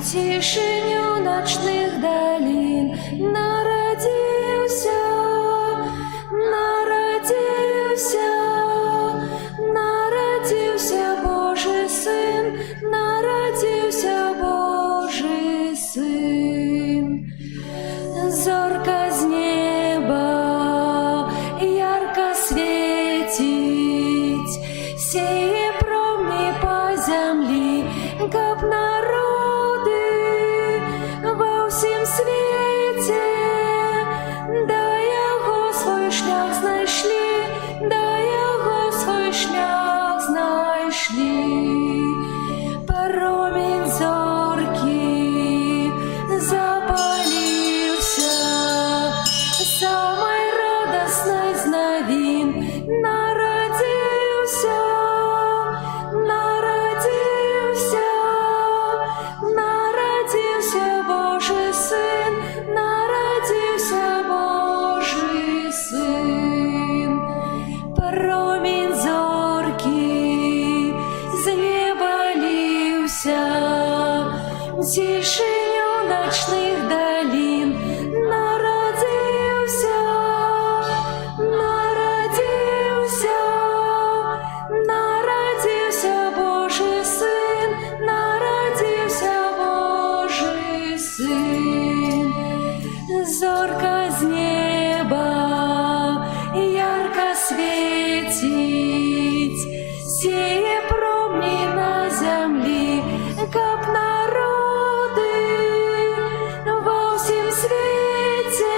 тишиню ночных долин народился, народился, народился Божий Сын, народился Божий Сын. Зорко с неба ярко светить, сеє промні по землі, каб народи во всім світі, да його свій шлях знайшли, да його свій шлях знайшли. Промінь зоркий запалився, самой радостной з новин народился, народился, народился Божий Сын, народился Божий Сын. Промінь зоркий з неба лився, тишиню ночных долин народился, народился, народился Божий Сын, народился Божий Сын. Зорко с неба ярко светить, сеє промні на землі, каб народи во всім світі,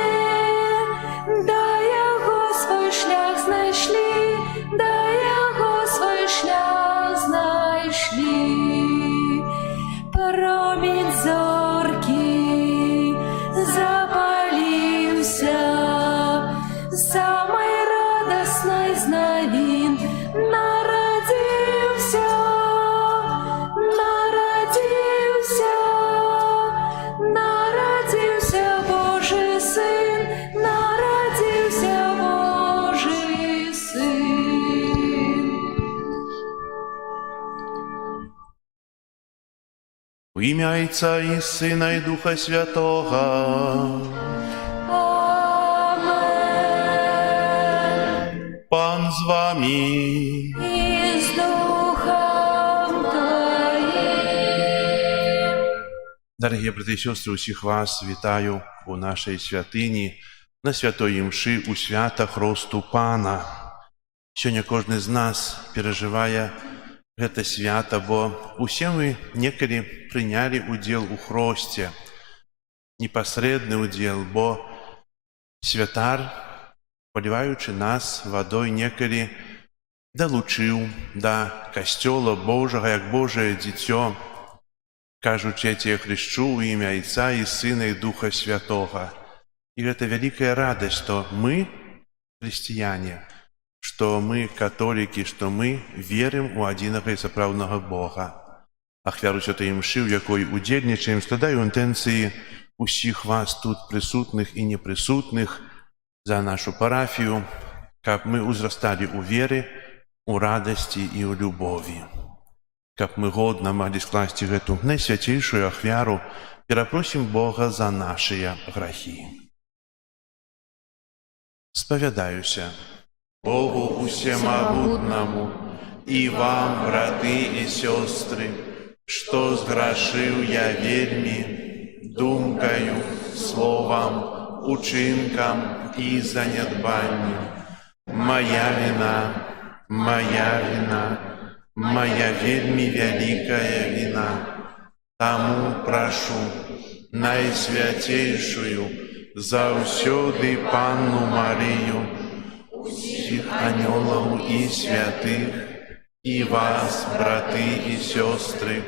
да його свій шлях знайшли, да його свій шлях знайшли. Промінь зоркий запалився, самой радостной з новин народился, народился, народился Божий Сын, народился Божий Сын. В ім'я Отця і Сина і Духа Святого. Amen. Пан з вами. І з Духом Твоїм. Дорогі брати і сестри, усіх вас вітаю у нашій святині на святої мші у свята Хресту Пана. Сьогодні кожен з нас переживає це свято, бо усі ми неколи прийняли уділ у хресті, непосредний уділ, бо святар, поливаючи нас водою, неколи долучив до костюла Божого, як Божие дитя, кажучи, я тебе хрещу в ім'я Отця і Сина і Духа Святого. И это великая радость, что мы христиане, что мы католики, что мы верим у одиного и соправного Бога. Ахвяру святої мши, в якої удільничаємо, складаю інтенції усіх вас тут присутних і неприсутних за нашу парафію, как мы узрастали у веры, у радости и у любови. Как мы годно могли скласти эту наисвятейшую ахвяру, перепросим Бога за наши грехи. Споведаюся Богу Всемогутному и вам, браты и сестры, что сгрешил я вельми, думкою, словом, учинком и занедбанием. Моя вина, моя вина, моя вельми великая вина. Тому прошу наисвятейшую, заусёды Панну Марию, всех ангелов и святых, и вас, браты и сестры,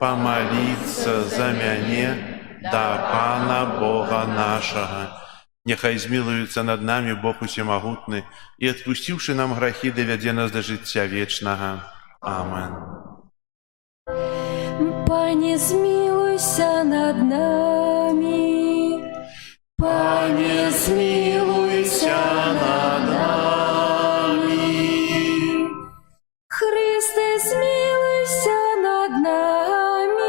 помолиться за меня до Пана Бога нашего. Нехай змилуется над нами Бог Всемогутный, и, отпустивший нам грехи, доведе нас до життя вечного. Амен. Пане, змилуйся над нами, Пане, змилуйся над нами. Христе, змилуйся над нами.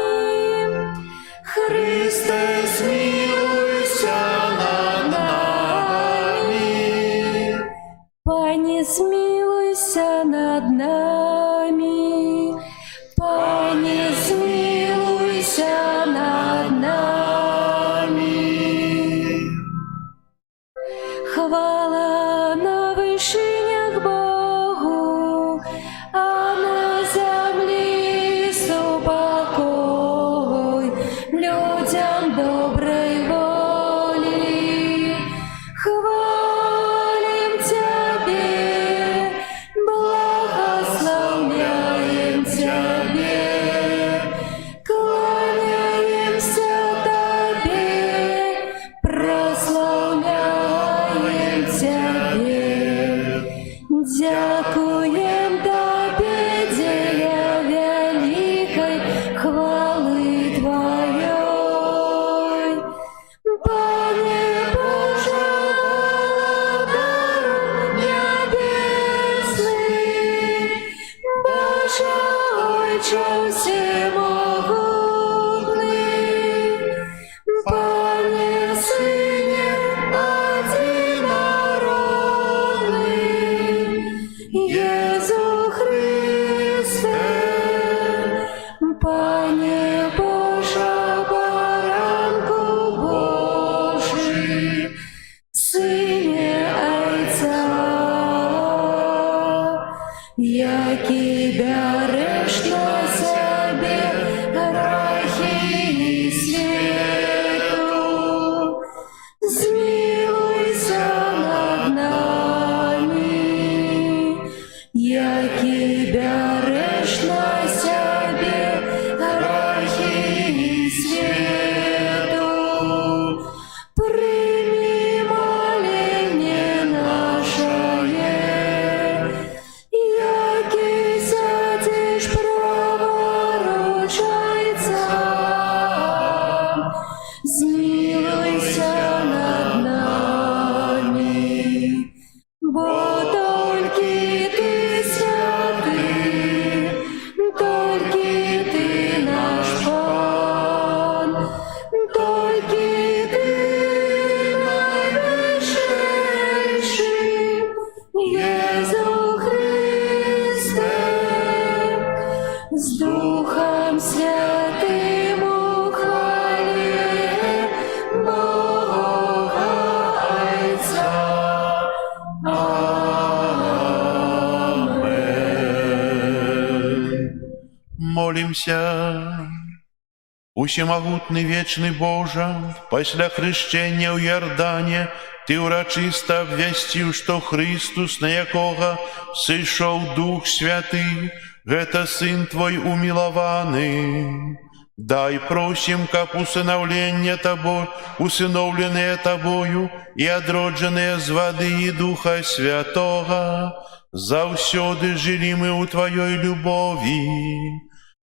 всемогутный, Пане Сыне одинородный, Иису Христе, Пане Божа, Баранку Божий, Сыне Отца, який береш на себе грехи світу, змилуйся над нами, який береш на себе грехи світу, прими моление наше, який сядеш праворуч Отця, змилуйся над нами, бо тільки ти святий, тільки ти наш Пан, тільки ти найвищий, Єсу Христе, з Духом Святим у хвалі Бога Отця. Амен. Молимся. Усемогутний вечный Боже, після хрещення у Йордані Ти урочисто обвістив, що Христос, на якого сійшов Дух Святий, это Сын Твой умилованный. Дай просим, как усыновленные Тобою и одродженные з воды и Духа Святого, завсёды жили мы у Твоей любови.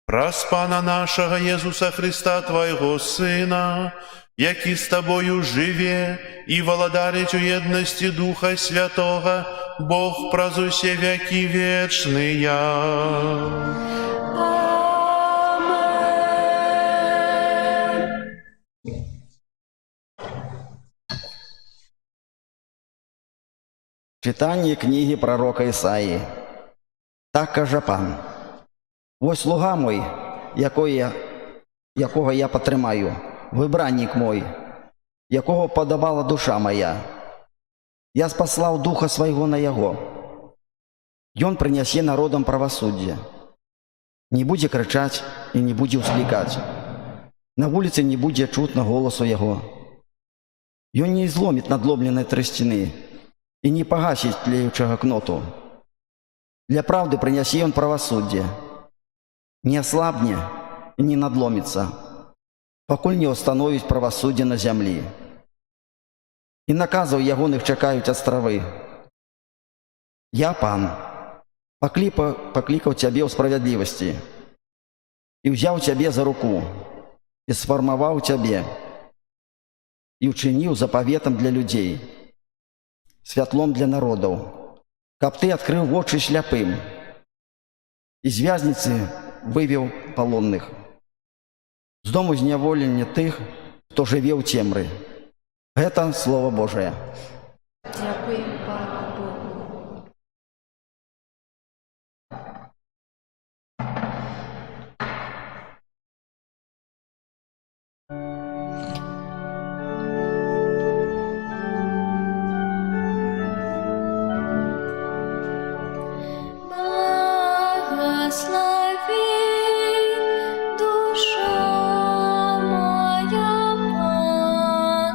Праз Пана нашего Єсуса Христа, Твоего Сына, який з Тобою живе и володарить у єдності Духа Святого, Бог праз усе веки вечные. Амен. Читання книги пророка Ісаї. Так каже Пан: «Ось слуга мой, якого я потримаю, вибранник мой, якого подобала душа моя. Я спаслав Духа Своего на Його. И Он принесе народам правосудие. Не буде кричать и не буде ускликать. На улице не буде чутно голосу Его. И Он не изломит надломленной тростины и не погасит тлеючего кноту. Для правды принесе Он правосудие. Не ослабне и не надломится, покуль не установить правосудие на землі. І наказів ягоних чекають острови. Я, Пан, покликав Тебе у справедливости, и взял Тебе за руку, и сформовал Тебе, и учинил заповетом для людей, святлом для народов, каб Ты открыл очи шляпым, из вязницы вывел полонных, з дому зневолення тих, хто живе у темрі». Это Слово Божие. Дякуємо Пану Богу. Благослови душа моя Пана,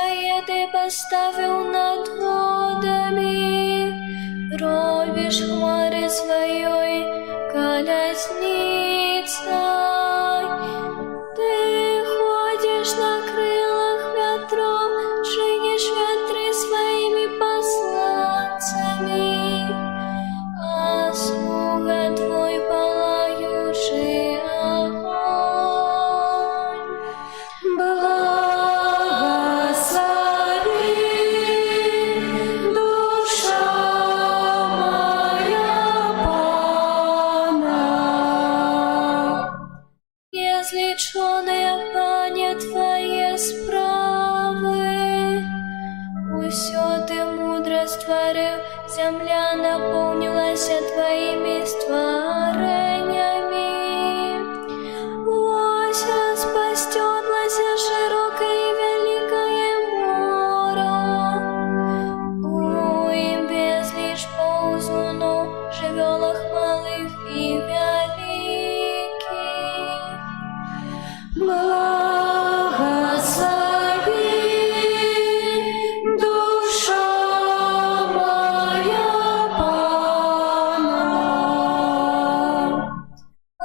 своє ти поставив над водами, робишь хмари своей колесницей. Ты ходишь на крылах ветров, чинишь ветры своими посланцами, а слуга твой пылающий огонь. Благослови, душа моя Пана. Излеченные, Пане, Твои справы, усё Ты мудрость творил, земля наполнилась Твоими створениями. Лося спастётлась широкое и великое море, им безлишь ползуну, живёлах малых и великих. Благослови, душа моя Пана.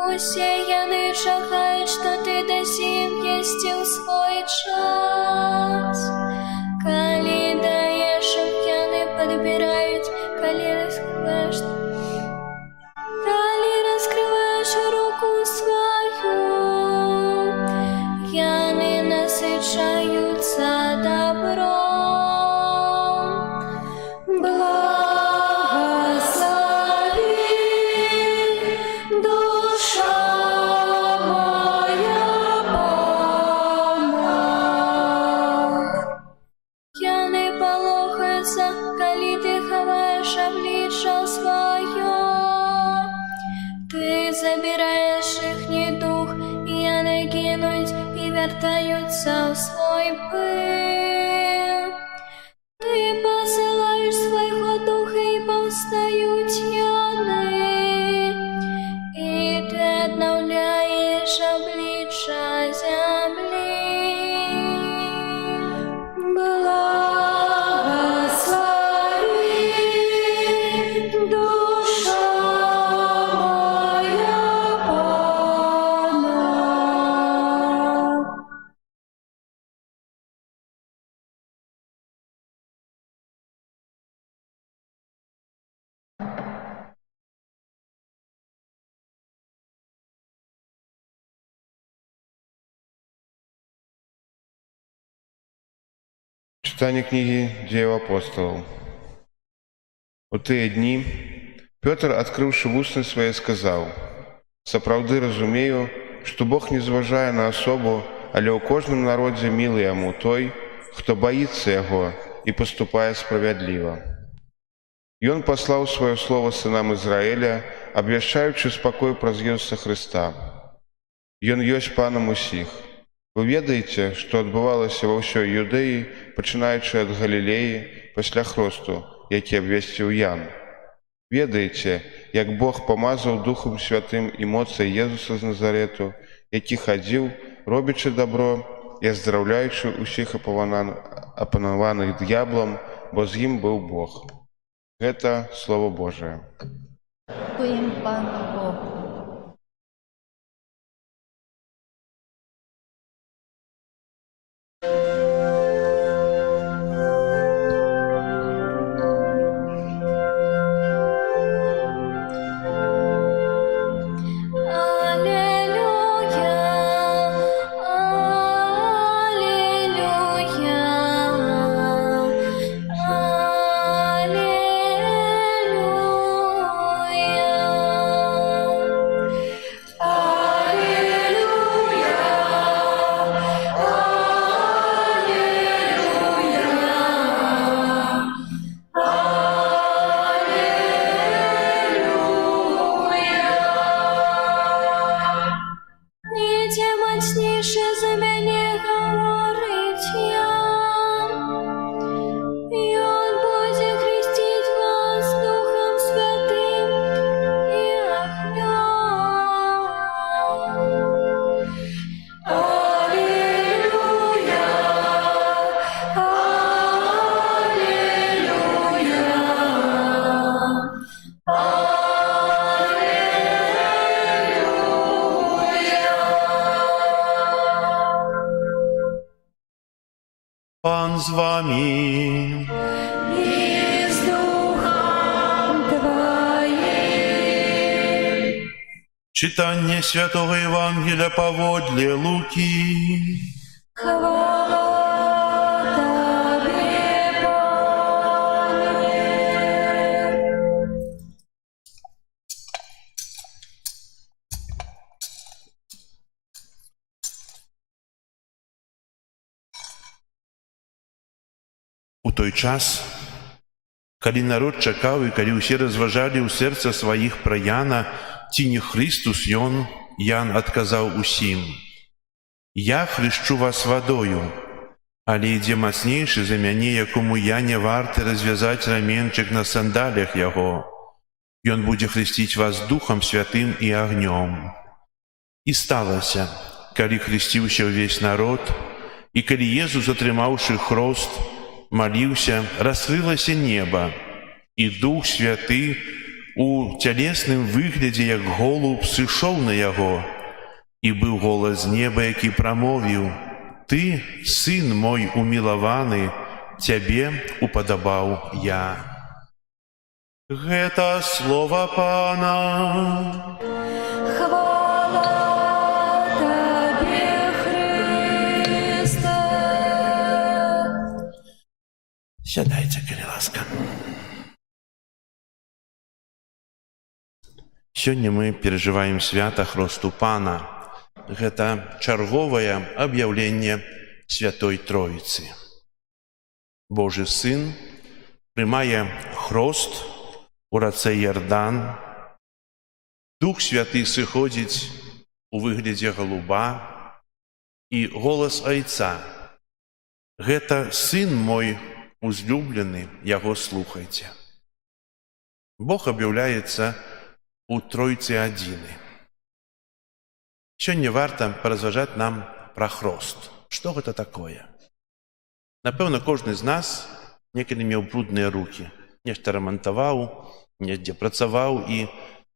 Усеянный шагает, что ты досим естил свой час. Коли даешь, пьяны подбирают, коли раскрываешь руку свою, пьяны насыщаются добром. Благослови, душа моя Пана. Пьяны полохаются, коли ты ховаешь обличие свое. Ты забираешь ихний дух, и они гинуть и вертаются в свой пыл. Ты посылаешь своего духа, и повстают яны, и ты обновляешь обличие земли. Благослови, душа моя Пана. Читание книги «Деял апостолов». У тыя дні Пётр, адкрыўшы вусны свае, сказаў: «Сапраўды разумею, што Бог не зважае на асобу, але ў кожным народзе мілы яму той, хто баіцца яго і паступае справядліва. Ён паслаў сваё слово сынам Ізраіля, абвяшчаючы спакой праз Ісуса Хрыста. Ён ёсць панам усіх. Вы ведаеце, што адбывалася ва ўсёй Юдэі, пачынаючы ад Галілеі пасля хросту, які абвясціў Ян. Ведаеце, як Бог памазаў Духам Святым і моцай Езуса з Назарету, які хадзіў, робячы дабро і аздараўляючы ўсіх апанаваных д'яблам, бо з ім быў Бог». Гэта Слово Божие. Дякуємо Пану Богу. з вами. И с Духом Твоим. Читание Святого Евангелия поводле Луки. Хвала Тебе, Боже. У той час, калі народ чакаў і калі ўсе разважалі ў сэрца сваіх пра Яна, ці не Христус ён, Ян адказаў усім: «Я хрышчу вас вадою, але ідзе мацнейшы за мяне, якому я не варты развязаць раменчык на сандалях яго. Ён будзе хрысціць вас Духам Святым і агнём». І сталася, калі хрысціўся ўвесь народ, і калі Езус, атрымаўшы хрост, маліўся, раскрылася неба, і Дух Святы у цялесным выглядзе, як голуб, сышоў на яго. І быў голас з неба, які прамовіў: «Ты, сын мой умілаваны, цябе упадабаў я». Гэта слова Пана. Хвала Тебе, Христе. Сядайце, калі ласка. Сёння мы перажываем свята Хросту Пана. Гэта чарговае аб'яўленне Святой Троіцы. Божы Сын прымае хрост у рацэ Ярдан. Дух Святы сыходзіць у выглядзе галуба, і голас Айца: «Гэта сын мой узлюблены, яго слухайце». Бог аб'яўляецца у Тройцы адзіны. Сёння варта паразважаць нам пра хрост. Што гэта такое? Напэўна, кожны з нас некалі меў брудныя рукі. Нешта рамантаваў, недзе працаваў, і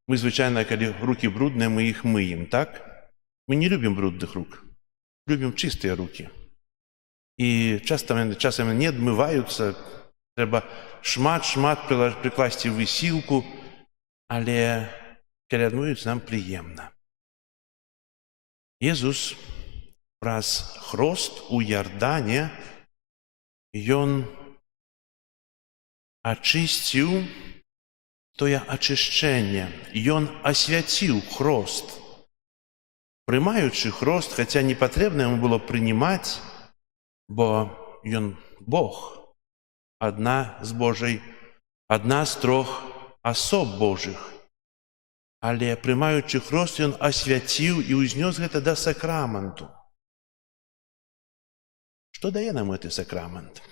мы, звычайна, калі рукі брудныя, мы іх мыем, так? Мы не любім брудных рук, любім чыстыя рукі. І часам не адмываюцца, трэба шмат прыкласці высілку, але калі адмываюць, нам прыемна. Езус праз хрост у Ярдане, ён ачысціў тое ачышчэнне, ён асвяціў хрост. Прымаючы хрост, хаця не патрэбна яму было прынімаць, бо ён Бог, адна з трох асоб Божых. Але прымаючы хрост, ён асвяціў і ўзнёс гэта да сакраменту. Што дае нам гэты сакрамент?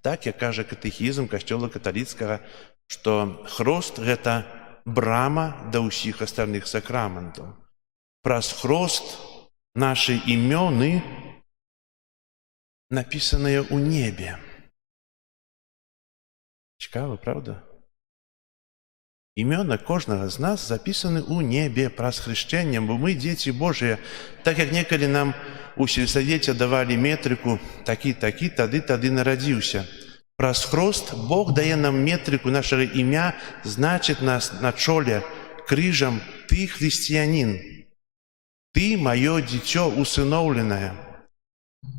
Так, як кажа катэхізм касцёла каталіцкага, што хрост – гэта брама да ўсіх астальных сакраментаў. Праз хрост нашы імёны напісаныя ў небе. Цікава, правда? Імёны кожнага з нас запісаны ў небе праз хрышчэнне, бо мы дзеці Божыя. Так як некалі нам у сельсавеце давалі метрыку такі, тады нарадзіўся. Праз хрост Бог дае нам метрыку нашага імя, значыць нас на чоле крыжам: «Ты хрысціянін, ты маё дзіцё усыноўленае,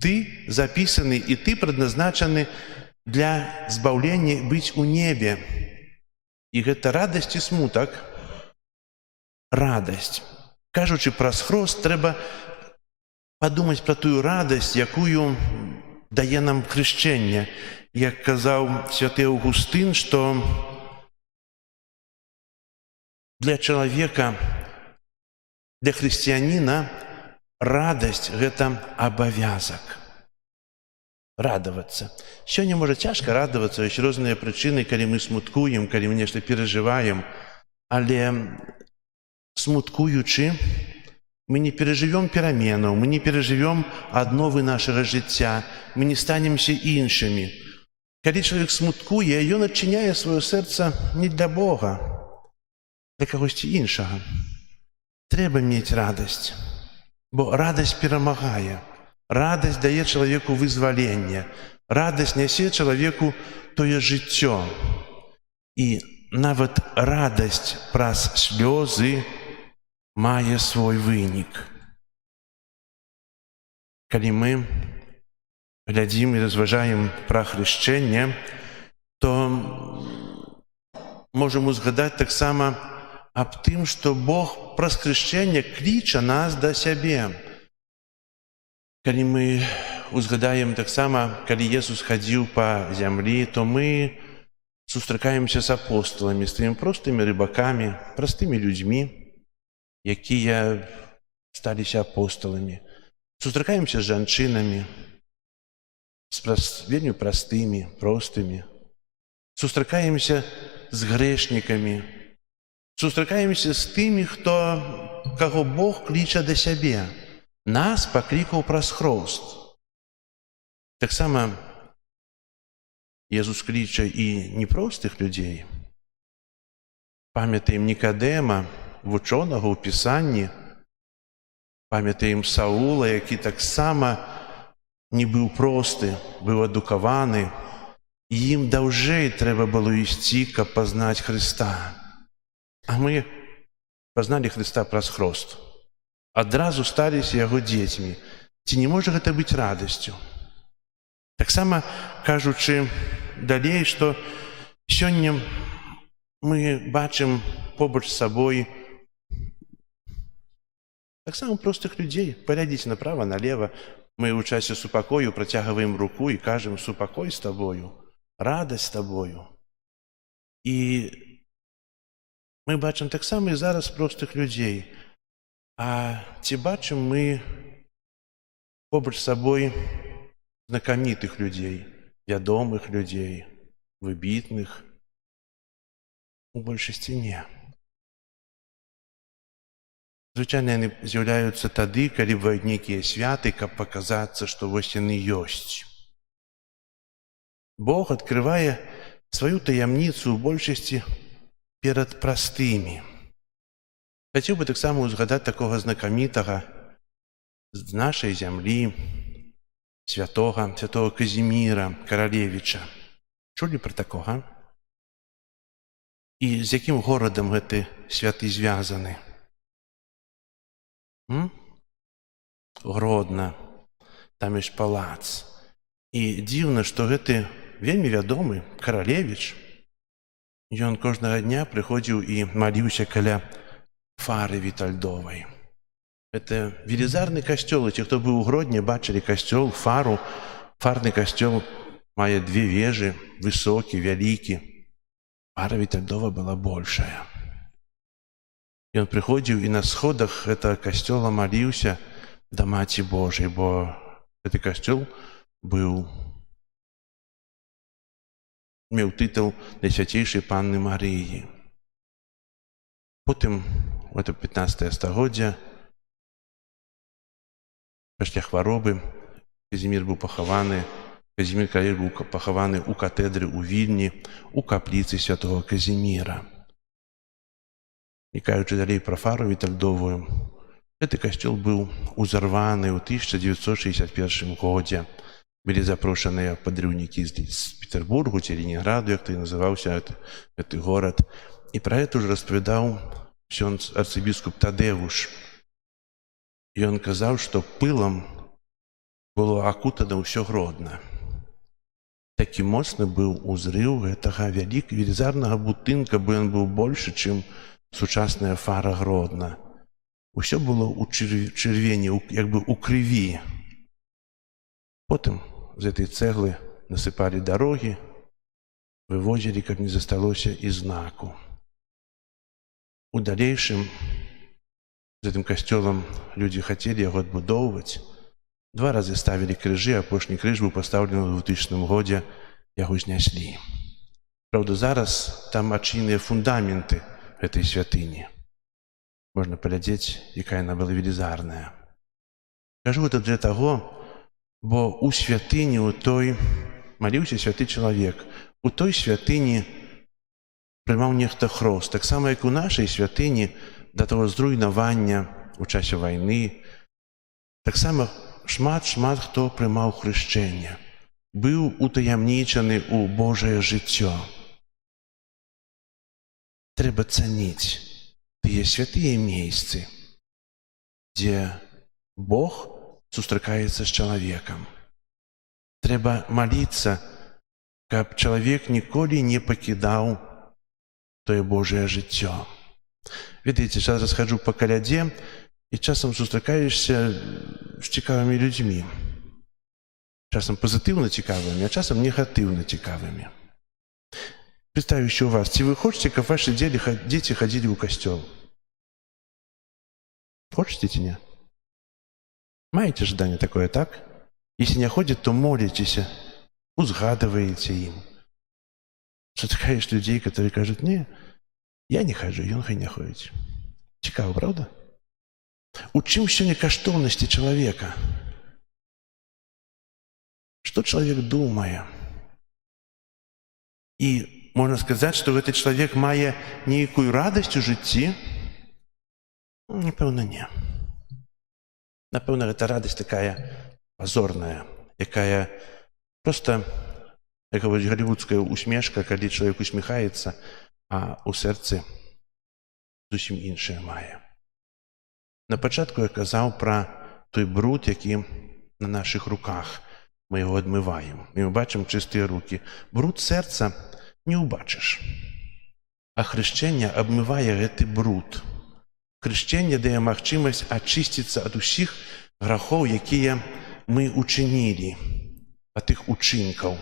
ты запісаны і ты прадназначаны для збаўлення быць у небе». І гэта радасць і смутак. Радасць. Кажучы праз хрост, трэба падумаць пра тую радасць, якую дае нам хрышчэнне. Як казаў святы Аўгустын, што для чалавека, для хрысціяніна радасць – гэта абавязак. Радавацца. Сёння, можа, цяжка радавацца, ёсць розныя прычыны, калі мы смуткуем, калі мы нешта перажываем, але смуткуючы, мы не перажывём пераменаў, мы не перажывём адновы нашага жыцця, мы не станемся іншымі. Калі чалавек смуткуе, ён адчыняе сваё сэрца не для Бога, для кагосьці іншага. Трэба мець радасць, бо радасць перамагае. Радасць дае чалавеку вызваленне. Радасць нясе чалавеку тое жыццё. І нават радасць праз слёзы мае свой вынік. Калі мы глядзім і разважаем пра хрышчэнне, то можам узгадаць таксама аб тым, што Бог праз хрышчэнне кліча нас да сябе. Калі мы узгадаем таксама, калі Jesús хадзіў па зямлі, то мы сустракаемся з апосталамі, з тымі простымі рыбакамі, простымі людзьмі, якія сталіся апосталамі. Сустракаемся з жанчынамі, вельмі простымі, простымі. Сустракаемся з грэшнікамі. Сустракаемся з тымі, каго Бог кліча да сябе. Нас паклікаў праз хрост. Таксама Jesús кліча і непростых людзей. Памятаем Нікадэма, вучонага ў Пісанні, памятаем Саула, які таксама не быў просты, быў адукаваны, і ім даўжэй трэба было ісці, каб пазнаць Хрыста. А мы пазналі Хрыста праз хрост. Адразу сталіся яго дзецьмі. Ці не можа гэта быць радасцю? Таксама кажучы далей, што сёння мы бачым побач з сабой таксама простых людзей. Паглядзіце направа, налева. Мы ў часе супакою працягваем руку і кажам: супакой з табою, радасць з табою. І мы бачым таксама і зараз простых людзей. А ці бачым мы побач з сабой знакамітых людзей, вядомых людзей, выбітных? У большасці не. Звычайна яны з'яўляюцца тады, калі бываюць нейкія святы, каб паказацца, што вось яны ёсць. Бог адкрывае сваю таямніцу ў большасці перад простымі. Хацеў бы таксама ўзгадаць такога знакамітага з нашай зямлі, святога Казіміра Каралевіча. Чулі пра такога? І з якім горадам гэты святы звязаны? Гродна, там ёсць палац. І дзіўна, што гэты вельмі вядомы Каралевіч, ён кожнага дня прыходзіў і маліўся каля фары Вітальдовай. Это велізарны касцёл, і ці хто быў у Гродні, бачылі касцёл, фару. Фарны касцёл мае две вежы, высокі, вялікі. Фара Вітальдова была большая. Ён прыходзіў і на сходах гэтага касцёла маліўся да Маці Божай, бо гэты касцёл меў тытул Найсвяцейшай Панны Марыі. Потым, у это 15 стагоддзя, пасля хваробы, Казімір Каралевіч быў пахаваны ў катэдры ў Вільні, у капліцы святого Казіміра. І кажучы далей пра фару Вітальдовую, гэты касцёл быў узарваны ў 1961 годзе. Былі запрошаныя падрыўнікі з Петербургу ці Ленінграду, як той называўся гэты горад. І пра гэта ўжо распавядаў ксёндз арцыбіскуп Тадэвуш. Ён казаў, што пылам было акутана ўсё Гродна. Такі моцны быў узрыў гэтага велізарнага будынка, бо ён быў большы, чым сучасная фара Гродна. Усё было ў чырвені, як бы ў крыві. Потым з гэтай цэглы насыпалі дарогі, вывозілі, каб не засталося і знаку. У далейшым з гэтым касцёлам людзі хацелі яго адбудоўваць. 2 разы ставілі крыжы, апошні крыж быў пастаўлены ў 2000 годзе, яго зняслі. Праўда, зараз там адчыненыя фундаменты гэтай святыні. Можна паглядзець, якая яна была велізарная. Кажу гэта для таго, бо ў святыні ў той маліўся святы чалавек. У той святыні прымаў нехта хрост. Таксама, як у нашай святыні да таго зруйнавання ў часе вайны, таксама шмат хто прымаў хрышчэнне. быў утаямнічаны ў Божае жыццё. Трэба цаніць тыя святыя месцы, дзе Бог сустракаецца з чалавекам. Трэба маліцца, каб чалавек ніколі не пакідаў тое Божае жыццё. Ведаеце, зараз хаджу па калядзе і часам сустракаешся з цікавымі людзьмі. Часам пазітыўна цікавымі, а часам негатыўна цікавымі. Пытаюся у вас, ці вы хочаце, каб ваши дзеці хадзілі ў касцёл? Хочаце ці не? Маеце жаданне такое, так? Если не ходят, то молитесь, узгадываете им. Сутыкаешь людей, которые кажут: не, я не хожу, ён хай не ходить. Цікаво, правда? У чым сёння каштоўнасці чалавека? Что человек думае? И можно сказать, что этот человек мае нейкую радасць у жыцці? Напэўна, не. Напэўна, гэта радасць такая позорная, якая просто, як говорить, голливудская усмешка, калі чалавек усміхаецца, а у сэрцы зусім іншае мае. На пачатку я казаў пра той бруд, які на наших руках. Мы его адмываем, і мы бачым чыстыя рукі. Бруд сэрца не ўбачыш. А хрышчэнне абмывае гэты бруд. Хрышчэнне дае магчымасць ачысціцца ад усіх грахоў, якія мы учынілі, ад тых учынкаў.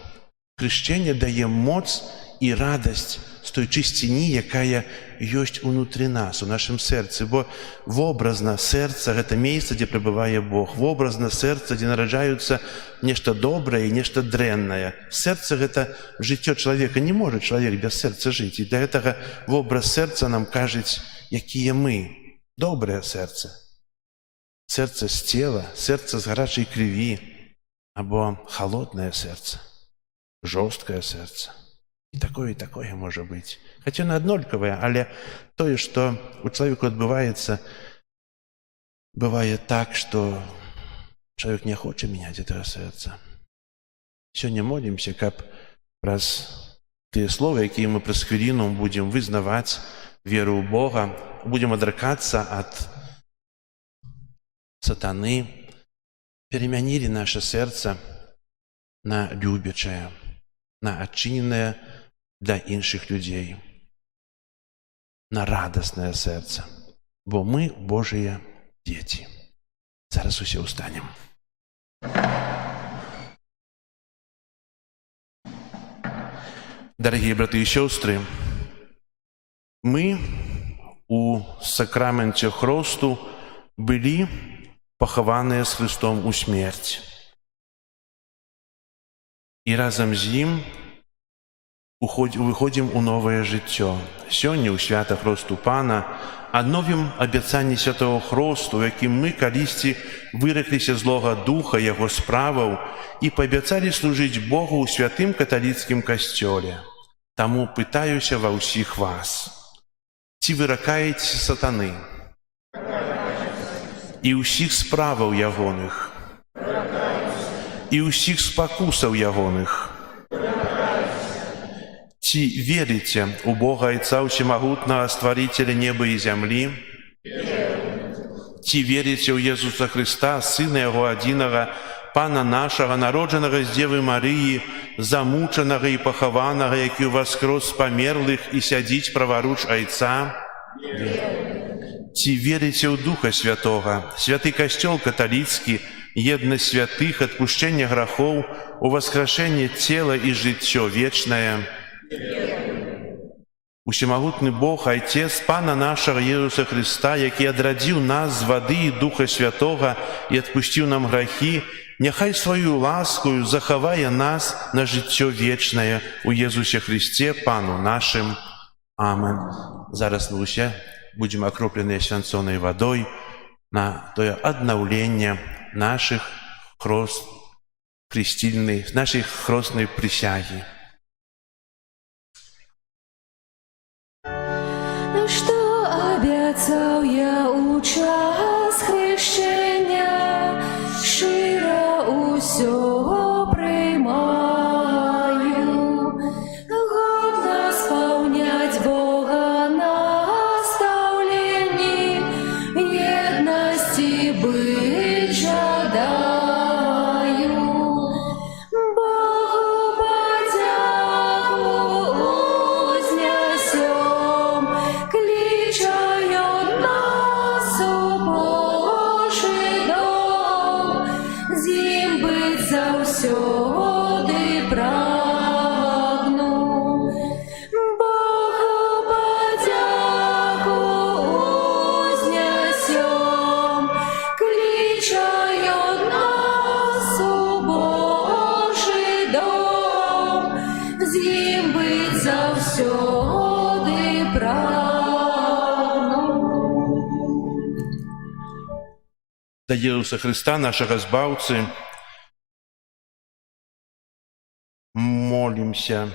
Хрышчэнне дае моц і радасць з той чысціні, якая ёсць унутры нас, у нашым сэрцы. Бо вобразна сэрца — гэта месца, дзе пребывае Бог. Вобразна сэрца, дзе нараджаюцца нешта добрае і нешта дрэннае. Сэрца — гэта жыццё чалавека. Не можа чалавек без сэрца жыць. І для гэтага вобраз сэрца нам кажуць, якія мы. Добрае сэрца. Сэрца з цела, сэрца з гарачай крыві, або халоднае сэрца, жорсткае сэрца. І такое можа быць. Хаця яно аднолькавае, але тое, што у чалавеку адбываецца, бывае так, што чалавек не хоча мяняць гэтага сэрца. Сёння молімся, каб праз тыя словы, якія мы праз хвіліну будзем вызнаваць веру ў Бога, будзем адракацца ад сатаны, перамянілі наша сэрца на любячае, на адчыненае для іншых людзей, на радаснае сэрца, бо мы Божыя дзеці. Зараз усе ўстанем. Дарагія браты і сёстры, мы у сакраменце хросту былі пахаваныя з Христом у смерць. І разам з ім выходзім у новае жыццё. Сёння ў свята Хросту Пана адновім абяцанне святого Хросту, якім мы калісьці выракліся злога духа яго справаў і паабяцалі служыць Богу ў святым каталіцкім касцёле. Таму пытаюся ва ўсіх вас: ці выракаеце сатаны і ўсіх справаў ягоных, і ўсіх спакусаў ягоных? Ці верыце ў Бога Айца Усемагутнага, Стварителя неба і зямлі? Ці верыце ў Езуса Христа, Сына Яго адзінага, Пана нашага, народжанага з Дзевы Марыі, замучанага і пахаванага, які ўваскрос з памерлых і сядзіць праваруч Айца? Ці верыце ў Духа Святога, святы касцёл каталіцкі, еднасць святых, адпушчэнне грахоў, уваскрашэнне цела і жыццё вечнае? Усемагутны Бог, Айцец Пана нашага Езуса Христа, які адрадзіў нас з вады і Духа Святога і адпусціў нам грахі, няхай сваю ласкаю захавае нас на жыццё вечнае у Езусе Христе, Пану нашым. Амен. Зараз мы ўсе будзем акропленыя свянцонай вадой на тое аднаўленне нашай хростнай прысягі. Что обяцал я у час хрещення, щиро усього приймаю. всюди прагну. За Ісуса Христа, нашого Збавцы, молимся,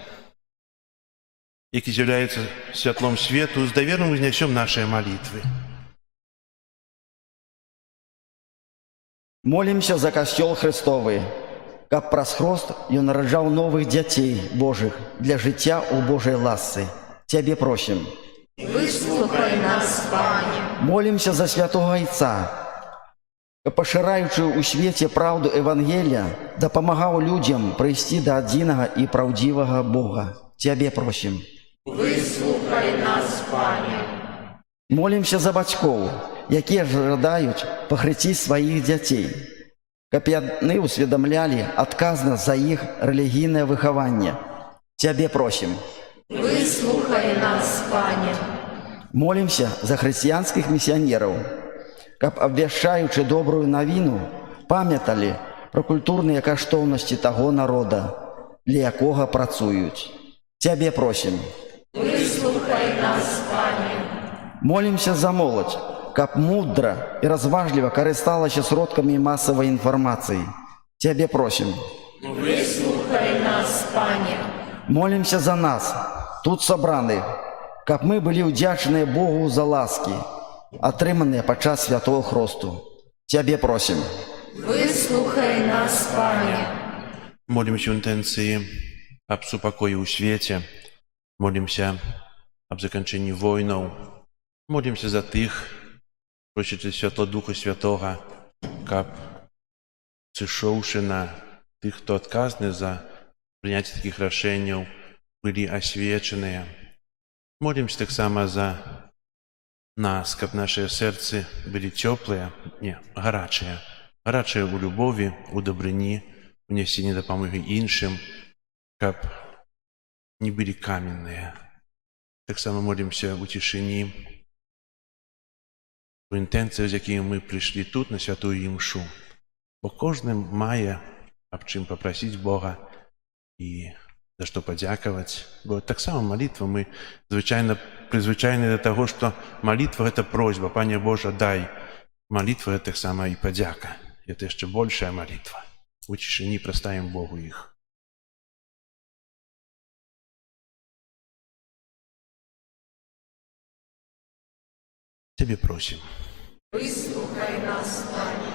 який з'являється святлом свету, с доверием вознесем наши молитвы. Молимся за касцёл Христовы, каб праз хрост ён нараджаў новых дзяцей Божых для жыцця ў Божай ласцы. Цябе просім. Вислухай нас, Пане. Молимся за святого Отца, каб, пашыраючы ў свеце праўду Евангелія, дапамагаў людзям прыйсці да адзінага і праўдзівага Бога. Цябе просім. Вислухай нас, Пане. Молимся за бацькоў, якія жадаюць пахрысціць сваіх дзяцей, каб яны усведамлялі адказнасць за іх рэлігійнае выхаванне. Цябе просім. Вислухай нас, Пане. Молимся за хрысціянскіх місіянераў, каб, абвяшчаючы добрую навіну, памяталі пра культурныя каштоўнасці таго народа, для якога працуюць. Цябе просім. Вислухай нас, Пане. Молимся за моладзь, каб мудра і разважліва карысталася сродкамі масавай інфармацыі. Цябе просім. Вислухай нас, Пане. Молимся за нас, тут сабраных, каб мы былі ўдзячныя Богу за ласкі, атрыманыя падчас святого хросту. Цябе просім. Выслухай нас, Пане. Молимся в интенции об супокое у свете, молимся об заканчении войнов, молимся за тих, просячи Святого Духа Святого, каб сышоўшы на тих, хто отказны за принятие таких решений, были освеченные. Молимся так само за нас, каб наши сердца были теплые, не, горячие, горячие у любови, у добрині, у несенні допомоги іншим, каб не были каменные. Так само молимся у тишині, у інтенціях, з якими ми прийшли тут, на святую Ємшу. Бо кожен має об чим попросити Бога і за що подякувати. Бо так само молитва, ми звичайно призвичайні до того, що молитва – це просьба. Пане Боже, дай. Молитва – це так само і подяка. Це ще більша молитва. У тишині простаємо Богу їх. Тебе просим. Выслухай нас, Пане.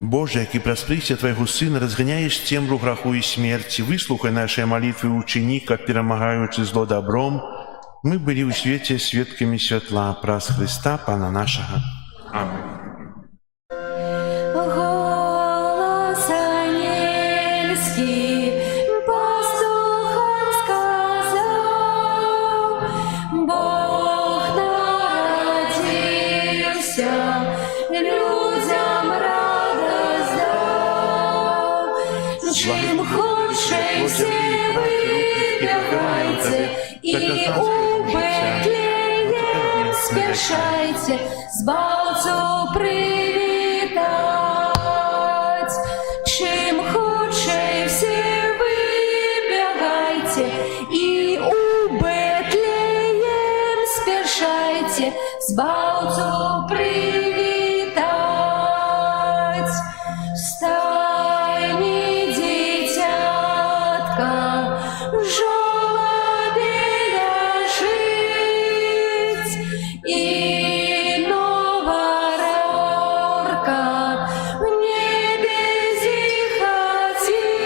Боже, який просприся Твоего Сына, разгоняешь темру граху и смерти, выслухай наши молитвы, учини, как перемагаючи зло добром, мы были у свете свідками святла, праз Христа, Пана нашего. Аминь. Голос ангельский пастухам сказал, Бог народился, людям радость дал. Чим худше всі вибігайте, і у Бетлеєм спішайте, Збавцю привітать. Чим худше всі вибігайте, і у Бетлеєм спішайте, Збавцю привітать. Встань, дитятка, в жолобі ляжить, і нова рорка в небі зіхатить.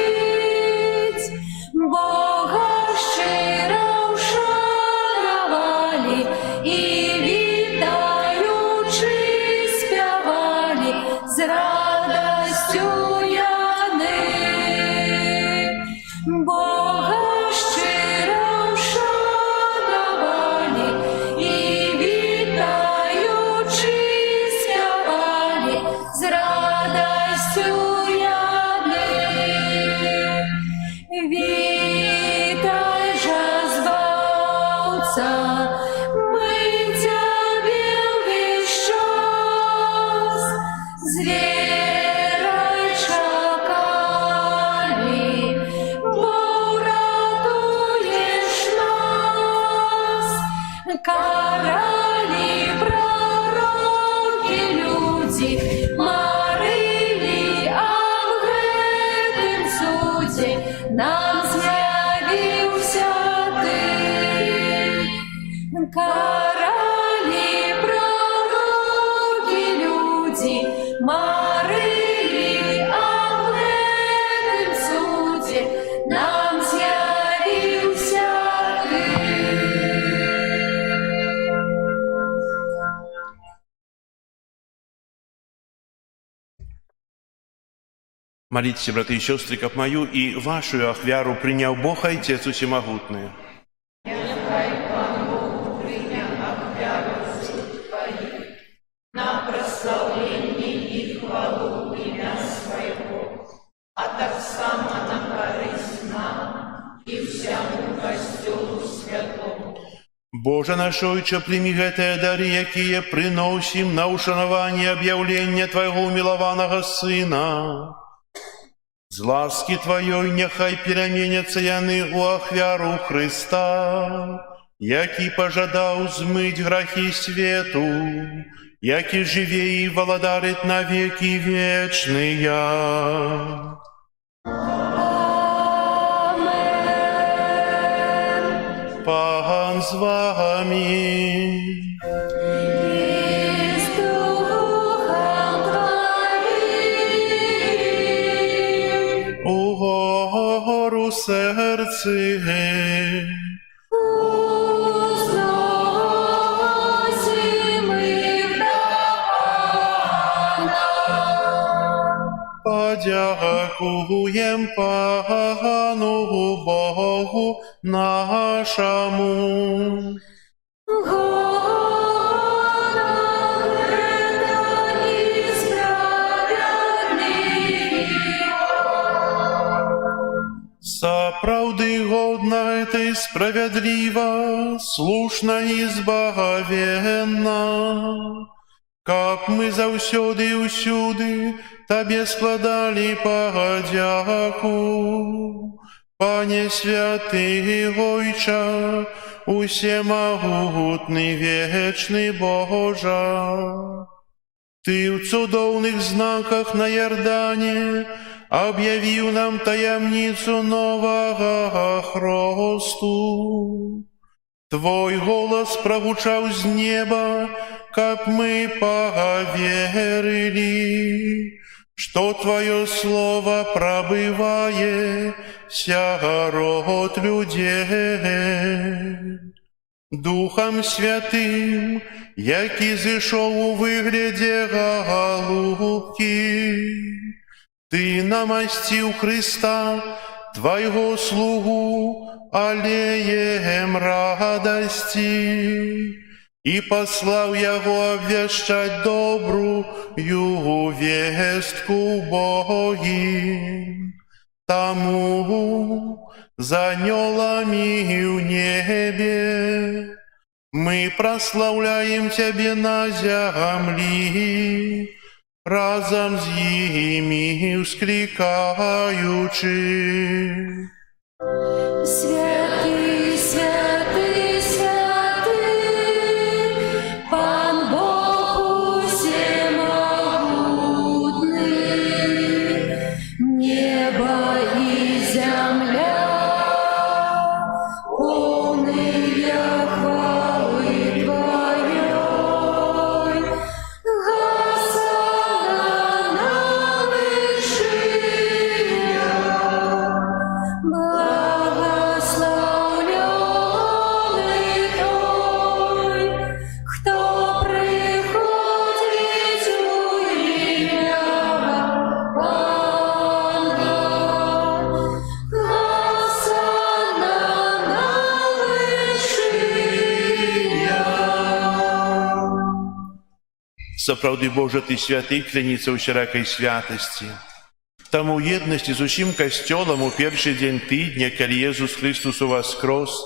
Бога щиро вшанували і вітаючи співали з радостю яни. Бога щиро вшанували і вітаючи співали з радостю яни. Вітай же, Збавця, ми Тебе весь час з вірою чекали, бо врятуєш нас. Карали пророки люди, марили об гэтым суде, нам з'явився ты. Карали пророки люди, марили об гэтым суде, нам з'явився ты. Молитесь, братья и сестры, как мою и вашу ахвяру принял Бог Отец Всемогутный. Боже наш Отче, прими гэтыя дары, якія приносим на ушанаванне объявления Твоего умилованного Сына. З ласки Твоей нехай пераменяцца яны у ахвяру Христа, які пожадаў змыць грахи свету, які жыве и валадарыць на веки вечныя. Пан з вами. И с духом Твоим. Угору серці. Узносим их Подякуєм Пану Богу нашому. Сапраўды годна ты справядліва, слушна і збагавенна, каб мы заўсёды і ўсюды Табе складалі падзяку. Пане святы Ойча, усемагутны вечны Божа, Ты ў цудоўных знаках на Ярдане объявил нам таямницу нового хросту. Твой голос прогучал з неба, как мы поверили, что Твое слово пробывает сярод людей. Духом Святым, які зышоў у выглядзе голубки, Ты намасціў Христа, Твоего слугу, аллеем радости, и послал Яго обвещать добрую вестку Богим. Тому за анёлами в небе мы прославляем Тебе на земле, разом з ими вскликаючи. Святый, святый, святый, Пан Бог всемогутный, небо и земля, полные хвалы Твоей. Госанна на вышине, благословленный той, кто приходит у имя Пана. Госанна на вышине. Сапраўды Божа, Ты святы, кляніца ўсяракай святасці. Таму ў еднасці з усім касцёлам у першы дзень тыдня, калі Езус Христус уваскрос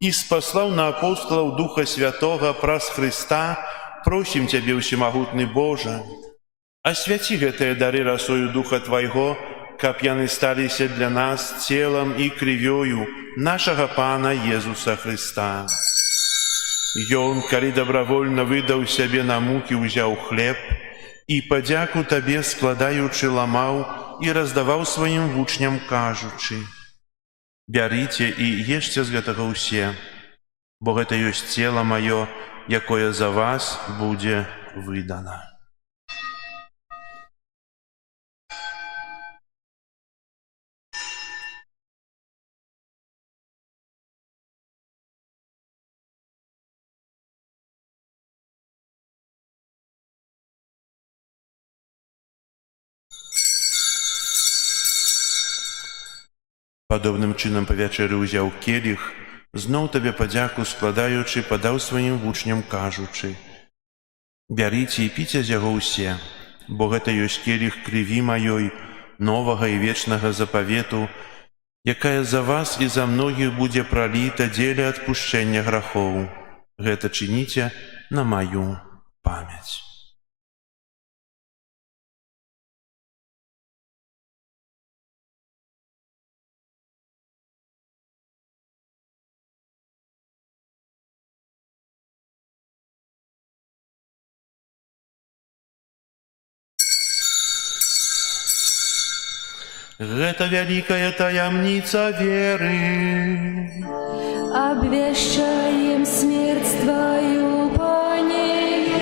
і спаслаў на апостолаў Духа Святога праз Христа, просім Цябе, усемагутны Божа, асвяці гэтыя дары расою Духа Твайго, каб яны сталіся для нас целам і крывёю нашага Пана Езуса Христа. Ён, калі добровольно выдаў сябе на мукі, узяў хлеб і падзяку табе складаючы ламаў і раздаваў сваім вучням, кажучы: «Бярыце і ешце з гэтага ўсе, бо гэта ёсць цела маё, якое за вас будзе выдана». Падобным чынам па вячэры ўзяў келіх, зноў табе падзяку складаючы, падаў сваім вучням, кажучы: «Бярыце і піце з яго ўсе, бо гэта ёсць келіх крыві маёй, новага і вечнага запавету, якая за вас і за многіх будзе праліта дзеля адпушчэння грахоў. Гэта чыніце на маю памяць». Гэта вялікая таямніца веры. Обвещаем смерть Твою, Пане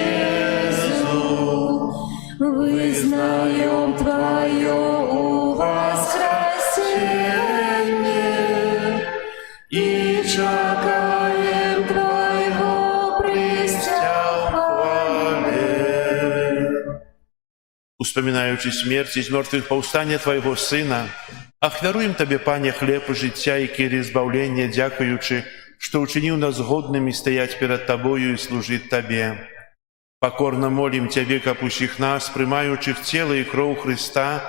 Иисус, вызнаем Твое воскресение и чекаем Твоего престя хвале. Успамінаючы смерць і з мёртвых паўстання Твайго Сына, ахвяруем Табе, Пане, хлеб жыцця і келіх збаўлення, дзякуючы, што ўчыніў нас годнымі стаяць перад Табою і служыць Табе. Пакорна молім Цябе, каб усіх нас, прымаючых цела і кроў Хрыста,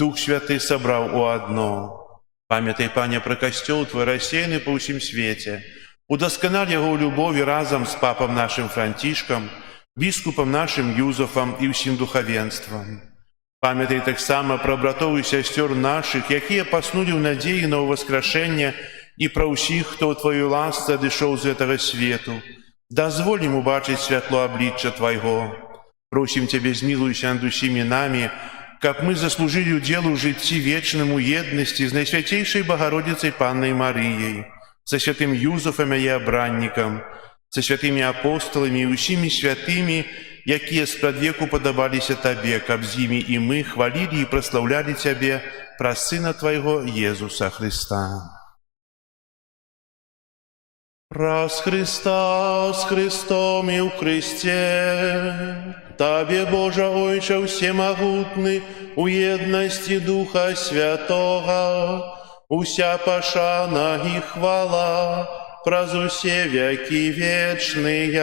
Дух Святы сабраў у адно. Памятай, Пане, пра касцёл Твой рассеяны па ўсім свеце. Удасканаль яго ў любові разам з папам нашым Францішкам, біскупам нашым Юзафам і ўсім духавенствам. Памятай таксама пра братоў і сясцёр нашых, якія паснулі ў надзеі на ўваскрашэнне, і пра ўсіх, хто ў Тваёй ласцы адышоў з гэтага свету. Дазволь ім убачыць святло аблічча Твайго. Просім Цябе, змілуйся над усімі намі, каб мы заслужылі ўдзел у жыцці вечным у еднасці з Найсвяцейшай Багародзіцай Паннай Марыяй, са святым Юзафам яе абраннікам, са святымі апостоламі і ўсімі святымі, якія спрадвеку падабаліся Табе, каб з імі і мы хвалілі і праслаўлялі Цябе праз Сына Твайго Езуса Хрыста. Праз Христа, з Христом і ў Христе, Табе, Божа Ойче всемогутны, у єдності Духа Святого, уся пашана і хвала, праз усе веки вечные.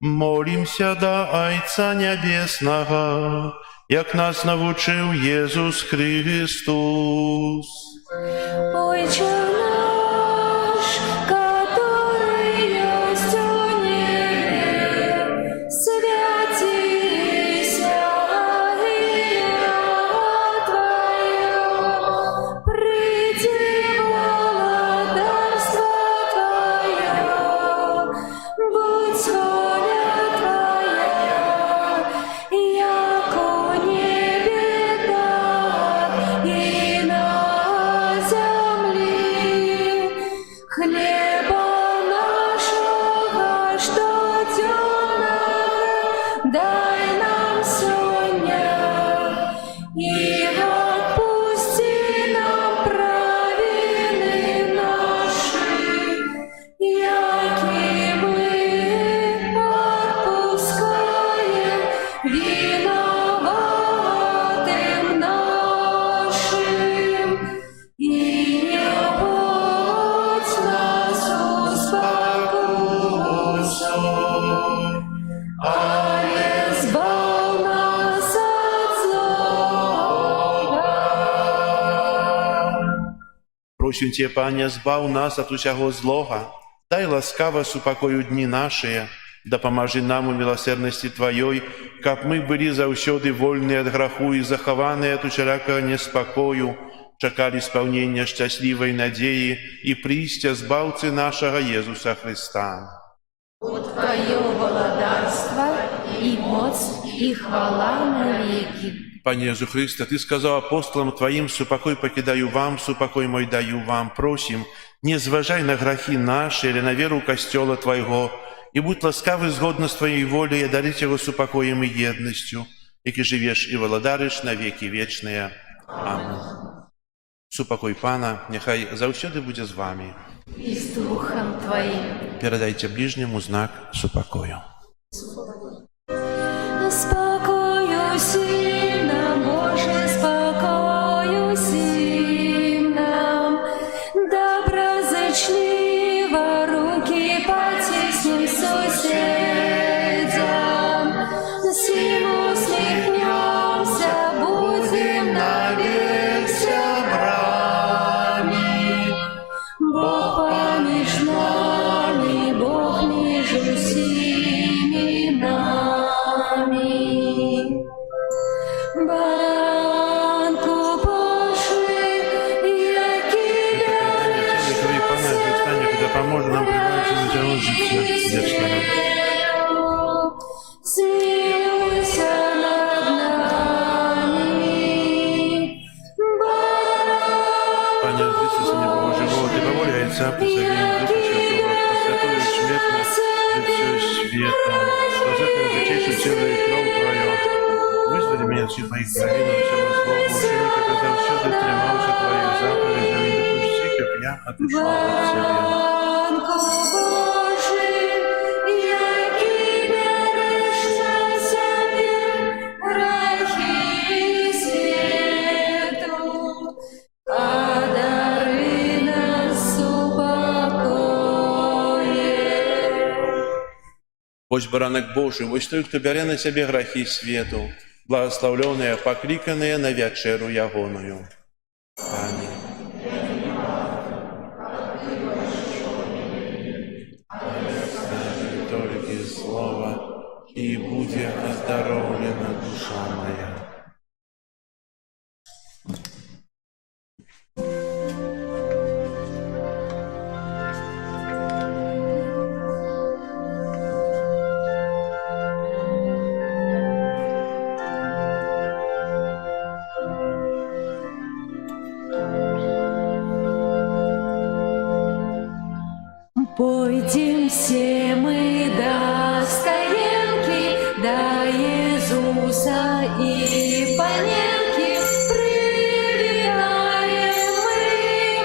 Молимся до Айца Небесного, як нас навучив Єсус Христос. Отче наш, который есть у небе, святися имя Твое, приди владарство Твое, будь воля Твоя, яко небе так и на земле. Хлеба нашего штодневного дай нам сегодня, и отпусти нам провины наши, яки мы отпускаем виноватым нашим, и не вводь нас в искушение, але избавь нас от злого. Просим Тебя, Пане, збав нас от усяго злога, дай ласкаво супокою дні наші, дапамажи нам у милосердности Твоей, каб мы были заўсёды вольны от граху и захаваны от усялякого неспокою, чакали исполнения счастливой надеи и прийстя Збавцы нашего Иисуса Христа. Твое володарство и моц, и хвала навеки. Пане Иисус Христе, Ты сказал апостолам Твоим: «Супокой покидаю вам, супокой мой даю вам». Просим, не зважай на грехи наши или на веру Костела Твоего, и будь ласкавый згодно с Твоей волей, и дарить его супокоем и едностью, яки живешь и володариш на веки вечные. Амин. Супокой Пана, нехай завсёды буде з вами. И с Духом Твоим. Передайте ближнему знак супокою. Спокою сим нам, Боже, спокою сим нам. Доброзычливо руки потесни соседям. Сим усмехнемся, будем навек собрами. Бог помеж нами, Бог между сими нами. Баранку Божий, який Теле крови Пана Христа, когда поможет нам пребывать и натянуть житие вечное. смилуйся над нами. Пане Христе, Сыне Бога Живого, Ты по воле Отца, Пресвятого Духа Святого, просвятую смертно житие света, спасательно зачайшее тело и кровь Твое. Вызвали меня от всех моих провинов, всего слова, ученика, когда всюду тримался Твоих заповедей, не допусти, как я отошел от Тебя. Баранку Божий, який береш на себе грехи світу, а дари нас упокоїш. Ось баранок Божий, ось той, кто бере на себе грехи свету, благословленные, покликанные на вечеру ягоную. Аминь. Только слово, и будет оздоровлена душа моя. Пойдем все мы до стоянки, до Иисуса и понянки. Привитаем мы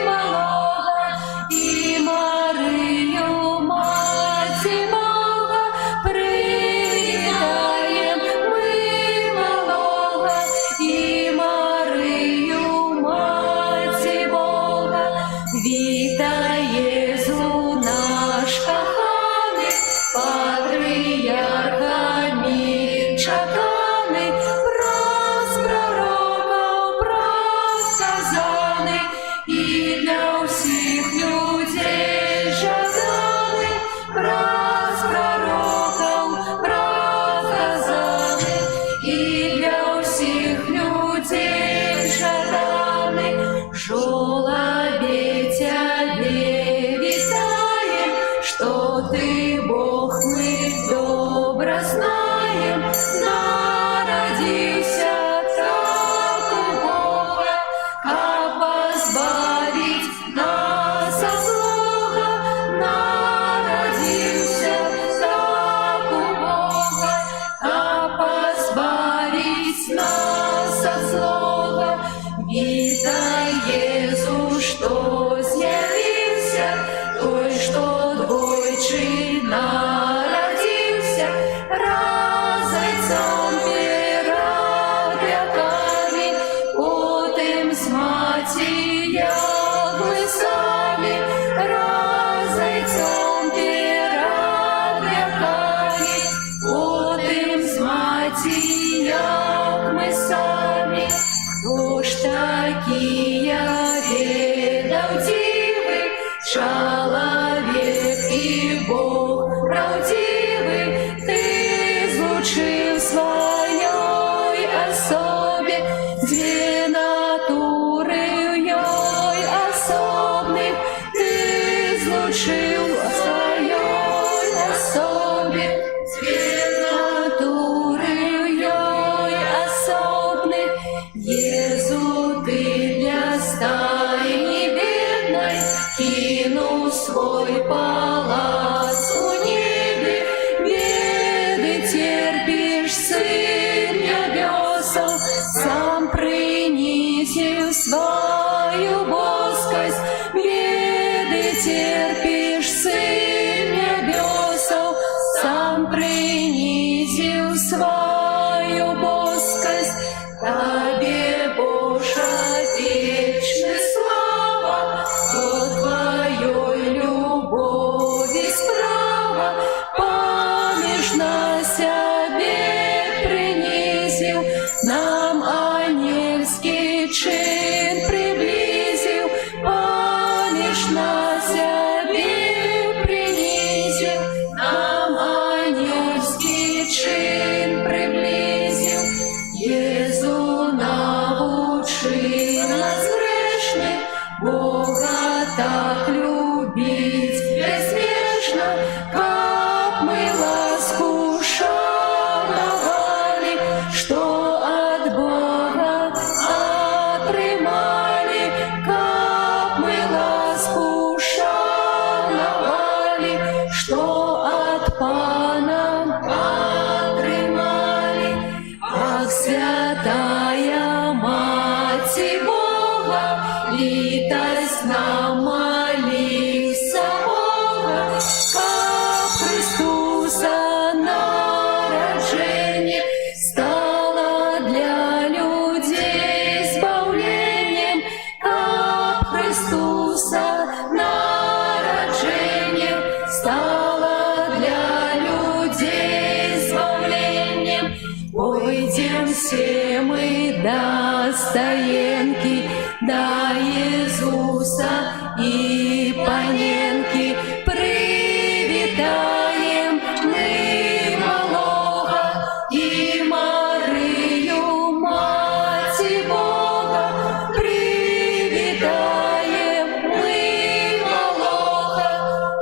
малого и Марию, Мать Бога. Привитаем мы малого и Марию, Мать Бога. Вітай, Єзу наш коханий, патріархами чеканий, про пророков проказаний, і для всіх людей жаданий, про пророков проказаний, і для всіх людей жаданий. Жолобе тебе витаем, что ты, Бог, мы добро знаем. Народился так у Бога, а позбавить нас от злого. Народился так у Бога, а позбавить нас от злого. Вітай, Єзу, що з'явився, той, що двойчи народився, разойцом перед веками, потім з матіями ми самі, разойцом перед веками, потім з матіями ми самі. Хто ж такие ведал дивы, человек и Бог правдивый, ты излучил в своей особе две натуры палац у небе, беды терпишь, Сын небесов, сам принесил свою боскость, беды терпишь, Сын небесов, сам принесил свою боскость, Тебе, Божа, вечная слава, о Твоей любови справа, помеж на себе принесил, нам ангельский чин приблизил, помеж на себе принесил, нам ангельский чин приблизил. Езу научи нас грешных, Бога так любить безмежно, как мы ласку шановали, что от Бога отрымали, как мы ласку шановали, что от Пана отрымали. Ах, святая Мати Бога, литость нам молися Бога, как Христуса народжение стало для людей избавлением, как Христуса народжение стало для людей избавлением. Пойдем все мы до стоянки, до Иисуса и Паненки, привитаем мы малого и Марию, Мати Бога, привитаем мы малого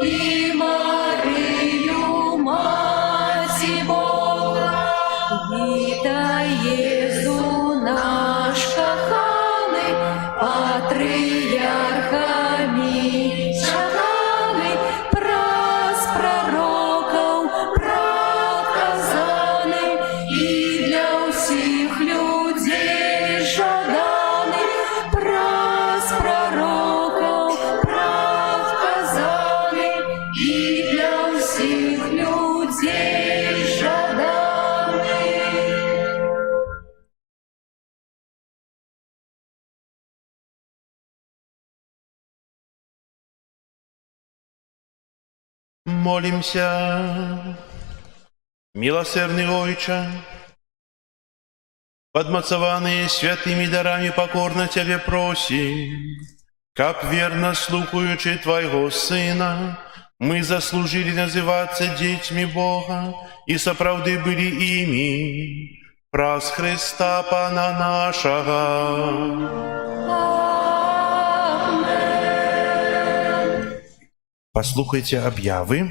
и Марию, Мати Бога. Віта Єзу наш коханий, патріархами шаганий, праз пророков проказаний, і для всіх людей жаданий, праз пророков проказаний, і для всіх людей жаданий. Молимся. Милосердный Отче, подмацованные святыми дарами покорно Тебе просим, как верно слухаючи Твоего Сына, мы заслужили называться детьми Бога и соправды были ими, праз Христа Пана нашего. Послухайте об'яви.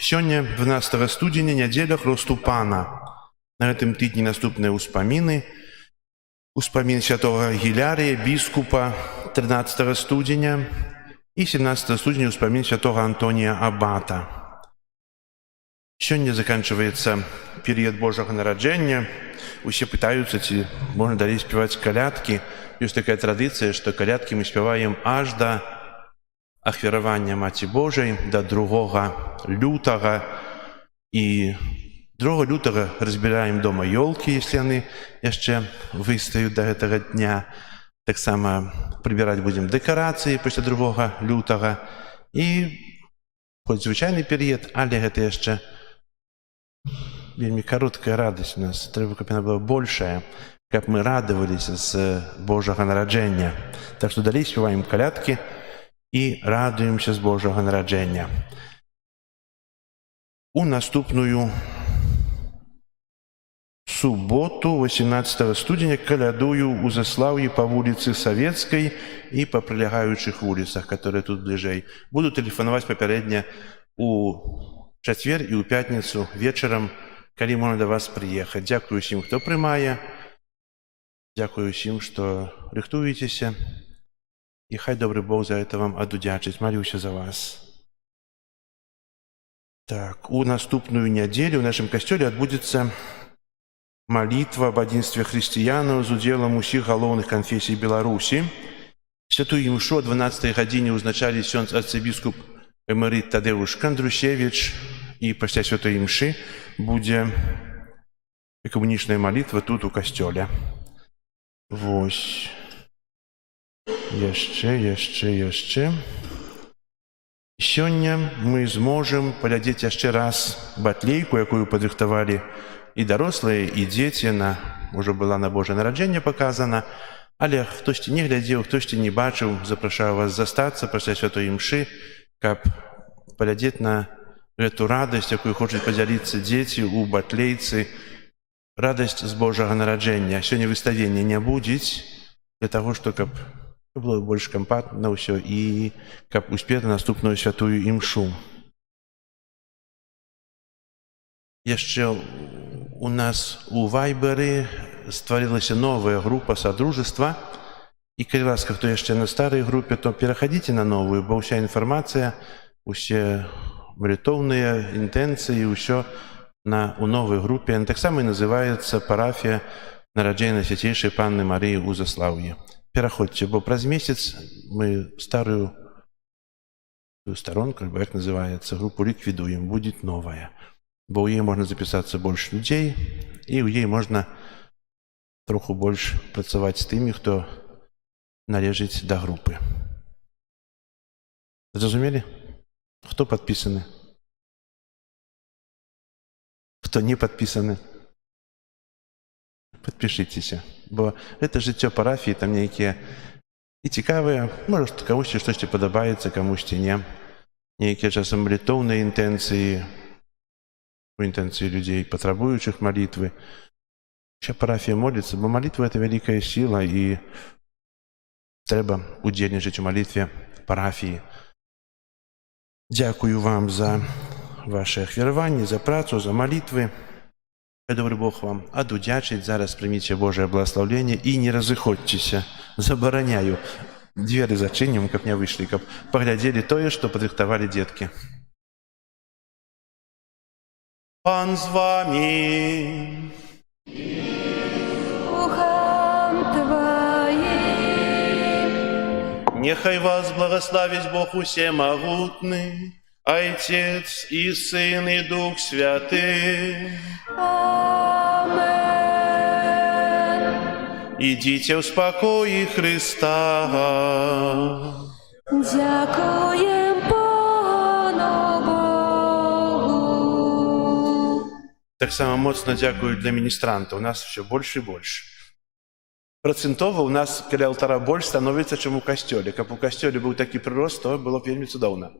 Сёння, 12 студеня, неделя Хросту Пана. На этом тыдні наступные успаміны. Успамін святого Гілярія, біскупа, 13 студеня. И 17 студеня успамін святого Антония Аббата. Сёння заканчивается период Божьего народжения. Усе пытаются, ці можно далее спевать колядки. Есть такая традиция, что колядки мы спеваем аж до ахвяравання Маці Божай, до 2 лютого. И 2 лютого разбираем дома елки, если они еще выстают до этого дня. Так само прибирать будем декорации после 2 лютого. И хоть звичайный период, але это еще вельми короткая радость у нас. Треба, чтобы она была большая, как мы радовались с Божьего народжения. Так что далее спеваем колядки и радуемся с Божьего народжения. У наступную суботу, 18 студеня, колядую у Заславье по улице Советской и по прилегающих улицах, которые тут ближей. Буду телефоновать попередне у четверг и у пятницу вечером, коли можно до вас приехать. Дякую всем, кто приймає. Дякую всем, что рихтуєтеся. И хай добрый Бог за это вам одудячить. Молюся за вас. Так, у наступную неделю в нашем касцёле адбудзецца молитва об адзінстве хрысціянаў з удзелам усіх галоўных канфесій Беларусі. Святую імшу о 12 гадзіне ўзначалі ксёндз арцыбіскуп эмерыт Тадэуш Кандрусевіч, і пасля святой імшы будзе экуменічная молитва тут у касцёле. Вось. Яшчэ. Сёння мы зможам паглядзець яшчэ раз батлейку, якую падрыхтавалі і дарослыя, і дзеці. Яна ўжо была на Божае нараджэнне паказана, але хтосьці не глядзеў, хтосьці не бачыў, запрашаю вас застацца пасля святой імшы, каб паглядзець на гэту радасць, якую хочуць падзяліцца дзеці у батлейцы, радасць з Божага нараджэння. Сёння выставення не будзе, для таго, што каб было больш кампактна ўсё і каб успець на наступную святую імшу. Яшчэ у нас у Вайберы стварылася новая група садружества, і калі ласка, хто яшчэ на старай групе, то пераходзіце на новую, бо ўся інфармацыя, усе молитоўныя інтэнцыі, ўсё у новой группе. Она так само и называется «Парафия нараджэння Свяцейшай Панны Марыі ў Заслаўі». Пераходзьце, бо праз месяц мы старую сторонку, як называется, группу ліквідуем, будет новая. Бо ў яе можна запісацца больш людзей, і ў яе можна троху больш працаваць з тымі, хто належыць да групы. Зразумелі? Хто падпісаны? Хто не падпісаны? Падпішыцеся, бо гэта жыццё парафіі, там нейкія і цікавыя, можа, камусьці штосьці падабаецца, камусьці не. Нейкія часам молитоўныя інтэнцыі, у інтэнцыі людзей, патрабуючых малітвы. Уся парафія моліцца, бо малітва — это вялікая сіла, і трэба удзельнічаць у малітве парафіі. Дзякую вам за ваше ахвяраванне, за працу, за малітвы. Добры Бог вам адудзячыць. Зараз прыміце Божае благаслаўленне і не разыходзьцеся. Забараняю. Дзверы зачынім, каб не выйшлі, каб паглядзелі тое, што падрыхтавалі дзеткі. Пан з вамі. Духом Твоим. Нехай вас благословить Бог усемогутный, Отец и Сын и Дух Святый. Амен. Идите в спокое Христа. Дякуем Пану Богу. Так само моцно дзякую для міністранта. У нас все больше и больше. Працэнтова у нас каля алтара больш становіцца, чым у касцёле. Каб у касцёле быў такі прырост, то было б вельмі цудоўна.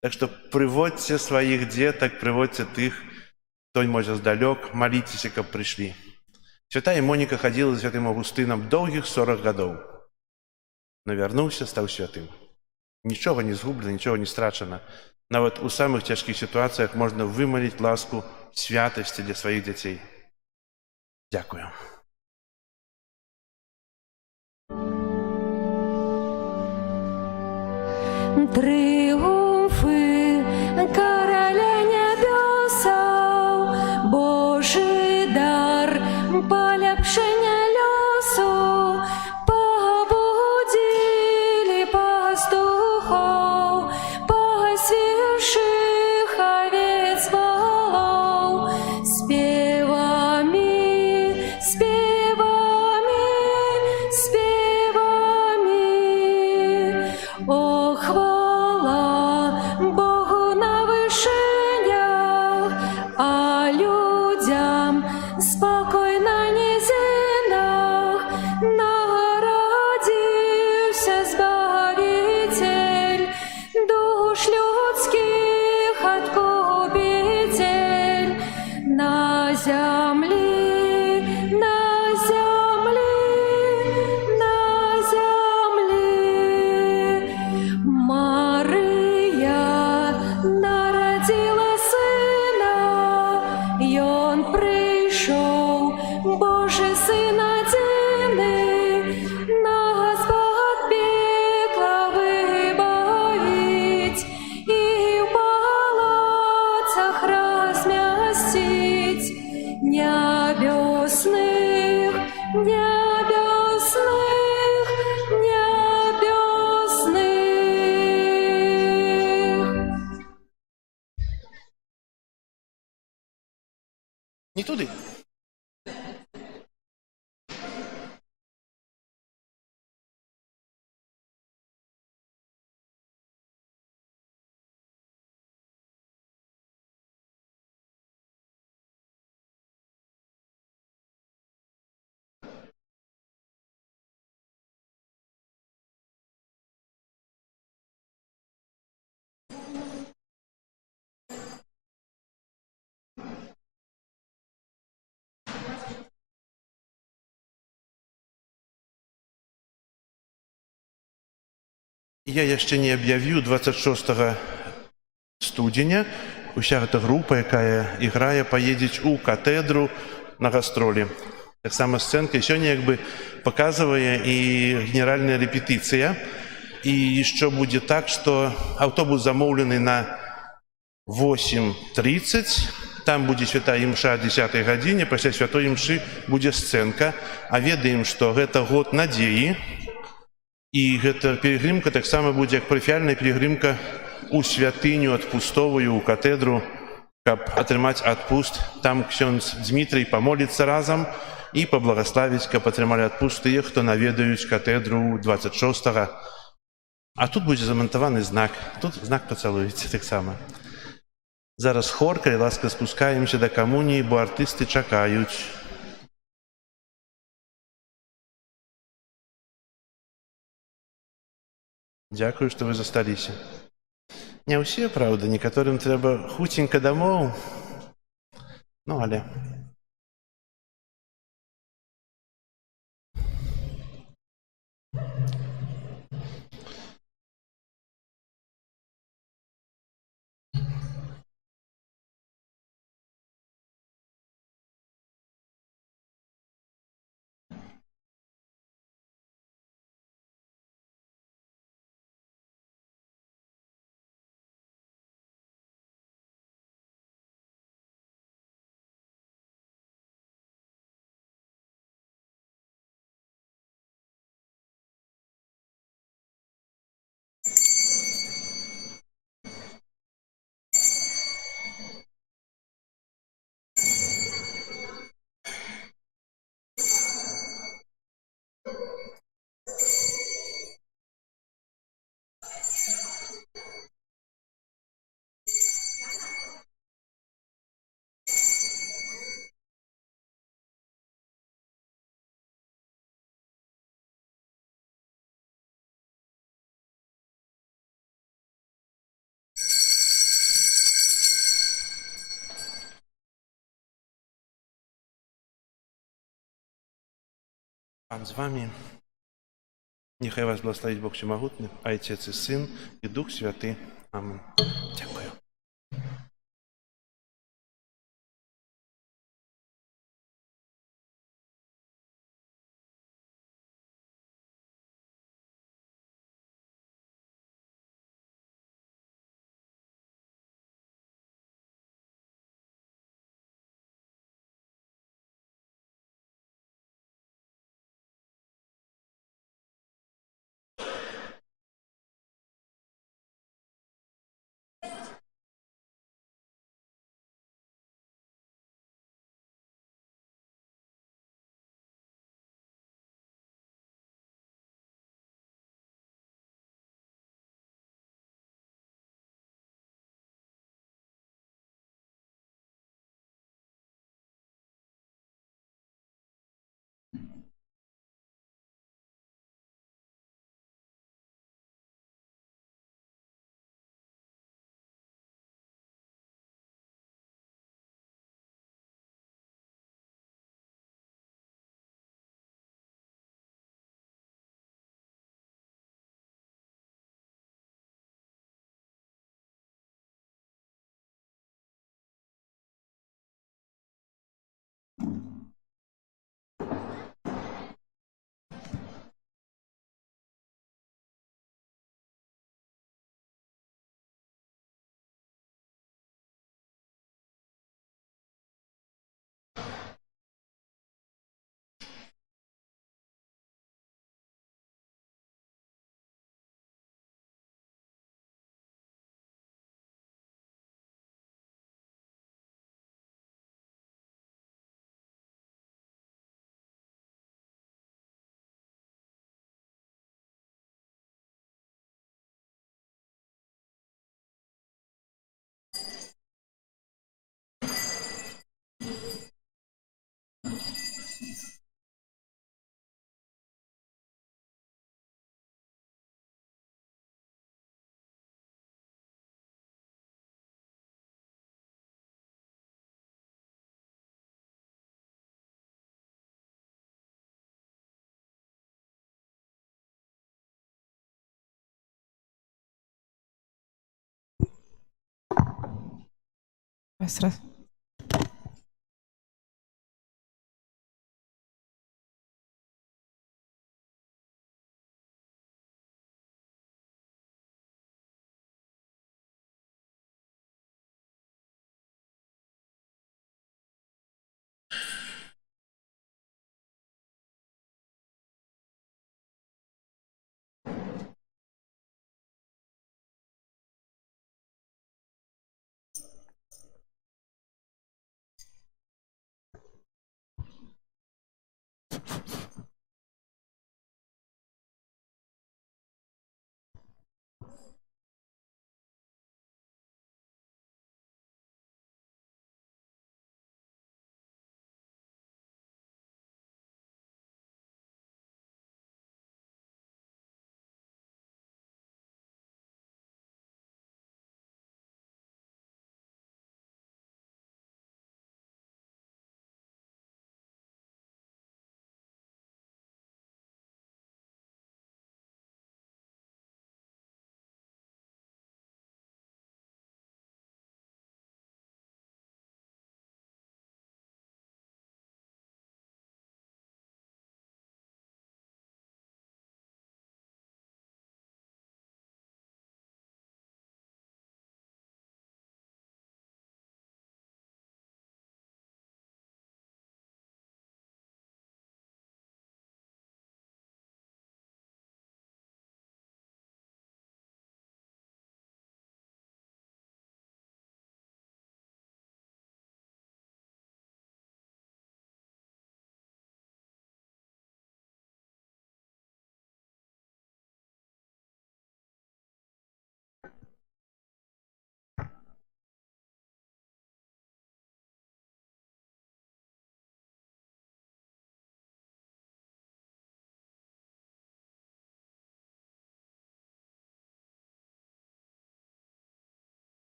Так што прыводзьце сваіх дзетак, прыводзьце тых, хто можа здалёк, маліцеся, каб прыйшлі. Святая Моніка хадзіла за святым Аўгустынам доўгіх 40 гадоў. Но вярнуўся, стаў святым. Нічога не згублена, нічога не страчана. Нават у самых цяжкіх сітуацыях можна вымаліць ласку святасці для сваіх дзяцей. Дзякую. Трыумфы Караля нябёсаў, Божы дар паляпшэння лёсу, пабудзілі пастухоў, пасвіўшых авец валоў. Спевамі, спевамі, спевамі, о, хвала Не туди. Я яшчэ не аб'явіў 26 студзеня. Уся гэта група, якая іграе, паедзець у катедру на гастролі. Таксама сцэнка сёння як бы паказвае і генеральная рэпетыцыя. І що будзе так, што аўтобус замоўлены на 8:30, там будзе святая імша о 10 гадзіне, пасля святой імшы будзе сцэнка, а ведаем, што гэта год надзеі, і гэта пілігрымка таксама будзе як парафіяльная пілігрымка у святыню адпустовую, у катедру, каб атрымаць адпуст. Там ксёндз Дзмітрый памоліцца разам і паблагаславіць, каб атрымалі адпуст тыя, хто наведаюць катедру 26. А тут будзе замантаваны знак. Тут знак пацалуеце таксама. Зараз хор, калі ласка, спускаемся да камуніі, бо артысты чакаюць. Дзякую, што вы засталіся. Не ўсе, праўда, некаторым трэба хуценька дамоў. Ну, але... Пан з вамі. Нехай вас благословить Бог Всемогутный, Отец и Сын, и Дух Святый. Аминь. Дякую. Раз.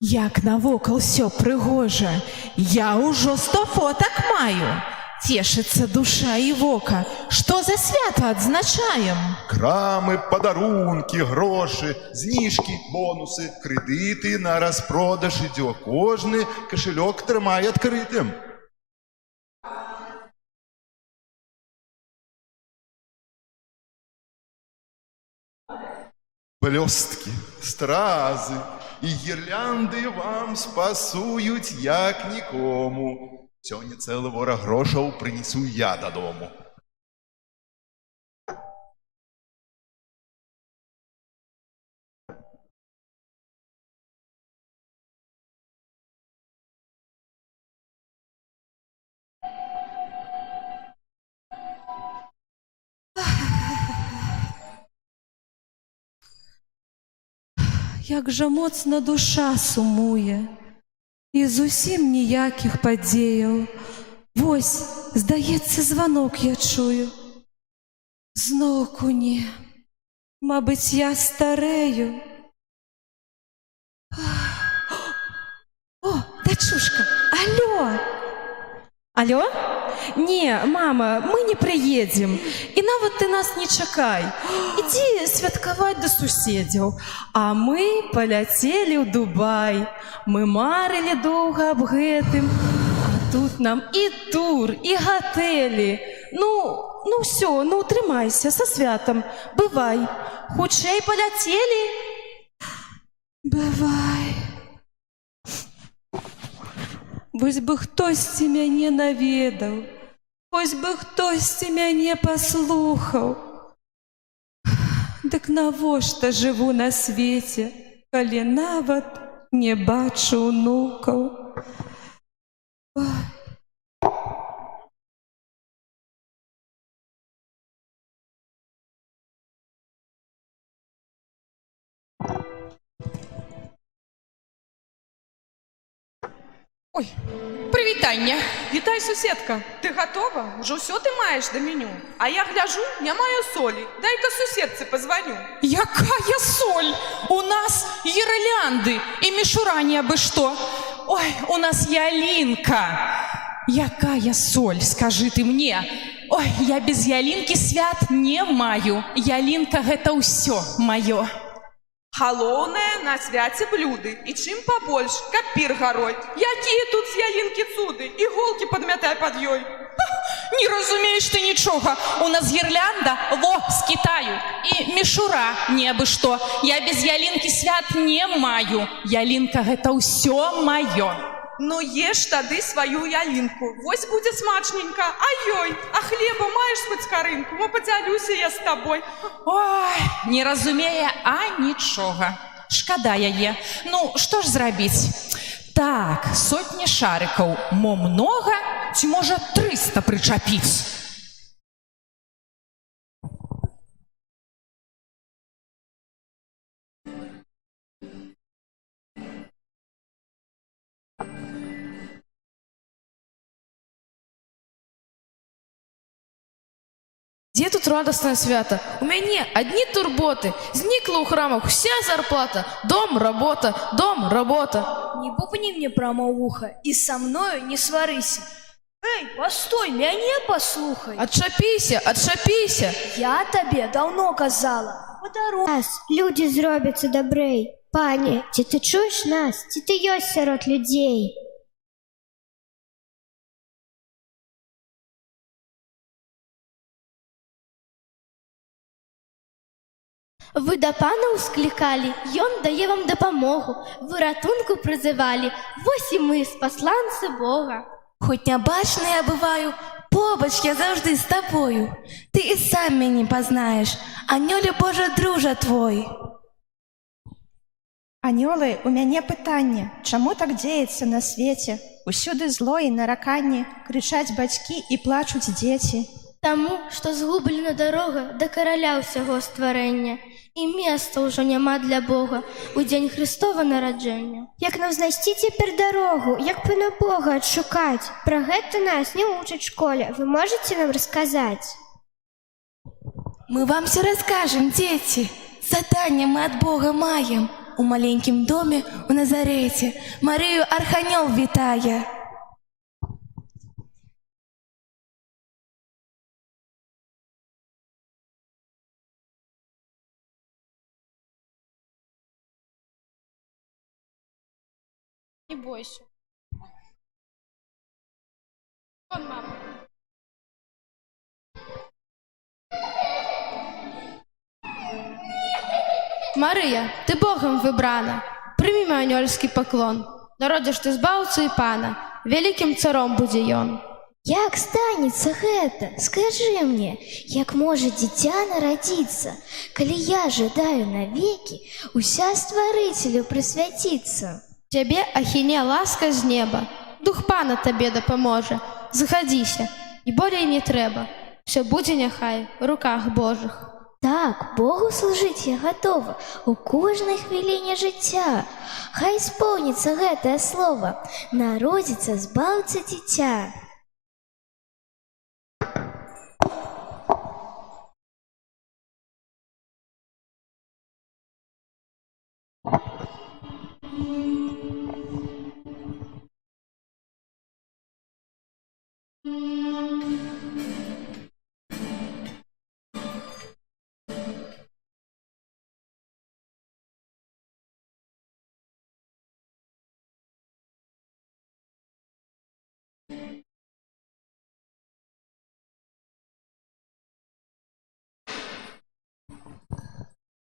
Як навокал все пригоже, я ўжо 100 фоток маю. Цешыцца душа і вока. Што за свята адзначаем? Крамы, падарункі, грошы, зніжкі, бонусы, крэдыты на распродаж ідзе. Кожны кашалёк трымае адкрытым. Блёсткі, стразы і гірлянды вам спасуюць як нікому. Сёння цэлы вораг грошаў прынесу я дадому. як жа моцна душа сумуе, і зусім ніякіх падзеяў. Вось, здаецца, званок я чую. Зноў куне, мабыць, я старею. О, дачушка, алло! Алло? Не, мама, мы не приедем. І нават ты нас не чакай. Ідзі святкаваць да суседзяў. А мы паляцелі ў Дубай. Мы марылі доўга аб гэтым. А тут нам і тур, і гатэлі. Ну ўсё, ну трымайся, са святам. Бывай. Хутчэй паляцелі? Бывай. Вось бы хтосьці мяне наведаў, вось бы хтосьці мяне паслухаў. Дык навошта жыву на свеце, калі нават не бачу ўнукаў? Ой. Ой, прывітанне. Вітай, суседка. Ты гатова? Ужо ўсё ты маеш да меню. А я гляжу, не маю солі. Дай-ка суседцы пазваню. Якая соль? У нас гірлянды і мішура не абы што. Ой, у нас ялінка. Якая соль, скажи ты мне? Ой, я без ялінкі свят не маю. Ялінка гэта ўсё маё. Галоўнае на свяце блюды. І чым пабольш, каб пір гарой. Якія тут з ялінкі цуды? Іголкі падмятай пад ёй. Не разумееш ты нічога. У нас гірлянда, во, з Китаю. І мішура не абы што. Я без ялінкі свят не маю. Ялінка гэта ўсё маё. Ну еш тады сваю ялінку. Вось будзе смачненька. Ай-ёй, а хлеба маеш хоць скарынку? Мо падзялюся я з табой. Ой, не разумее нічога. Шкада яе. Ну, што ж зрабіць? Так, сотні шарыкаў. Мо многа, ці можа 300 прычапіць? Где тут радостное свято? У меня одни турботы. Зникла у храмах вся зарплата. Дом, работа, дом, работа. Не бубни мне прямо в ухо и со мною не сварыся. Эй, постой, мяне послухай. Отшапися, отшапися. Я тебе давно казала. Нас люди зробяцца дабрэй. Пане, ці ты чуеш нас? Ці ты ёсць сярод людзей? Вы да пана ўсклікалі, ён дае вам дапамогу. Вы ратунку прызывалі, вось і мы, спасланцы Бога. Хоць нябачны я бываю, побач я заўжды з табою. Ты і сам мяне пазнаеш, анёле Божа дружа твой. Анёлы, у мяне пытанне, чаму так дзеецца на свеце? Усюды зло і нараканне, крычаць бацькі і плачуць дзеці. Таму, што згублена дарога да караля ўсяго стварэння. І месца ўжо няма для Бога у дзень Хрыстова нараджэння. Як нам знайсці цяпер дарогу, як пана Бога адшукаць? Пра гэта нас не вучаць школе. Вы можаце нам расказаць? Мы вам все раскажем, дети. Задание мы от Бога маем. У маленьким доме у Назарете Марию Архангел витая. Не бойся. Вон, мама. Мария, ты Богом выбрана. Прими мой анёльский поклон. Народишь ты збаўцу і пана. Великим царом будзе ён. Як станецца гэта? Скажы мне, як можа дзіця нарадзіцца, калі я жадаю навекі уся стварыцелю прысвяціцца? Тебе ахіне ласка з неба. Дух пана табе дапаможа. Згадзіся, і болей не трэба. Все будзе няхай в руках Божых. Так, Богу служыць я гатова у кожнай хвіліне жыцця. Хай споўніцца гэтае слова, народзіцца збаўца дзіця.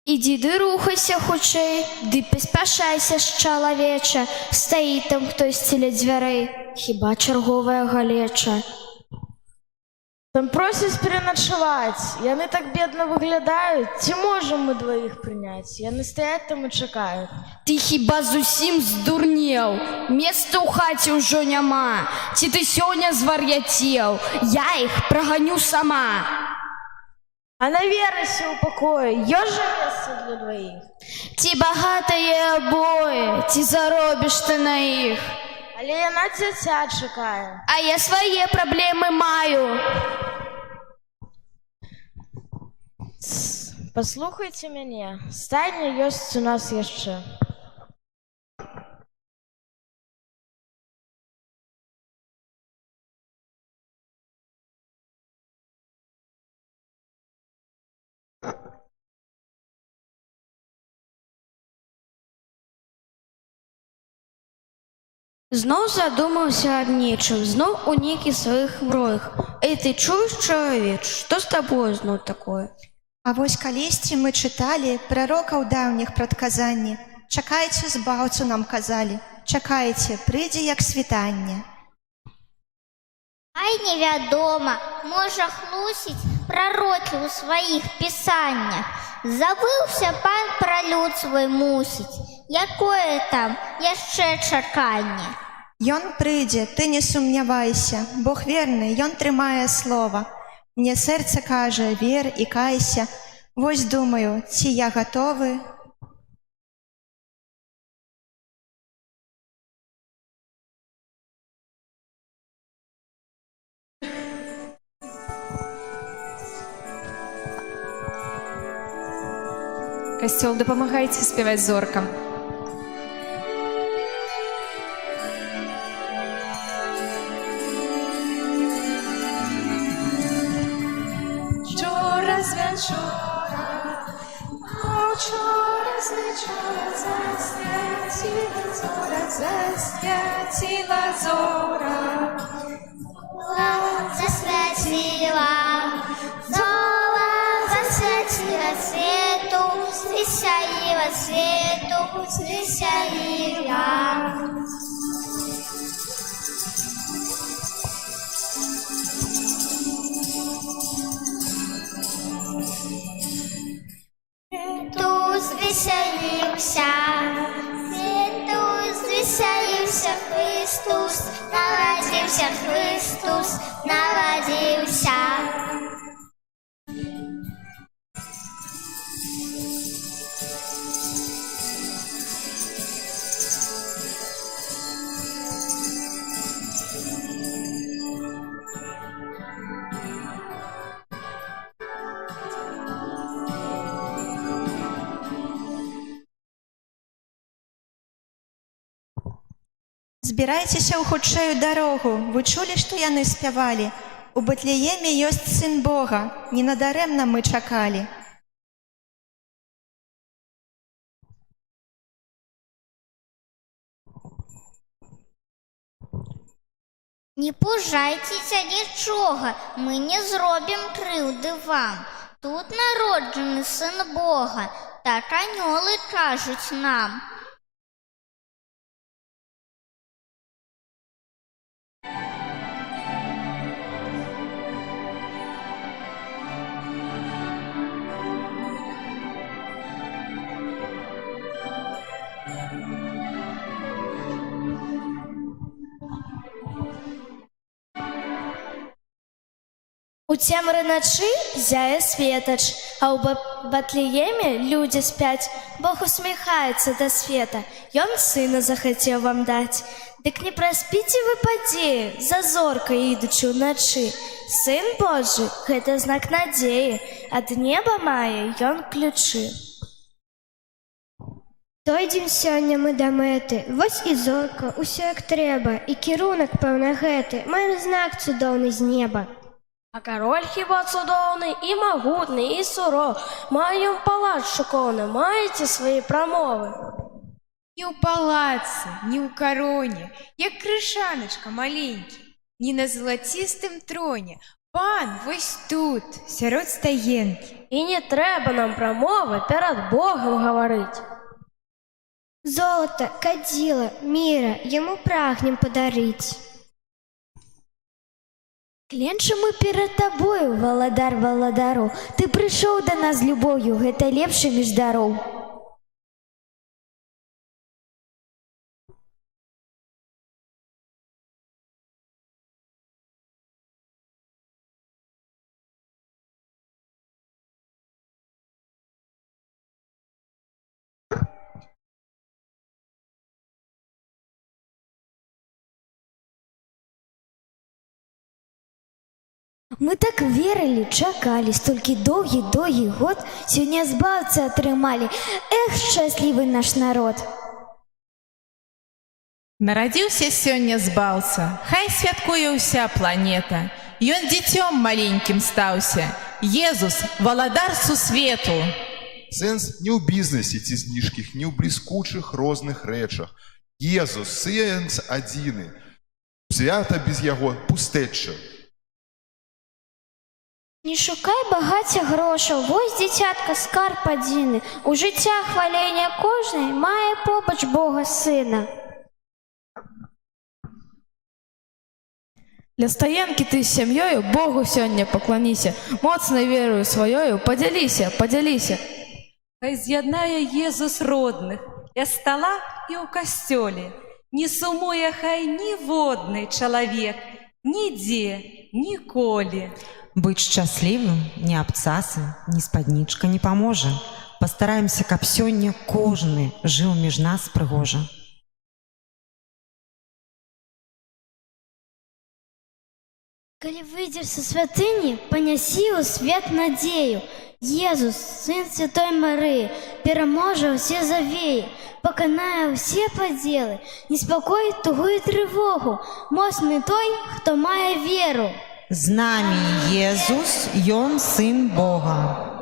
Ідзі ды рухайся хутчэй, ды паспяшайся ж, чалавеча, стаіць там хтосьці ля дзвярэй, хіба чарговая галеча. Там просяць пераначаваць, яны так бедна выглядаюць, ці можам мы дваіх прыняць? Яны стаяць там і чакаюць. Ты хіба зусім здурнеў? Месца ў хаце ўжо няма. Ці ты сёння звар'яцеў? Я іх праганю сама. А навернуся ў пакоі, ёсць жа месца для дваіх? Ці багатыя абое, ці заробіш ты на іх? Але яна дзіця чакае. А я свае праблемы маю. Паслухайце мяне, стайня ёсць у нас яшчэ. Зноў задумаўся аб нечым, зноў у нейкіх сваіх мроях. Эй, ты чуеш, чалавеч, што з табою зноў такое? А вось калісьці мы чыталі прарокаў даўніх прадказанні. Чакайце, збаўцу нам казалі. Чакайце, прыйдзе як світанне. Ай, невядома, можа хлусіць прарокі ў сваіх пісаннях. Забыўся пан пра люд свой мусіць. Якое там яшчэ чаканне? Ён прыйдзе, ты не сумнявайся. Бог верны, ён трымае слова. Мне сэрца кажа, вер і кайся. Вось думаю, ці я гатовы? Касцёл, дапамагайце спяваць зоркам. Вчора звянчора, вчора звечора, засвятила зора. Засвятила, зола засвятила свету, звесяила свету, звесяила. Свету звесяился, свету звесяился Христос, народился Христос, народился. Збірайцеся ў хутчэю дарогу. Вы чулі, што яны спявалі? У Бэтлееме ёсць сын Бога. Ненадарэмна мы чакалі. Не пужайцеся нічога, мы не зробім крыўды вам. Тут народжаны сын Бога, так анёлы кажуць нам. У цемры начы зяе светач, а ў Батлееме людзі спяць. Бог усміхаецца да света, Ён сына захацеў вам даць. Дык не праспіце вы падзеі, за зоркай ідучы ўначы. Сын Божы — гэта знак надзеі, ад неба мае Ён ключы. Дойдзем сёння мы да мэты, вось і зорка, усё як трэба, і кірунак, пэўна, гэты, маем знак цудоўны з неба. А кароль хіба цудоўны і магутны і суров, маем палац шыкоўны, маеце свае прамовы. Не ў палацы, не ў кароне, як крышаначка маленькі, не на залацістым троне. Пан вось тут, сярод стаенкі. І не трэба нам прамовы перад Богам гаварыць. Золата, кадзіла, міра яму прагнем падарыць. Кленчым мы перад табою, валадар валадару. Ты прыйшоў да нас з любоўю, гэта лепшы між дароў. Мы так верылі, чакалі, столькі доўгі год, сёння збаўцы атрымалі. Эх, шчаслівы наш народ! Нарадзіўся сёння збаўца, хай святкуе ўся планета. Ён дзіцём маленькім стаўся, Езус, валадар сусвету. Сэнс не ў бізнесе ці зніжкіх, не ў бліскучых розных рэчах. Езус, сэнс адзіны. Свята без яго пустэчча. Не шукай багацця грошаў, вось дзіцятка скарб адзіны. У жыцця хвалення кожнай мае побач Бога сына. Для стаенкі ты з сям'ёю Богу сёння пакланіся, моцнай верою сваёю падзяліся, падзяліся. Хай з'яднае Езус родных ля стала і ў касцёле. Не сумуе хай ніводны чалавек, нідзе, ніколі. Быть счастливым, не абцасы, ни спадничка не поможа. Постараемся, каб сёння кожны жыў між нас прыгожа. Калі выйдзеш са святыні, панясі ў свет надзею. Езус, сын святой Марыі, пераможа ўсе завеі, паканае ўсе падзелы, неспакой, тугу і трывогу, моцны той, хто мае веру. З намі Езус, Ён сын Бога.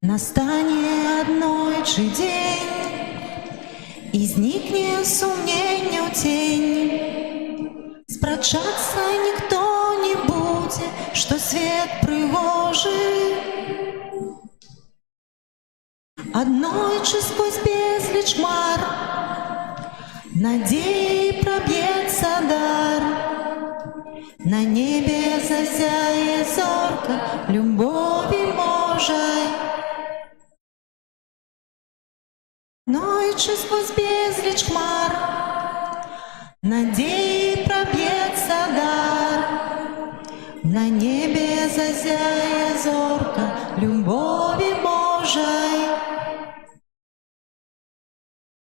Настане аднойчы дзень, і знікне сумненняў цень. Спрачацца ніхто не будзе, што свет прыгожы. Аднойчы сквозь безліч хмар надзеі праб'ецца дар. На небе засяе зорка любові Божай. Ночью сквозь безліч хмар надеи пробьется дар. На небе зазяе зорка любови Божай.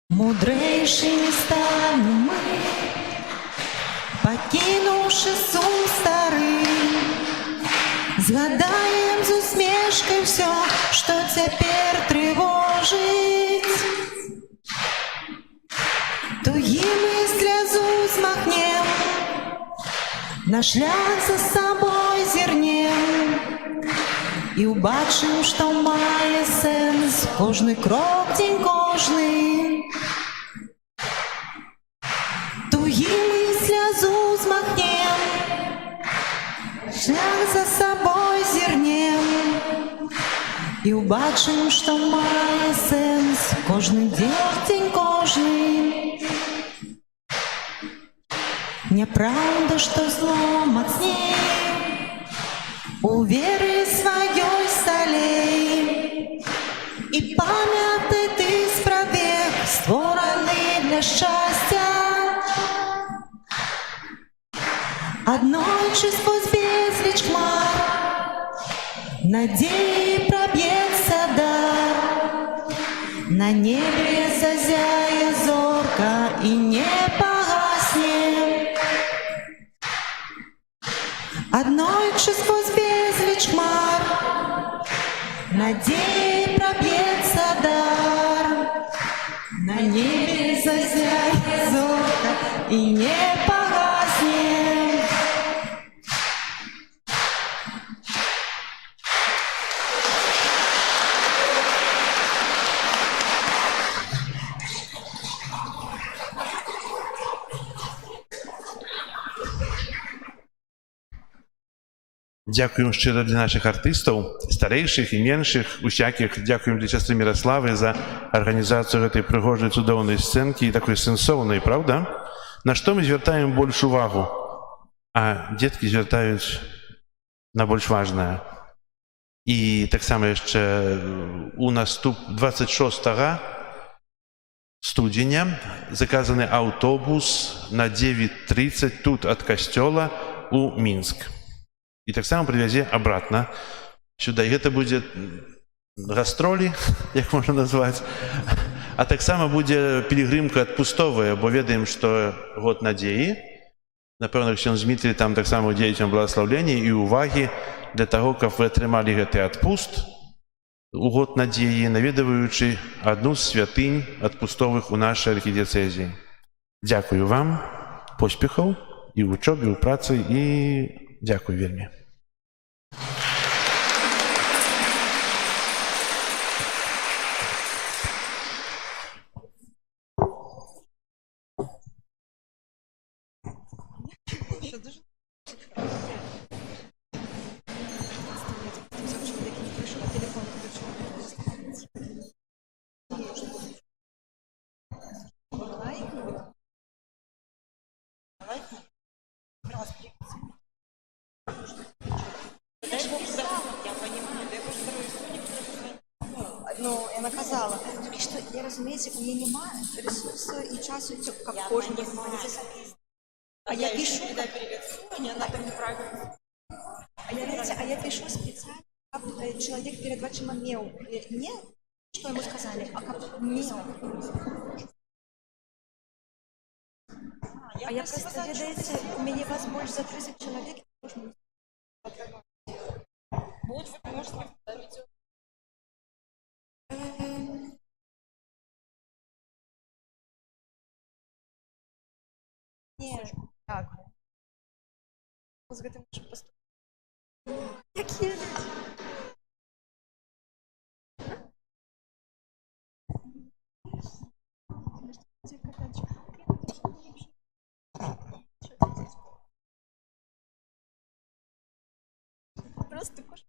Мудрейшими станем мы, покинувши сум старый. Згадаем з усмешкой все, что теперь тревожит. Тугими слезу смахнем, наш шлях за собой зернем, і убачим, что мае сенс кожный крок, день кожный. Тугими слезу смахнем, шлях за собой зернем, і убачим, что мае сенс кожный день кожный. Мне правда, что зло мацнее у веры своей солей. И памяты ты спровек, створаны для счастья. Одночі сквозь безліч хмар надії проб'ється дар. На небе зазяє зорка и не погасне. Одночі сквозь безліч хмар надії проб'ється дар. На небе зазяє зорка и не погасне. Дякуємо щиро для наших артистів, старейших і менших, усяких. Дякуємо для сестри Мирослави за організацію цієї пригожої, цудовної сценки і такої сенсовної, правда? На що ми звертаємо більшу увагу, а дітки звертають на більш важне. І так само ще у наступ 26 студеня заказаний автобус на 9:30 тут від костела у Мінськ. І так само привезе обратно сюди. І це буде гастролі, як можна назвати. А так само буде пілігримка відпустова, бо ведаємо, що год надії. Напевно, ксьондз Дмитрій там так само діятелям благословення і уваги для того, каб ви отримали гэты адпуст у год надії, навідуючи одну з святынь адпустових у нашій архідієцезії. Дякую вам, поспіхів і в учобі, і в праці, і дякую вельми. Ну, вона казала, тільки що, я розумієте, у мене немає ресурсу і часу, як кожен має. А я пишу, а я пишу специально, как человек перед вашим имел не, что ему сказали, а как имел. А я просто, видите, у меня вас больше за 30 человек, можно. Вот вы можете видео. Ні, дякую. З гэтым можу поступити. Які люди? Просто кошмар.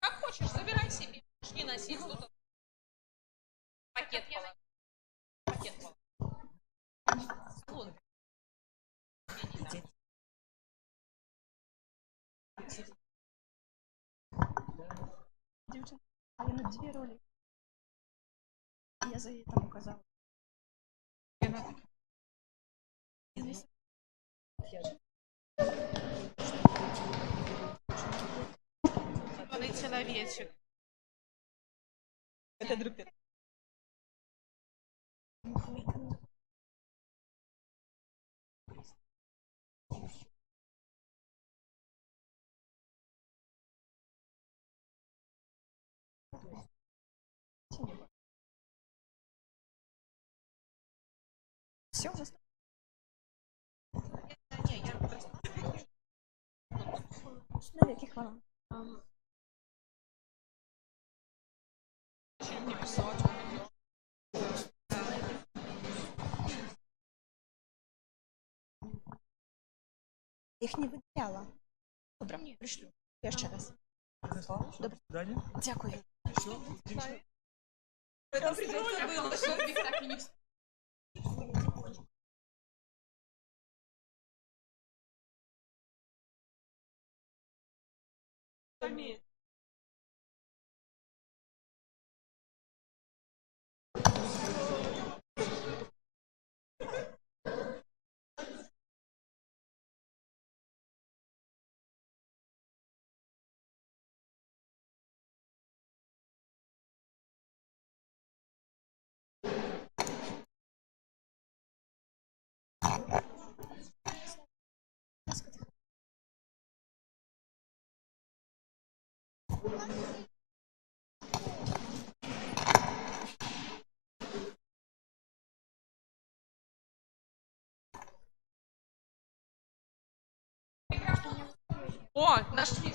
Как хочешь, забирай себе. Не носить тут. Пакет положи. Пакет положи. Девчонка, а я на 2 роли. Я за ей там указала. Огуречек. Это друг. Все, на яких хвилин? Їх не виділяла. Добре, пришлю. Я ще раз. Добре. Дякую. Там придется было, чтобы их так и не вспомнить. О, нашли.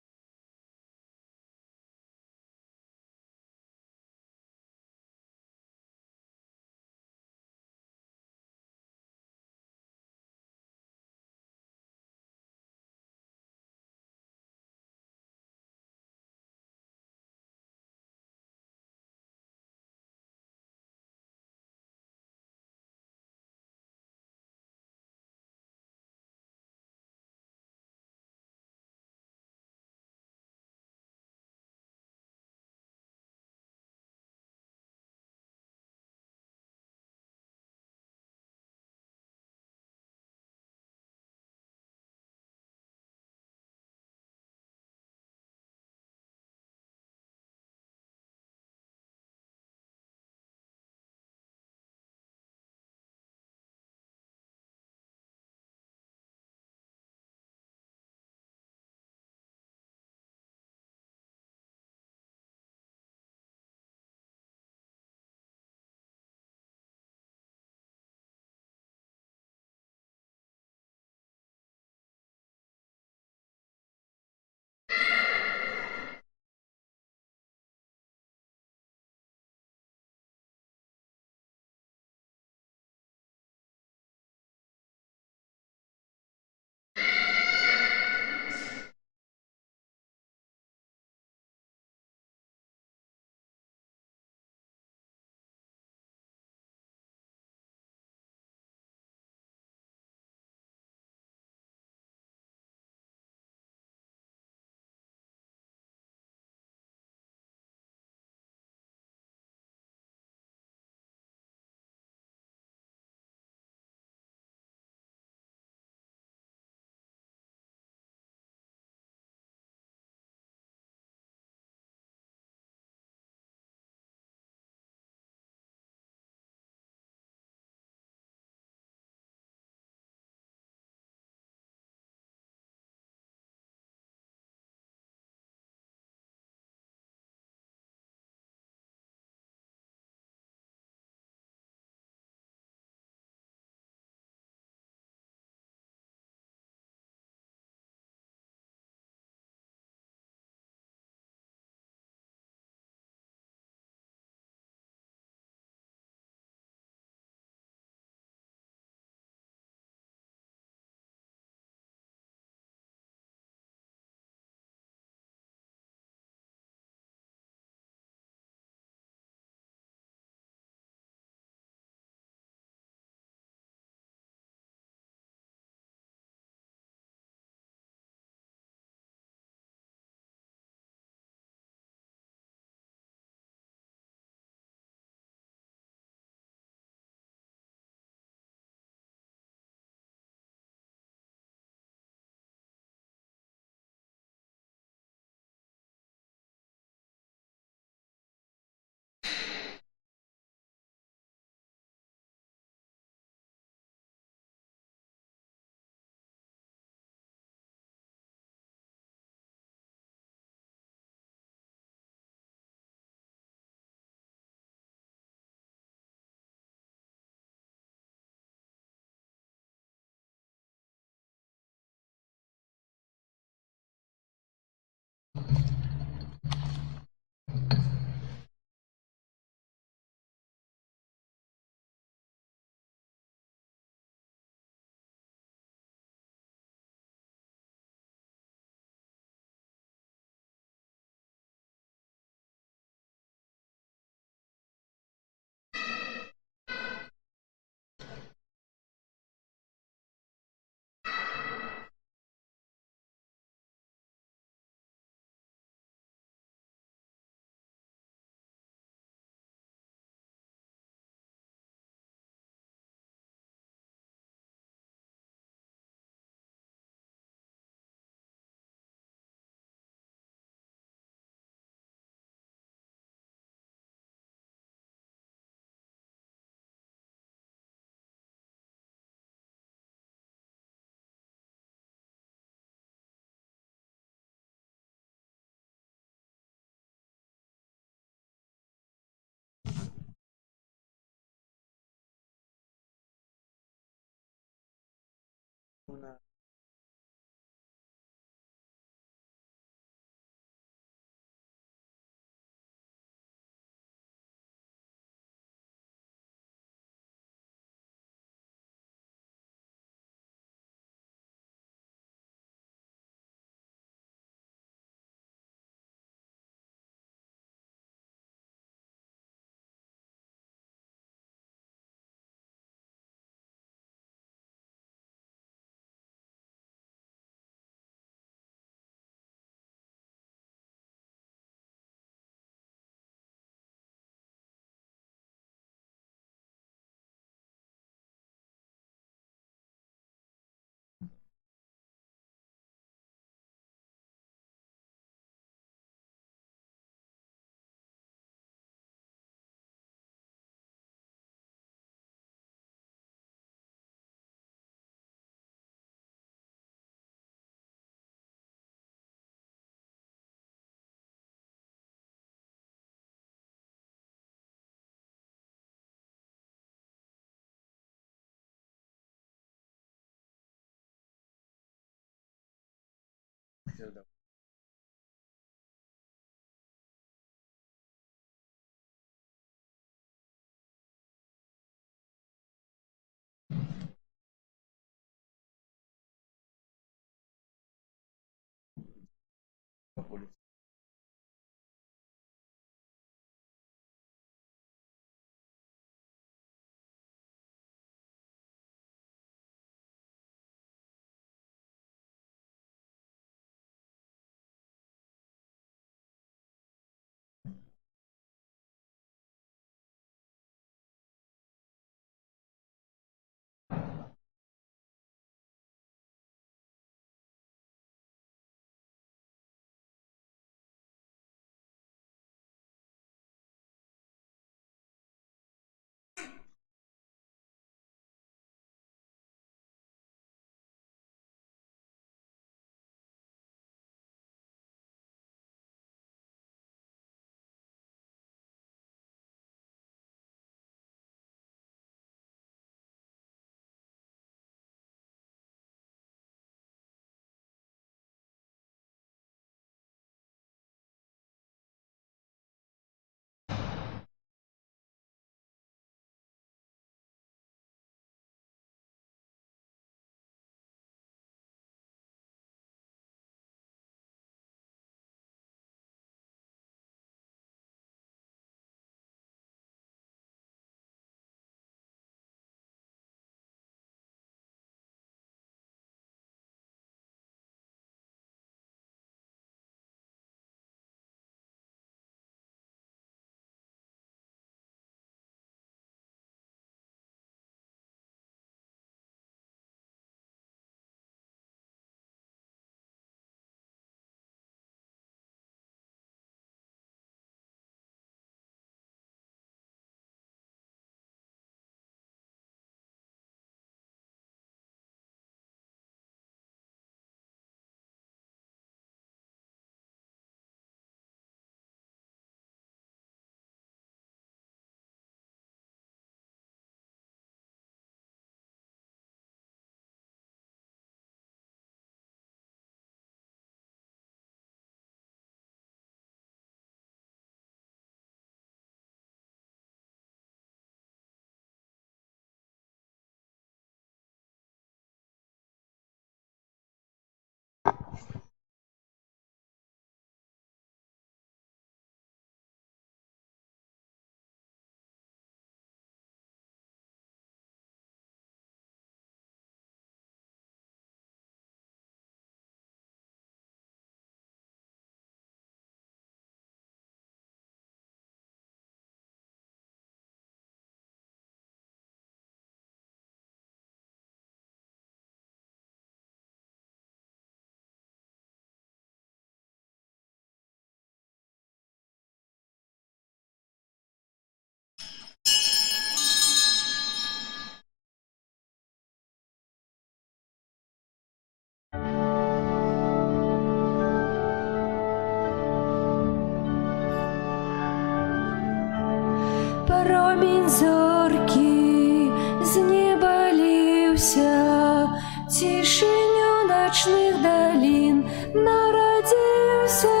промінь зорки з неба лівся, тишиню ночних долін народився,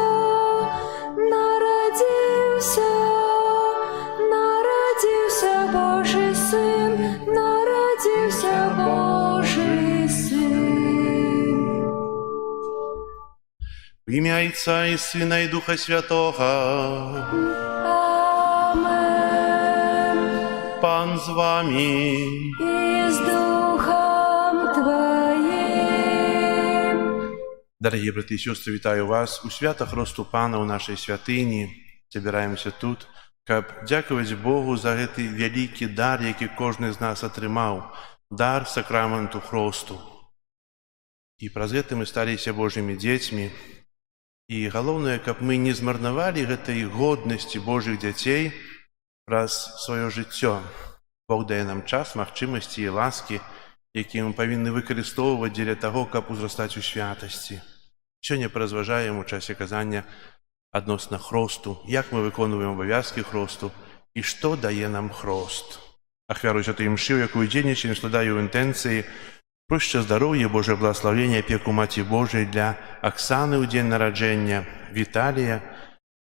народився, народився Божий син, народився Божий син. В ім'я Отця і Сина і Духа Святого. Амен. Пан з вами. І з Духом Твоїм. Дорогі брати і сестри, вітаю вас у святах Росту Пана у нашій святині. Збираємося тут, каб дякувати Богу за цей великий дар, який кожен з нас отримав, дар сакраменту Хросту. І праз це ми сталися Божими дітьми. І головне, каб ми не змарнували гэтай годнасці Божих дзяцей праз сваё жыццё. Бог дае нам час, магчымасці і ласкі, якія мы павінны выкарыстоўваць дзеля таго, каб узрастаць у святасці. Сёння паразважаем у часе казання адносна хросту, як мы выконваем абавязкі хросту і што дае нам хрост. Ахвяру святой імшы, у якую дзейнічаем, складаю ў інтэнцыі проща здароўя, Божае благословення, апеку Маці Божай для Аксаны ў дзень нараджэння, Віталія,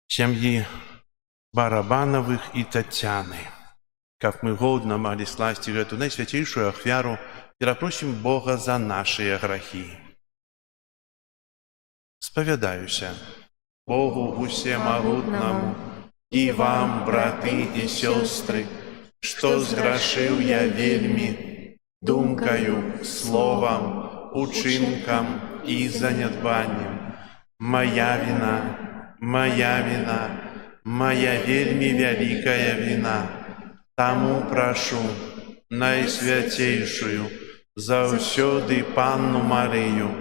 сям'і Барабанавых і Тацяны. Каб мы годна маглі скласці гэту найсвяцейшую ахвяру, перапросім Бога за нашыя грахі. Спавядаюся Богу усемагутнаму і вам, браты і сёстры, што зграшыў я вельмі думкаю, словам, учынкам і занядбаннем. Моя віна, моя віна, моя вельмі вялікая віна. Таму прашу найсвяцейшую заўсёды Панну Марыю,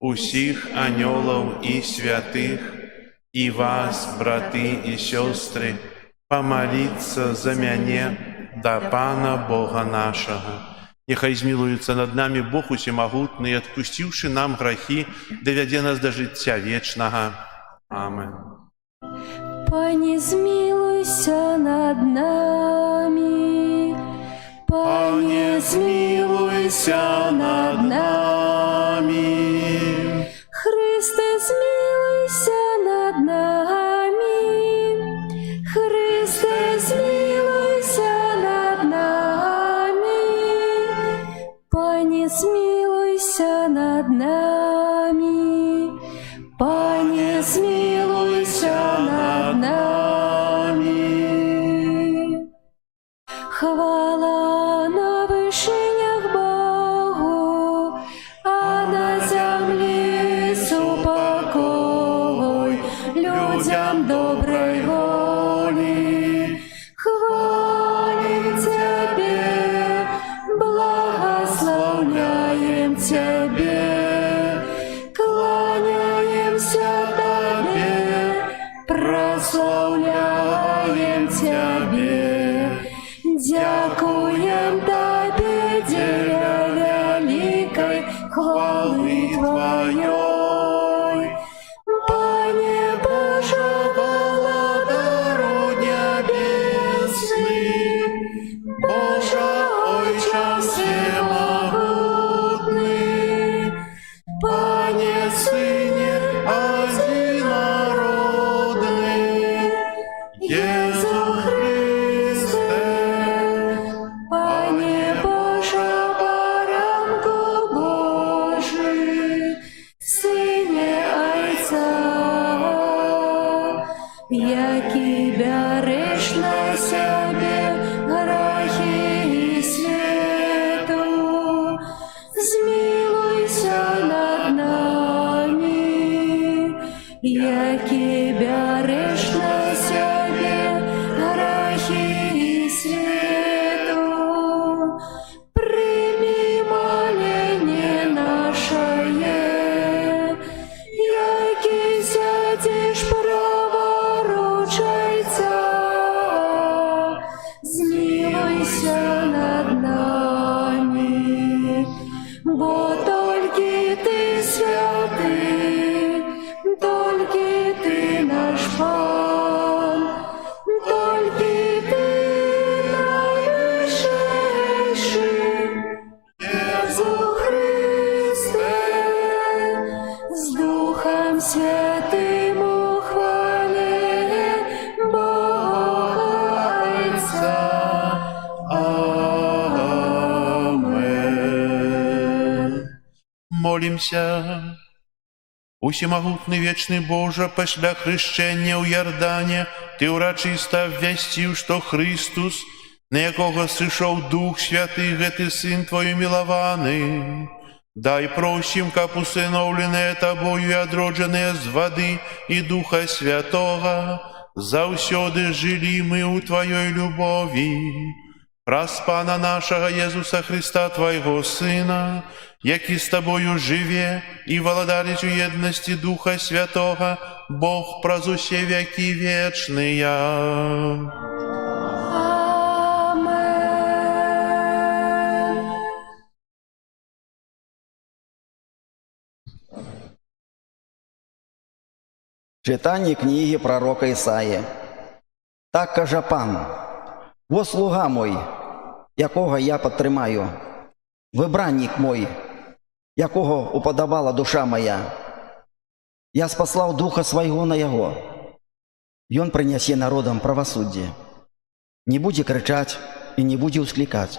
усіх анёлаў і святых, і вас, браты і сёстры, памаліцца за мяне да Пана Бога нашага. Нехай змілуецца над намі Бог усемагутны і, адпусціўшы нам грахі, давядзе нас да жыцця вечнага. Амен. Пане, змілуйся над намі. Пане, змілуйся над намі. Христе, змілуйся над намі. Христе, змілуйся над намі. Пане, змілуйся над намі. Пане, змілуйся над намі. Хвала на вишенях Богу, а на землі супокой людям доброй волі. Хвалим Тебе, благословляем Тебе, кланяемся Тебе, прославляем Тебе, дякуем Тебе, деля великой хвалы Твоей. Пане Боже, владару небесный, Боже, Отче всемогутный, Пане Сыне одинородный, Иисус Христе, Пане Боже, Баранку Божий, Сыне Отца, який береш на себе грехи і світу, змілуйся над нами, який береш на себе грехи і світу, прийми моління наше, який сядеш праворуч Отця, змілуйся над нами, бо тільки ти святий, тільки ти наш Пан, тільки ти помолимся. Усемогутный вечный Боже, після хрещення у Ярдане, Ти урочисто ввестив, що Христос, на якого сишов Дух Святий, гети Син Твою милований. Дай просим, как усыновленные Тобою и одродженные з воды и Духа Святого, завсёды жили мы у Твоей любови. Раз Пана нашего Иисуса Христа, Твоего Сына, який с Тобою живе и владарить у едности Духа Святого, Бог праз усе веки вечные. Читання книги пророка Ісаї. Так каже Пан: «Во слуга мой, якого я підтримаю, вибранник мой, якого уподобала душа моя. Я спаслав Духа Свайго на Яго, и Он принесе народам правосудие. Не буде кричать и не буде ускликать.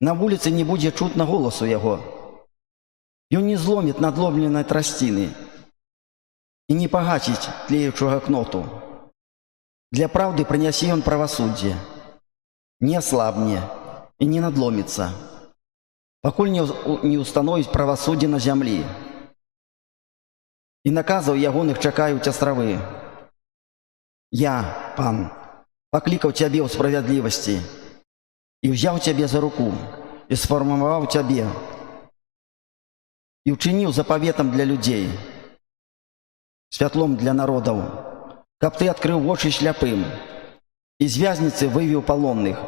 На улице не буде чутно голосу Яго. И Он не зломит надломленной тростины, и не погасить тлеющего кноту. Для правды принеси Он правосудие, не ослабне и не надломится, покуль не установить правосудие на земле. И наказов ягоных чекают островы. Я, Пан, покликал Тебе в справедливости, и взял Тебе за руку, и сформовал Тебе, и учинил заповетом для людей, святлом для народов, каб Ты открыл очи шляпым, из вязницы вывел полонных,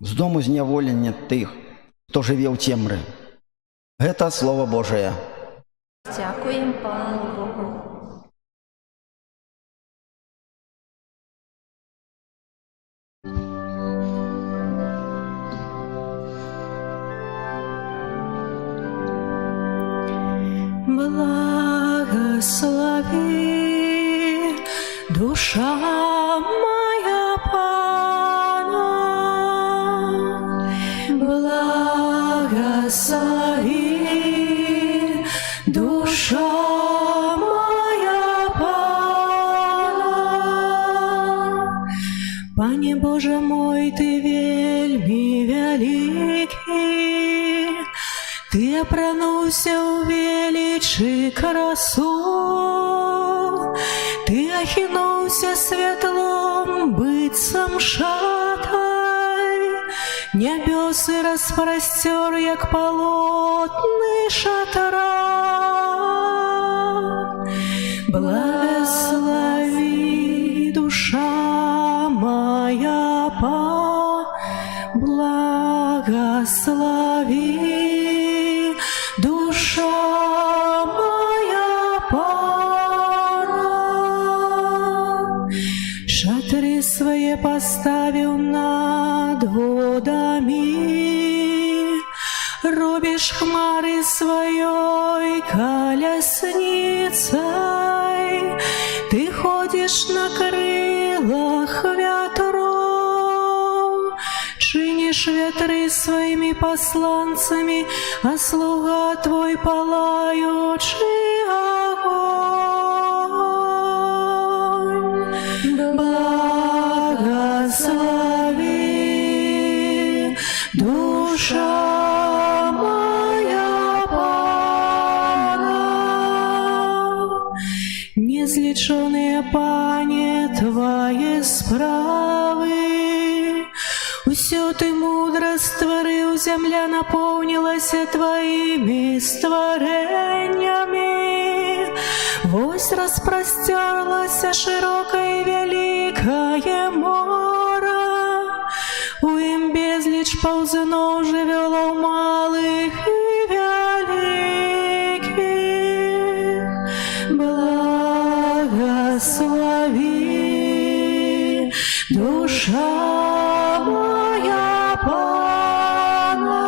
з дому зневолення тих, хто живе у темрі. Это Слово Божие. Дякуємо Пану Богу. Благослови, душа моя Пана, благослови, душа моя Пана. Пане Боже мой, Ты вельми великий, Ты опрануся у величи красу, Ты охинуся светлом быцем шатай, небесы распростер, як полотны шатра. Благослови, душа моя, благослови, душа моя Пана. Шатры свои поставил над водами, робишь хмары своей колесницей, Ты ходишь на крылах ветров, чинишь ветры своими посланцами, а слуга Твой палаючий огонь. Благослови, душа моя Пана. Незлеченные, Пане, Твои справы, усё Ты мудро створил, земля наполнилась Твоими створениями. Вось распростерлась широкое и великое море, у им безлич ползунов живело малых и великих. Благослови, душа моя Пана.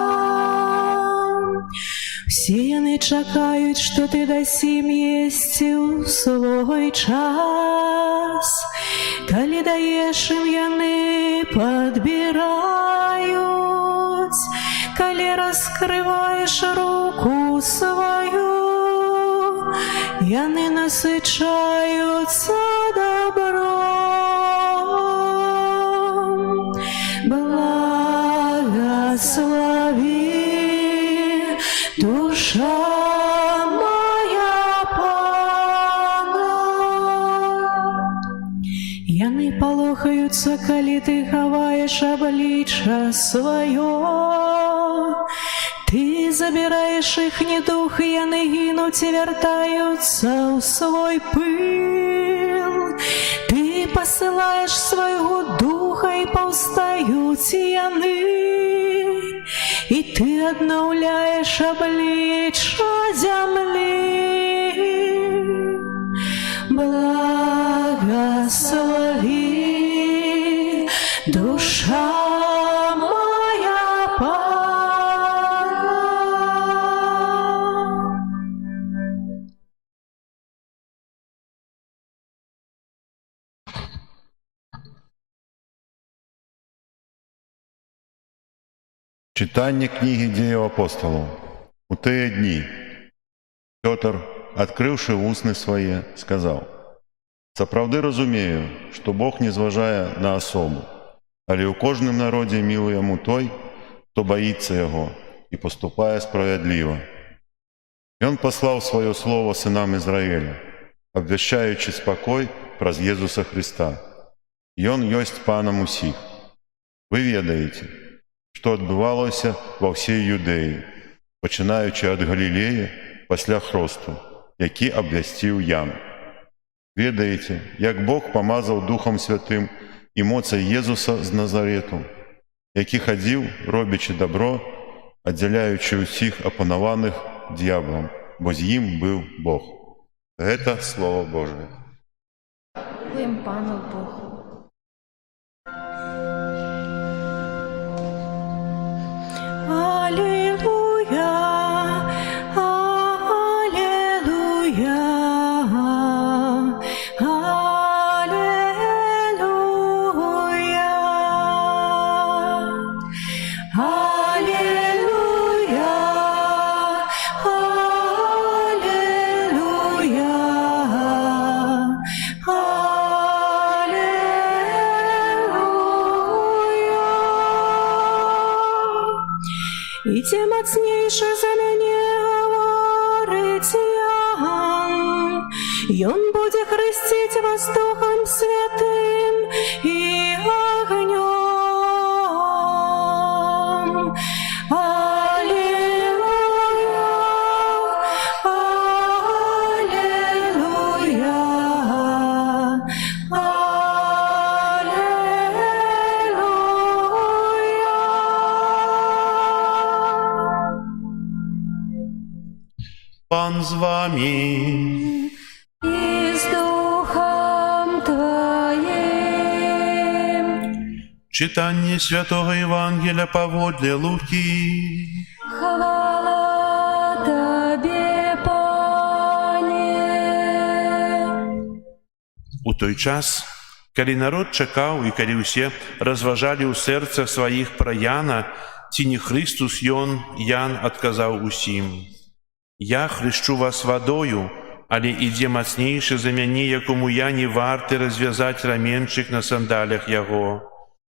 Все яны чакают, что Ты дасим есть у свой час. Коли даешь им, яны подбирают, коли раскрываешь руку, свою, яны насычаюцца добром. Благослови, душа моя Пана. Яны палохаюцца, калі ты хаваеш аблічча сваё. Ты забираешь их недух, яны гинуть и вертаются в свой пыл. Ты посылаешь своего духа, и повстают яны, и ты обновляешь обличье земли. Благослови, душа моя Пана. Читання книги Деяў апостолаў. У тыя дні Пётр, адкрыўшы вусны свае, сказаў: «Сапраўды разумею, што Бог не зважае на асобу, але ў кожным народзе мілы яму той, хто баіцца яго і паступае справядліва. Ён паслаў сваё слово сынам Ізраіля, абвяшчаючы спакой праз Езуса Хрыста. Ён ёсць панам усіх. Вы ведаеце, што адбывалася ва ўсей Юдэі, пачынаючы ад Галілеі пасля хросту, які абвясціў Ян. Ведаеце, як Бог памазаў Духам Святым і моцай Езуса з Назарету, які хадзіў, робячы дабро, аддзяляючы ўсіх апанаваных д'яблам, бо з ім быў Бог». Гэта Слово Божие. Дякуємо Пану Богу. Аллилуйя, аллилуйя, аллилуйя, аллилуйя, і ці мацнейшы за мяне гаворыць Ян. Ён будзе хрысціць вас Духом Святым і агнём. Аллилуйя, аллилуйя, Пан з вами. и с Духом Твоим. Читание Святого Евангелия паводле Луки. Хвала Тебе, Пане. У той час, калі народ чакаў і калі ўсе разважалі ў сэрцах сваіх пра Яна, ці не Христус ён, Ян адказаў усім: «Я хрышчу вас вадою, але ідзе мацнейшы за мяне, якому я не варты развязаць раменчык на сандалях яго.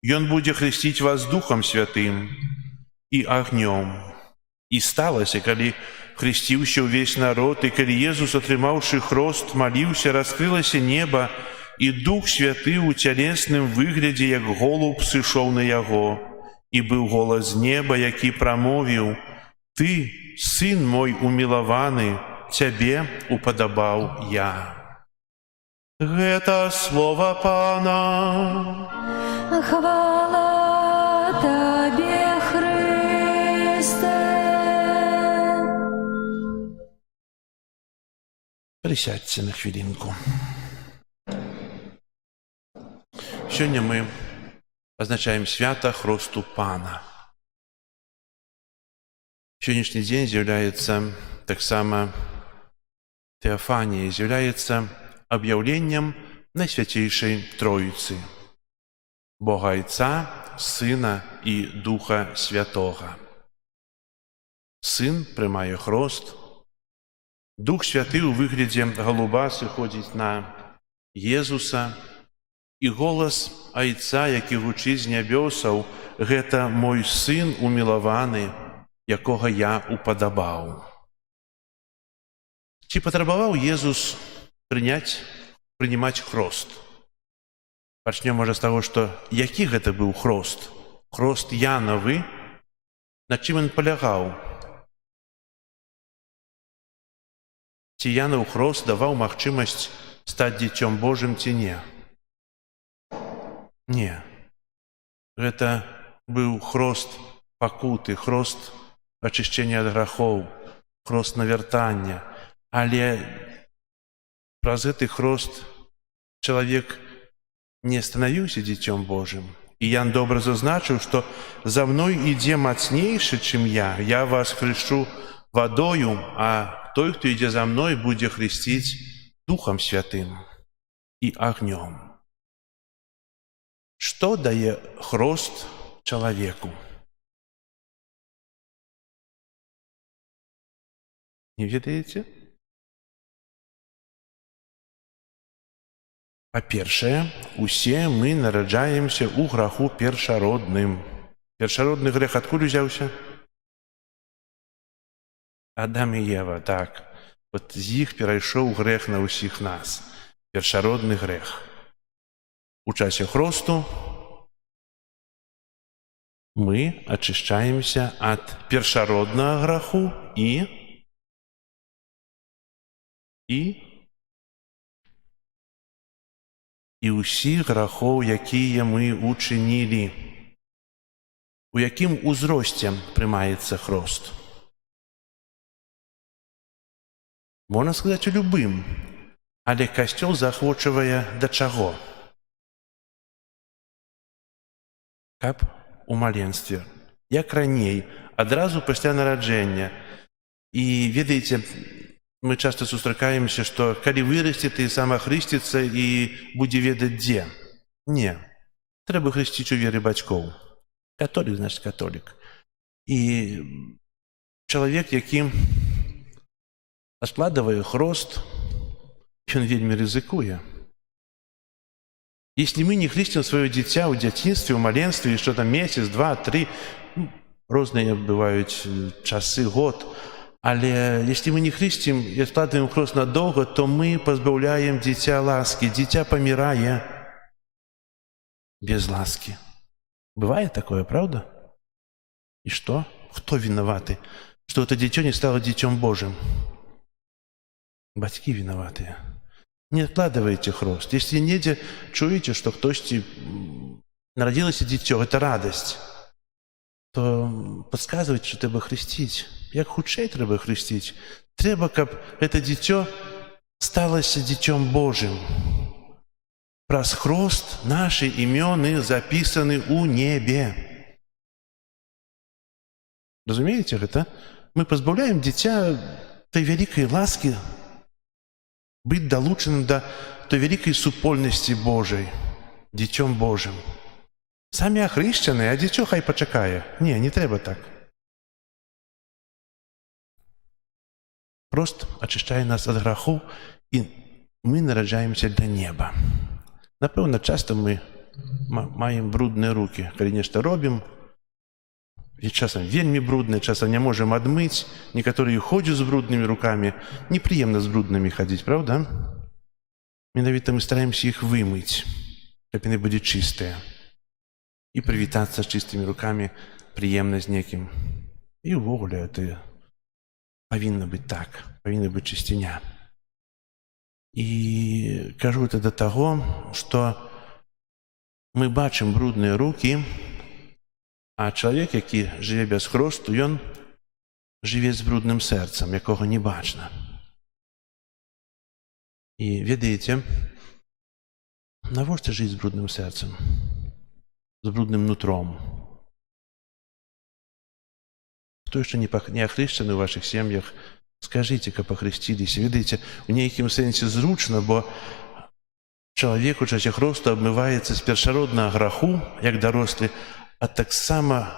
Ён будзе хрысціць вас Духом Святым і агнём». І сталася, калі хрысціўся ўвесь народ, і калі Езус, атрымаўшы хрост, маліўся, раскрылася неба, і Дух Святы ў цялесным выглядзе, як голуб, сышоў на яго. І быў голас з неба, які прамовіў: «Ты, Сын мой умілаваны, Цябе упадабаў я». Гэта слова Пана. Хвала Тебе, Христе. Присядьте на хвилинку. Сегодня мы означаем свято хросту Пана. Сегодняшний день з'является так само Теофания, з'является объявлением Найсвятейшей Троицы, Бога Отца, Сына и Духа Святого. Сын приймає хрост, Дух Святий у вигляді голуба сиходить на Єзуса, і голос Айца, який гучить з нябёсаў, гэта мой сын умілаваны, якога я упадабаў. Ці патрабаваў Езус прынимаць хрост? Пачнем, можа, з таго, што які гэта быў хрост? Хрост Янавы, на чым ён палягаў? Ці Янаў хрост даваў магчымасць стаць дзіцём Божым ці не? Не. Гэта быў хрост пакуты, хрост ачышчэння ад грахоў, хрост навяртання. Але праз гэты хрост чалавек не станавіўся дзіцём Божым. І Ян добра зазначыў, што за мной ідзе мацнейшы, чым я вас хрышчу вадою, а той, хто ідзе за мной, будзе хрысціць Духам Святым і агнём. Што дае хрост чалавеку? Не ведаеце? Па-першае, усе мы нараджаемся ў граху першародным. Першародны грэх адкуль узяўся? Адам і Ева, так. От з іх перайшоў грэх на ўсіх нас. Першародны грэх. У часе хросту мы ачышчаемся ад першароднага граху і ўсіх грахоў, якія мы учынілі. У якім узросце прымаецца хрост? Можна сказаць, у любым, але Касцёл заахвочвае да чаго? Каб у маленстве, як раней, адразу пасля нараджэння. І ведаеце, мы часта сустракаемся, што калі вырасце, ты сама хрысціцца і будзе ведаць дзе. Не, трэба хрысціць у веры бацькоў. Католік, значыць, католік. І чалавек, які складывая хрост, он вельмі рызыкуе. Если мы не хрыстим свое дитя в детстве, в маленстве, что там месяц, два, три, разные бывают часы, год, але если мы не хрыстим и откладываем хрост надолго, то мы позбавляем дитя ласки. Дитя помирает без ласки. Бывает такое, правда? И что? Кто виноваты, что это дитё не стало дитём Божьим? Бацькі вінаватыя. Не адкладвайце хрост. Если недзе чуеце, што хтосьці нарадзілася дзіцё, гэта радасць, то падказвайце, што трэба хрысціць. Як хутчэй трэба хрысціць. Трэба, каб гэта дзіцё сталася дзіцём Божым. Праз хрост нашы імёны запісаны ў небе. Разумееце гэта? Мы пазбаўляем дзіця той вялікай ласкі, быць далучаным да той вялікай супольнасці Божай, дзіцём Божым. Самі ахрышчаныя, а дзіцё хай пачакае. Не, не трэба так. Прост ачышчае нас ад грахоў, і мы нараджаемся да неба. Напэўна, часта мы маем брудныя рукі, калі нешта робім, і часам вельмі брудныя, часам не можам адмыць, некаторыя ходзяць з бруднымі рукамі. Непрыемна з бруднымі хадзіць, правда? Менавіта мы стараемся іх вымыць, каб яны былі чыстыя. І прывітацца з чыстымі рукамі прыемна з некім. І ўвогуле это павінна быць так, павінна быць чысціня. І кажу это да таго, што мы бачым брудныя рукі, а чалавек, які жыве без хросту, ён жыве з брудным сэрцам, якога не бачна. І ведаеце, навошта жыць з брудным сэрцам, з брудным нутром? Хто яшчэ не ахрышчаны ў вашых сем'ях, скажыце, каб ахрысціліся. Ведаеце, у нейкім сэнсе зручна, бо чалавек у часе хросту абмываецца з першароднага граху, як дарослы, а таксама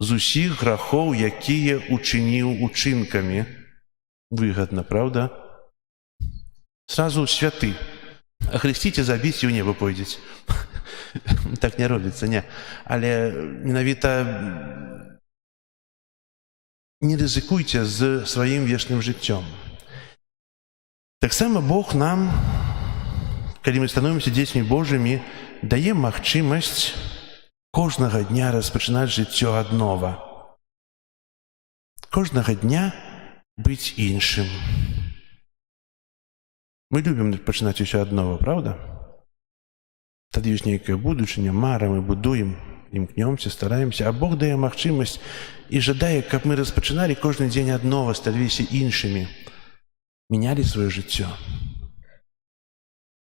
з усіх грахоў, якія учыніў учынкамі. Выгодно, правда? Сразу святы. Ахрысціце, забіць і ў неба пойдзеце. Так не робіцца, не. Але менавіта не рызыкуйце з сваім вечным жыццём. Таксама Бог нам, калі мы становімся дзецьмі Божымі, дае магчымасць кожнага дня распачынаць жыццё ад нова. Кожнага дня быць іншым. Мы любім пачынаць усё ад нова, правда? Тады ёсць нейкая будучыня, мара, мы будуем, імкнёмся, стараемся, а Бог дае магчымасць і жадае, каб мы распачыналі кожны дзень ад нова, ставаліся іншымі, мянялі сваё жыццё.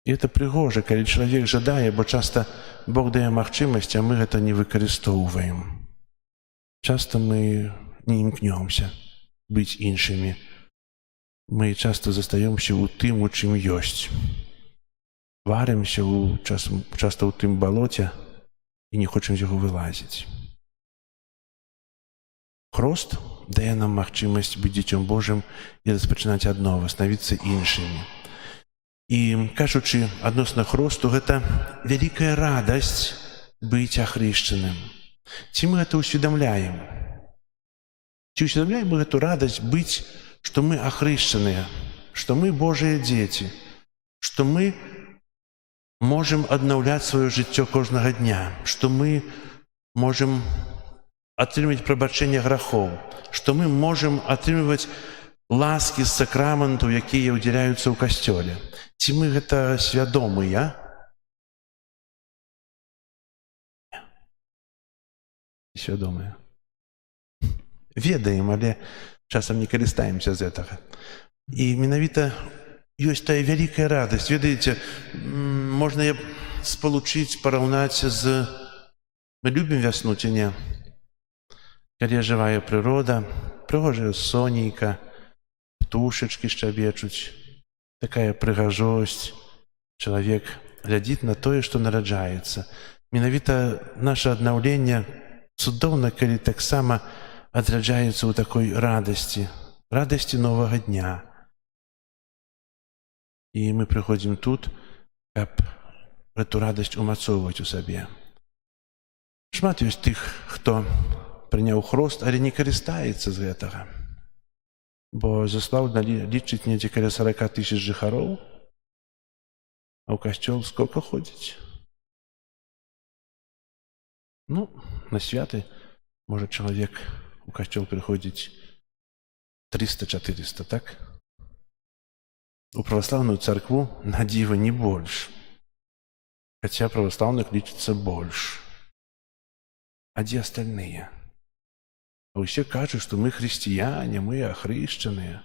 І это прыгожа, калі чалавек жадае, бо часта Бог дае магчымасць, а мы гэта не выкарыстоўваем. Часта мы не імкнёмся быць іншымі. Мы часта застаёмся ў тым, у чым ёсць. Варымся часта ў тым балоце і не хочам з яго вылазіць. Хрост дае нам магчымасць быць дзіцём Божым і распачынаць ад нова, станавіцца іншымі. І, кажучы адносна хросту, гэта вялікая радасць быць ахрышчаным. Ці мы гэта ўсведамляем? Ці ўсведамляем мы гэту радасць быць, што мы ахрышчаныя, што мы Божыя дзеці, што мы можам аднаўляць сваё жыццё кожнага дня, што мы можам атрымаць прабачэнне грахоў, што мы можам атрымліваць ласкі з сакраментаў, якія ўдзяляюцца ў касцёле. Ці мы гэта свядомыя? Свядомыя. Ведаем, але часам не карыстаемся з гэтага. І менавіта ёсць тая вялікая радасць. Ведаеце, можна спалучыць, параўнаць з... Мы любім вясну ці не? Калі жывая прырода, прыгожая сонейка, птушачкі шчабечуць, такая прыгажосць. Чалавек глядзіць на тое, што нараджаецца. Менавіта наша аднаўленне цудоўна, калі таксама адраджаецца ў такой радасці, радасці новага дня. І мы прыходзім тут, каб эту радасць умацоўваць у сабе. Шмат ёсць тых, хто прыняў хрост, але не карыстаецца з гэтага. Бо Заслаўна лічыць недзе каля 40 000 жыхароў, а ў касцёл сколько ходзіць? Ну, на святы, можа, чалавек у касцёл прыходзіць 300-400, так? У праваслаўную царкву, на дзіва, не больш. Хаця праваслаўных лічыцца больш. А дзе астальныя? А ўсе кажуць, што мы хрысціяне, мы ахрышчаныя.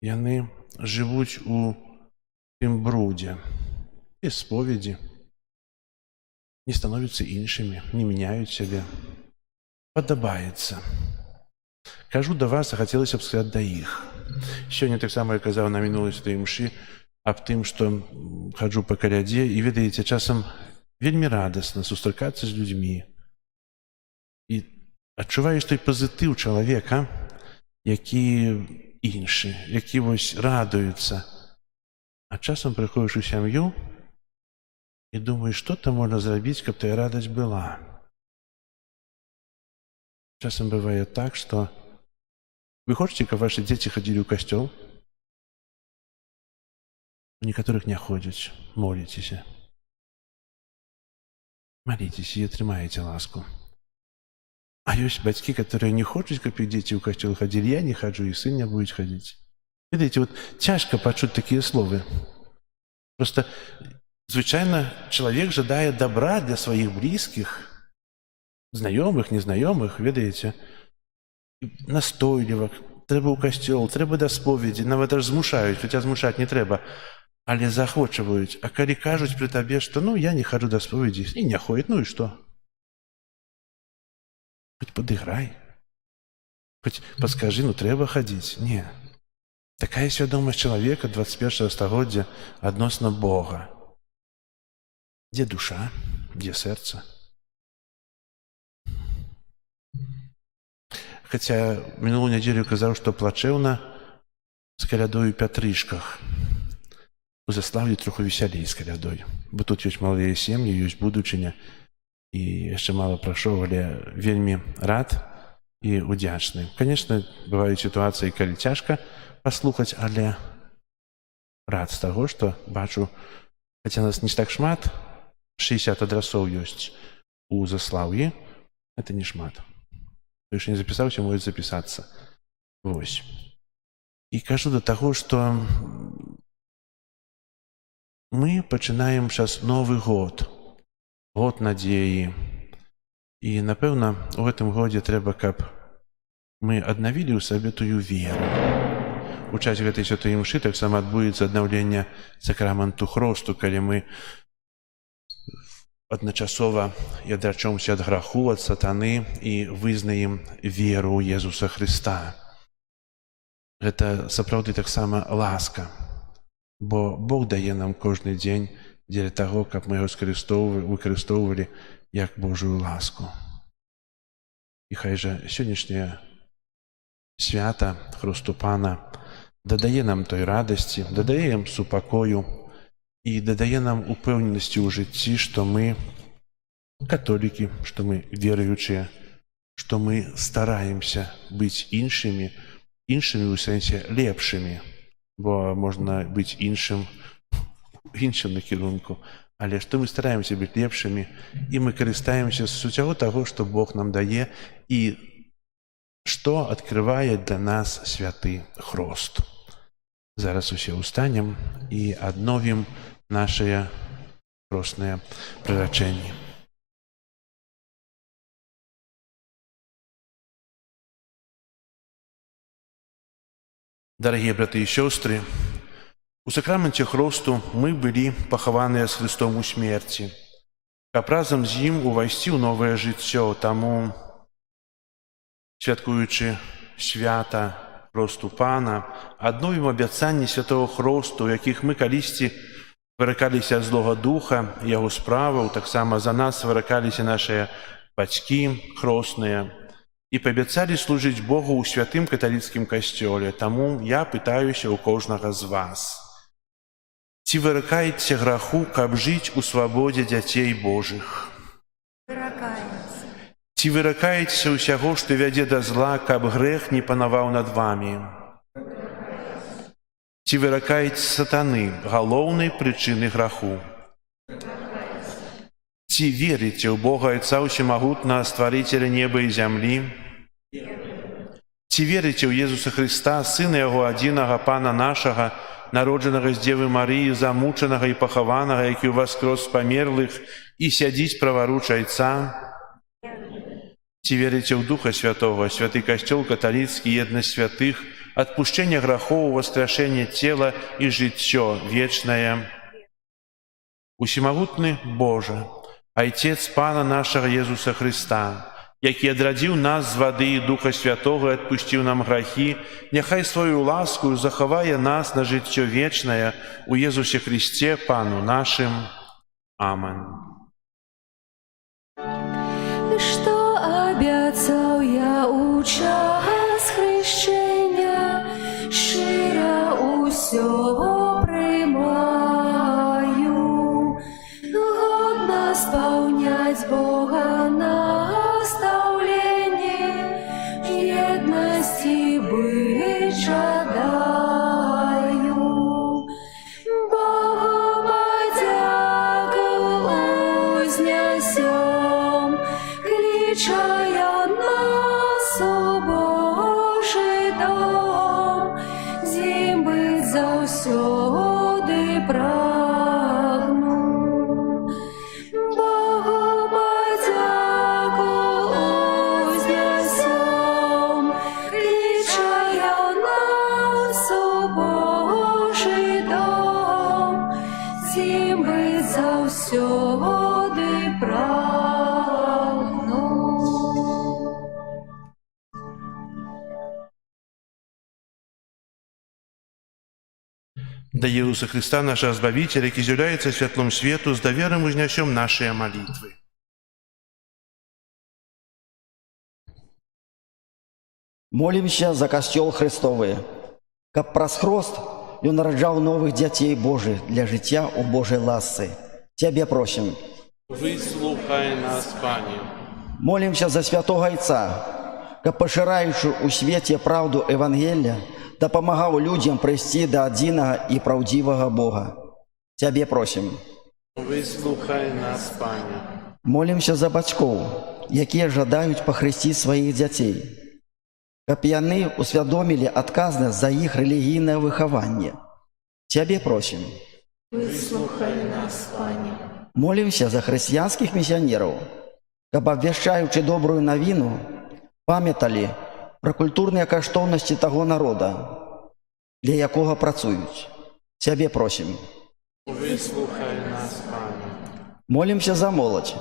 Яны жывуць у тым брудзе, без споведзі, не становяцца іншымі, не мяняюць сябе. Падабаецца. Кажу да вас, а хацелася б сказаць да іх. Сёння таксама я казаў на мінулай святой імшы аб тым, што хаджу па калядзе, і ведаеце, часам вельмі радасна сустракацца з людзьмі. І адчуваеш той пазітыў чалавека, які іншы, які вось радуецца. А часам прыходзіш у сям'ю і думаеш, што там можна зрабіць, каб тая радасць была. Часам бывае так, што вы хочаце, каб вашы дзеці хадзілі ў касцёл? У некаторых не ходзяць, моліцеся. Моліцеся і атрымаеце ласку. А ёсць бацькі, которые не хочуць, каб іх дзеці ў касцёл хадзілі. Я не хаджу, і сын не будзе хадзіць. Ведаеце, вот цяжка пачуць такія словы. Просто звычайна чалавек жадае добра для сваіх блізкіх, знаёмых, незнаёмых, ведаеце, настойліва, трэба ў касцёл, трэба да споведзі, нават аж змушаюць, хаця змушаць не трэба, але заахвочваюць. А калі кажуць пры табе, што ну я не хаджу да споведзі, і не ходзіць, ну і што? Хоць падыграй, хоць падскажы, ну трэба хадзіць. Не. Такая свядомасць чалавека 21 стагоддзя адносна Бога. Дзе душа, дзе сэрца? Хаця мінулую нядзелю казаў, што плачэўна з калядой у Пятрышках. У Заслаўлі троху весялей з калядой, бо тут ёсць малыя сем'і, ёсць будучыня, і яшчэ мала прайшоў, але вельмі рад і удзячны. Канешне, бываюць сітуацыі, калі цяжка паслухаць, але рад з таго, што бачу, хаця нас не так шмат, 60 адрасоў ёсць у Заслаўі, гэта не шмат. Хто яшчэ не запісаўся, можа запісацца. Вось. І кажу да таго, што мы пачынаем зараз новы год, год надзеі. І, напэўна, у гэтым годзе трэба, каб мы аднавілі ў сабе тую веру. У часе гэтай святой імшы таксама адбудзецца аднаўленне сакраменту хросту, калі мы адначасова і адрачомся ад граху, ад сатаны і вызнаем веру ў Езуса Хрыста. Гэта сапраўды таксама ласка, бо Бог дае нам кожны дзень дзеля таго, каб мы яго выкарыстоўвалі як Божую ласку. І хай жа сённяшняе свята Хросту Пана дадае нам той радасці, дадае нам супакою і дадае нам упэўненасці ў жыцці, што мы католікі, што мы веруючыя, што мы стараемся быць іншымі ў сэнсе лепшымі, бо можна быць іншым накірунку, але што мы стараемся быць лепшымі і мы карыстаемся з усяго таго, што Бог нам дае і што адкрывае для нас святы хрост. Зараз усе ўстанем і адновім нашыя хросныя прырачэнні. Дарагія браты і сёстры, у сакраменце хросту мы былі пахаваныя з Хрыстом у смерці, каб разам з ім увайсці ў новае жыццё. Таму, святкуючы свята Хросту Пана, адновім абяцанні святого хросту, у якіх мы калісьці выракаліся ад злога духа, яго справаў, таксама за нас выракаліся нашыя бацькі хросныя і паабяцалі служыць Богу ў святым каталіцкім касцёле. Таму я пытаюся ў кожнага з вас. Ці выракаеце граху, каб жыць у свабодзе дзяцей Божых? Ці выракаецеся ўсяго, што вядзе да зла, каб грэх не панаваў над вамі? Ці выракаеце сатаны, галоўнай прычыны граху? Ці верыце ў Бога Айца Усемагутнага, Стварыцеля неба і зямлі? Ці верыце ў Езуса Хрыста, Сына Яго адзінага, Пана нашага, народжанага з Дзевы Марыі, замучанага і пахаванага, які ўваскрос з памерлых і сядзіць праваруч Айца? Ці верыце ў Духа Святога, святы касцёл каталіцкі, еднасць святых, адпушчэнне грахоў, воскрашэнне цела і жыццё вечнае? Усемагутны Божа, Айцец Пана нашага Езуса Хрыста, які адрадзіў нас з вады і Духа Святога і адпусціў нам грахі, няхай сваю ласку захавае нас на жыццё вечнае у Езусе Хрысце, Пану нашым. Амэн. Што абяцаў я у час хрещення, шчыра ўсё прымаю, годна спаўняць Бога настаўленне, еднасці быць жадаю. Богу падзяку узнясём, клічае нас у Божий дом, з ім быць заўсёды прагну. Богу падзяку узнясём, клічае нас у Божий дом, з ім быць заўсёды прагну. Да Езуса Христа, нашего Збавителя, які з'являється святлом свету, з довером узнесем наши молитвы. Молимся за касцёл Христовы, каб праз хрост ён нараджаў новых дзяцей Божых для жыцця ў Божай ласцы. Цябе просім. Выслухай нас, Пане. Молимся за святого Отца, каб пашыраючы ў свеце праўду Евангелія, дапамагаў людзям прыйсці да адзінага і праўдзівага Бога. Цябе просім. Выслухай нас, Пане. Молимся за бацькоў, якія жадаюць пахрысціць сваіх дзяцей, каб яны усвядомілі адказнасць за іх рэлігійнае выхаванне. Цябе просім. Выслухай нас, Пане. Молимся за хрысціянскіх місіянераў, каб, абвяшчаючы добрую навіну, памяталі пра культурныя каштоўнасці таго народа, для якога працуюць. Цябе просім. Выслухай нас, Пане. Молимся за моладзь,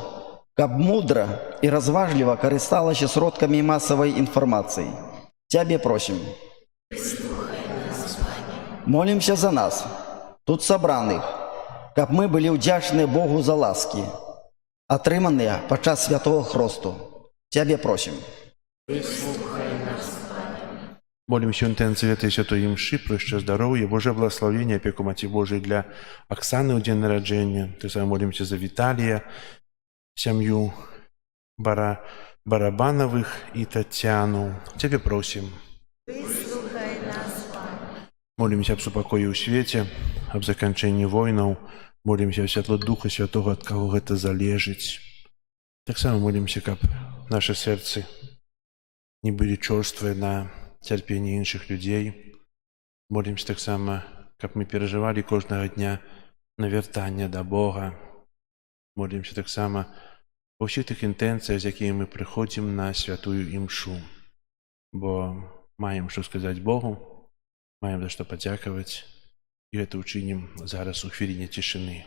каб мудра і разважліва карысталася сродкамі масавай інфармацыі. Цябе просім. Молимся за нас, тут сабраных, каб мы былі ўдзячныя Богу за ласкі, атрыманыя падчас святого хросту. Цябе просім. Молимся интенции этой святой мши, проще здоровья, Божье благословение, опеку Мати Божией для Оксаны в день рождения. Так само молимся за Виталия, семью Барабановых и Татьяну. Тебе просим. Молимся об супокое у свете, об заканчении войнов. Молимся о светло Духа Святого, от кого это залежить. Так само молимся, как наше сердце не были черствые на терпение інших людей. Молимся так само, как мы переживали кожного дня навертання до Бога. Молимся так само по всіх тих інтенціях, з якими ми приходимо на святую імшу. Бо маємо що сказати Богу, маємо за що подякувати, і це учинимо зараз у хвилині тишини.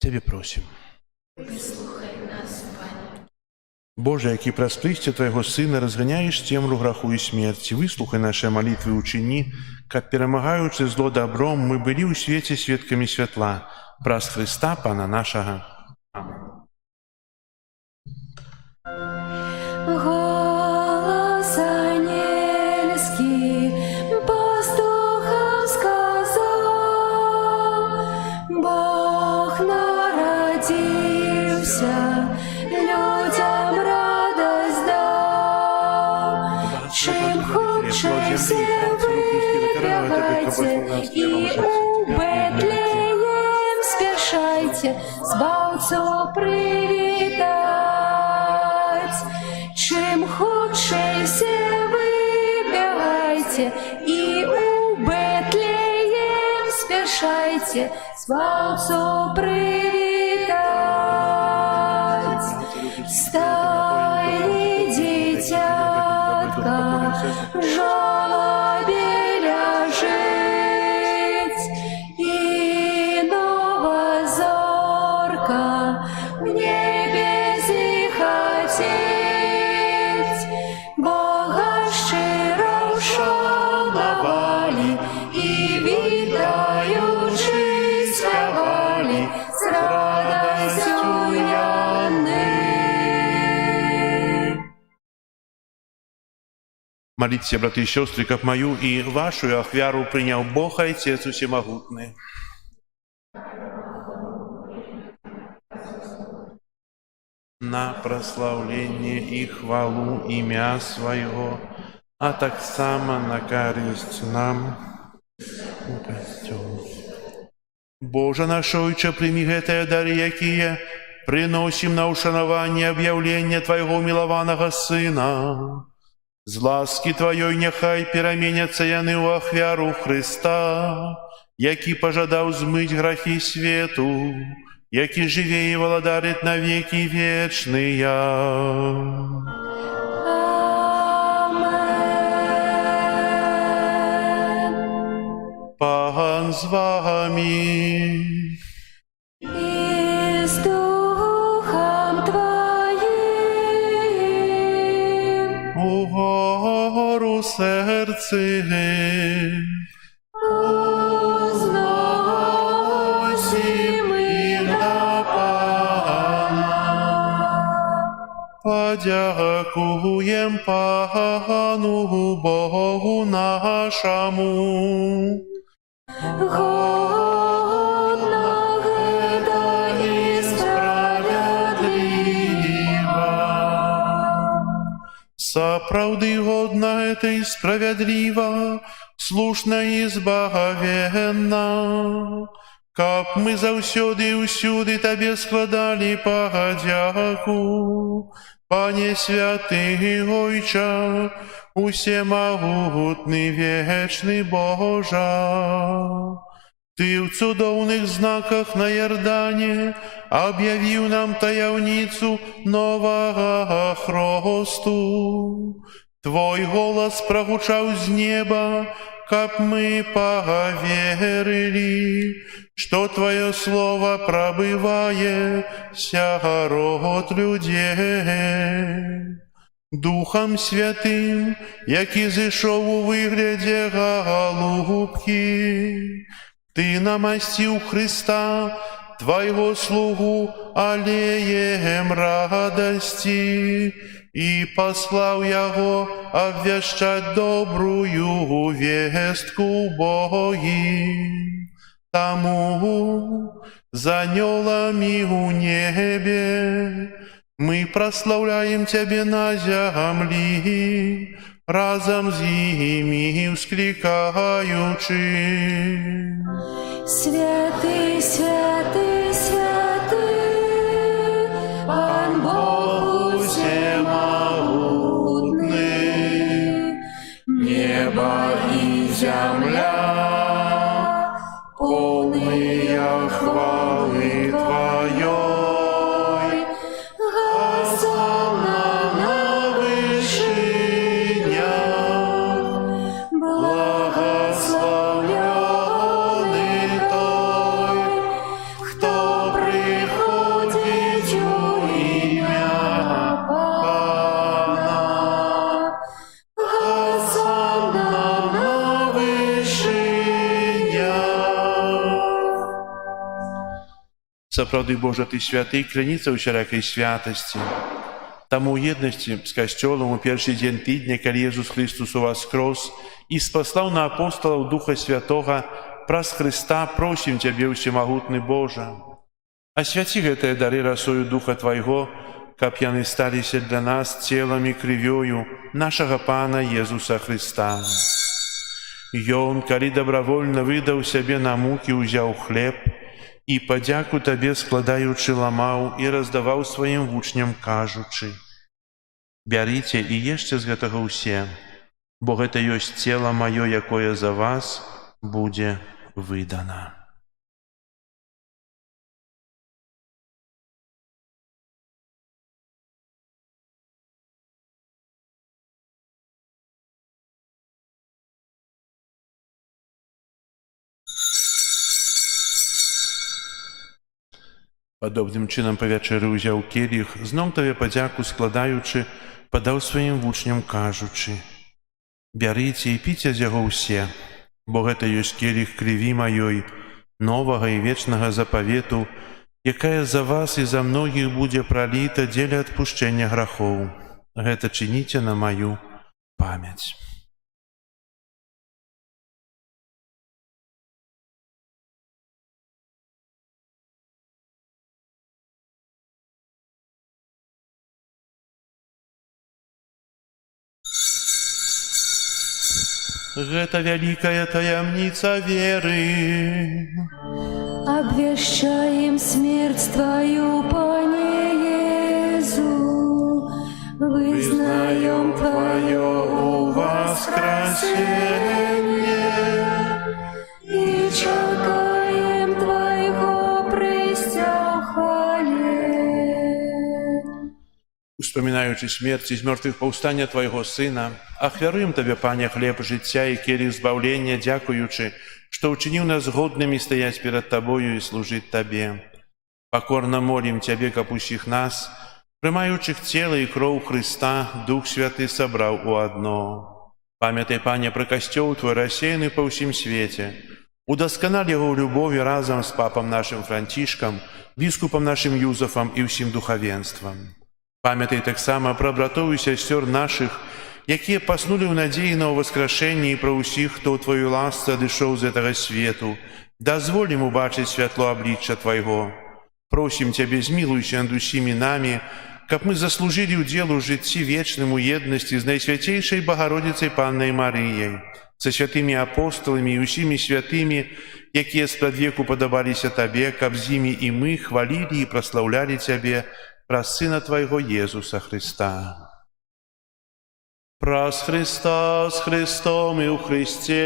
Тебе просим. Выслухай нас, Пане. Боже, який праз присті Твоего Сына разгоняешь темру граху и смерти, выслухай наши молитвы учини, как перемагаючи зло добром, мы были у свете свідками святла, праз Христа Пана нашего. Аминь. Голос ангельский пастухам сказал, Бог народился, людям радость дал. Чим худше все выбегайте и у Бетлеем спешайте, Збавцу привітать. Чим худше все выбегайте и у Бетлеем спешайте, Збавцу привітать. Стайні дитятка, жолобі ляжить, і нова зорка в небі зіхатить. Бога щиро вшанували і вітаючи співали з радостю яни. Молитесь, братья и сестры, как мою и вашу ахвяру принял Бог, Отец Всемогутный. На прославление и хвалу имя Своего, а так само на користь нам. Боже наш Отче, прими это дары, якие приносим на ушанование объявления Твоего милованного Сына. З ласки Твоей нехай переменяться яны у ахвяру Христа, які пожадав змыть грехи свету, які живее и владарит на веки вечные. Амен. Пан з вами. И с Духом Твоим. Угору серце. Узнай подякуем Пану Богу нашему. Сапраўды годна это и справедливо, слушна и збагавенна, каб мы заўсёды і ўсюды Табе складалі падзяку. Пане святы Ойча, усемагутны вечны Божа, Ты ў цудоўных знаках на Ярдане аб'явіў нам таяўніцу новага хросту. Твой голас прагучаў з неба, каб мы паверылі, што Твоё слово прабывае сярод людзей. Духам Святым, які зышоў у выглядзе галубкі, Ты намасціў Христа, Твайго слугу, алеем радасці, і паслаў яго абвяшчаць добрую вестку Богім. Таму за анёламі ў небе мы праслаўляем Цябе на зямлі, разом з імі ўсклікаючы. Святый, святый, святый, Пан Бог усемагутны, неба і зямля, поўныя хвалы Тваёй. Гасана на вышынях, благословлены той, хто приходить у ім'я Пана. Гасана на вышынях. Сапраўды Божа, Ты святы, кляніца ўсялякай святасці. Таму ў еднасці з касцёлам у першы дзень тыдня, калі Езус Христус уваскрос і спаслаў на апосталаў Духа Святога, праз Христа просім Цябе, усемагутны Божа. Асвяці гэтыя дары расою Духа Твайго, каб яны сталіся для нас целам і крывёю нашага Пана Езуса Христа. Ён, калі добравольна выдаў сябе на мукі, узяў хлеб, і падзяку Табе складаючы ламаў і раздаваў сваім вучням, кажучы: «Бярыце і ешце з гэтага ўсе, бо гэта ёсць цела маё, якое за вас будзе выдана». Падобным чынам па вячэры ўзяў келіх, зноў Табе падзяку складаючы, падаў сваім вучням, кажучы: «Бярыце і піце з яго ўсе, бо гэта ёсць келіх крыві маёй, новага і вечнага запавету, якая за вас і за многіх будзе праліта дзеля адпушчэння грахоў. Гэта чыніце на маю памяць». Гэта вялікая таямніца веры. Обвещаем смерть Твою, Пане Иисус, вызнаем Твое воскресение и чекаем Твоего прыся в хвале. Успамінаючы смерць і з мёртвых паўстання Твайго Сына, ахвяруем Табе, Пане, хлеб жыцця і келіх збаўлення, дзякуючы, што ўчыніў нас годнымі стаяць перад Табою і служыць Табе. Пакорна молім Цябе, каб усіх нас, прымаючых цела і кроў Христа, Дух Святы сабраў у адно. Памятай, Пане, пра касцёл Твой рассеяны па ўсім свеце. Удасканаль яго ў любові разам з папам нашым Францішкам, біскупам нашым Юзафам і ўсім духавенствам. Памятай таксама пра братоў і сясцёр нашых, якія паснулі ў надзеі на ўваскрашэнне і пра ўсіх, хто ў тваю ласцы адышоў з гэтага свету. Дазволім убачыць святло аблічча Твайго. Просім Цябе, змілуйся над усімі намі, каб мы заслужылі ўдзел у жыцці вечным у еднасці з Найсвяцейшай Багародзіцай Паннай Марыяй, са святымі апосталамі і усімі святымі, якія спрадвеку падабаліся Табе, каб з імі і мы хвалілі і праслаўлялі Цябе праз Сына Твайго Езуса Христа. Праз Христа, з Христом і ў Христе,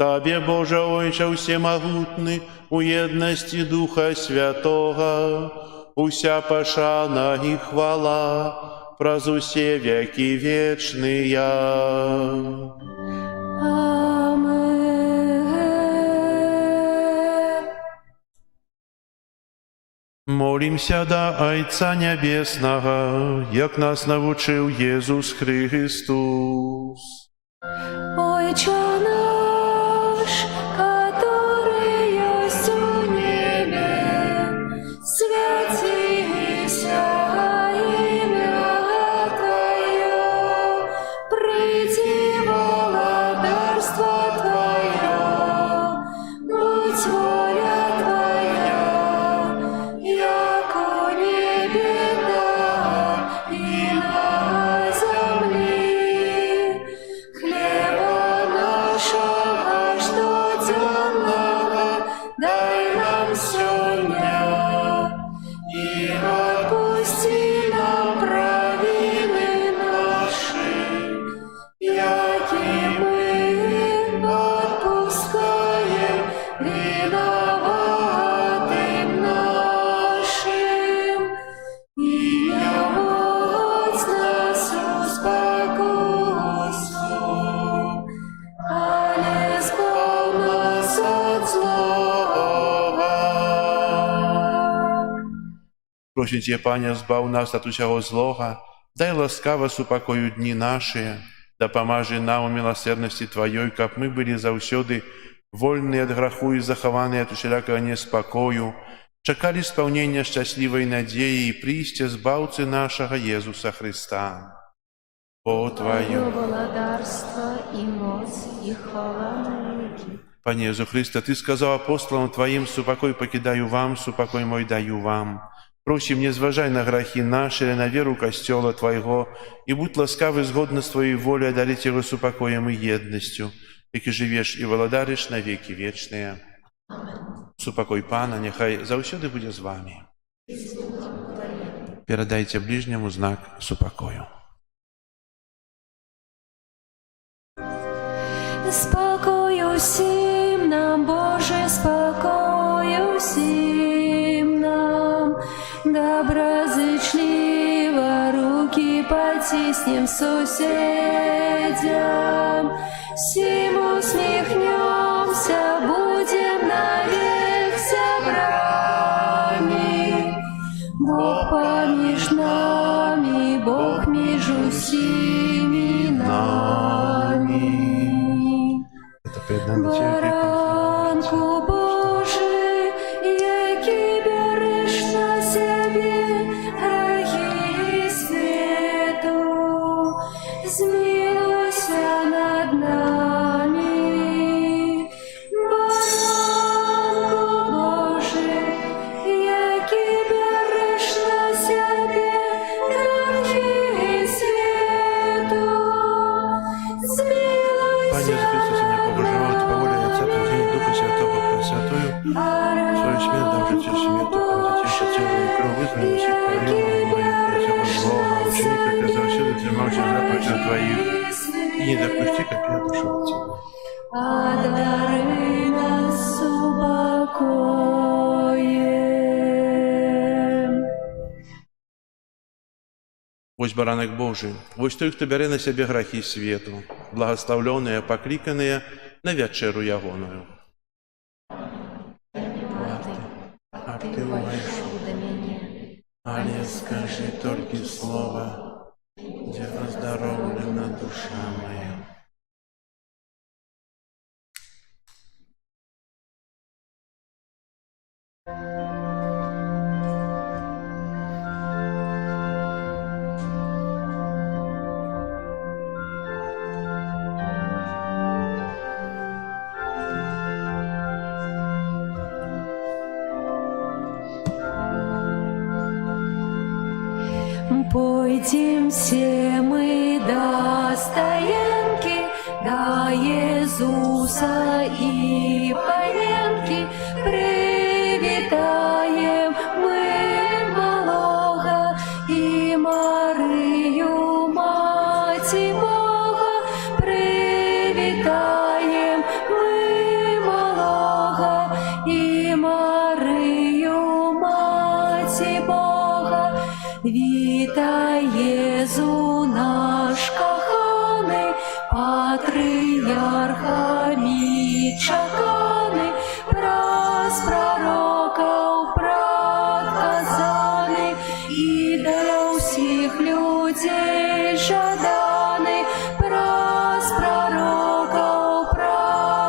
Табе, Боже Ойче Всемагутны, у еднасці Духа Святога, уся пашана і хвала праз усе векі вечныя. Молімся да Айца Нябеснага, як нас навучыў Езус Христус. Ойче наш, который есть у небе, святися имя Твое, приди владарство Твое, будь воля Твоя, яко в небе, так и на земле. Хлеба нашего штоденного дай нам сегодня, и отпусти нам провины наши, яки мы отпускаем виноватым нашим, и не вводь нас в спокусу, але избавь нас от злого. Просім Цябе, Пане, збаў нас ад усяго злога, дай ласкава супакою дні нашыя, дапамажы нам у міласэрнасці Тваёй, каб мы былі заўсёды вольныя ад граху і захаваныя ад усялякага неспакою, чакалі спаўнення шчаслівай надзеі і прыйсця збаўцы нашага Езуса Христа. Бо Тваё Владарство и моц и хвала навеки. Пане Езу Христе, Ты сказаў апостолам Тваім: супакой пакідаю вам, супакой мой даю вам. Просім, не зважай на грахі наші, але на веру Касцёла Твайго, і будь ласкавы згодна з Твоей волі адаліць яго супакоем і еднасцю, які жывеш і валадарыш на векі вечныя. Супакой Пана няхай заўсёды будзе з вамі. Перадайце ближняму знак супакою. Спокою всім нам, Боже, спокою всім нам, доброзичливо руки потиснем соседям, всім усміхнемся, будем навек собрани. Бог поміж нами, Бог між усіми нами. Баранку Божий, який береш на себе грехи світу, змилуйся над нами. Баранку Божий, який береш на себе грехи світу, змилуйся Святую, свою смерть дав життя свету, помстивши тело и кровь, вызвали всех проблем моих, всего злого, ученика, как завсёды тримавший заповедей Твоих, и не допусти, как я дошел от Тебя. Одари нас упокоем. Вось баранок Божий, вось той, хто бярэ на сябе грахі свету, благословленыя, пакліканыя на вячэру ягоную. А ты увайшоў да мяне, але скажи толькі слова, дзе аздароўлена душа моя. Пойдем все мы до стоянки, до Иисуса и паненки, привитаем мы малого и Марию, Мать Бога, привитаем мы малого и Марию, Мать Бога. Віта Єзу наш коханий, патріархами чаканий, праз пророков предказаний, і для усіх людей жаданий, праз пророков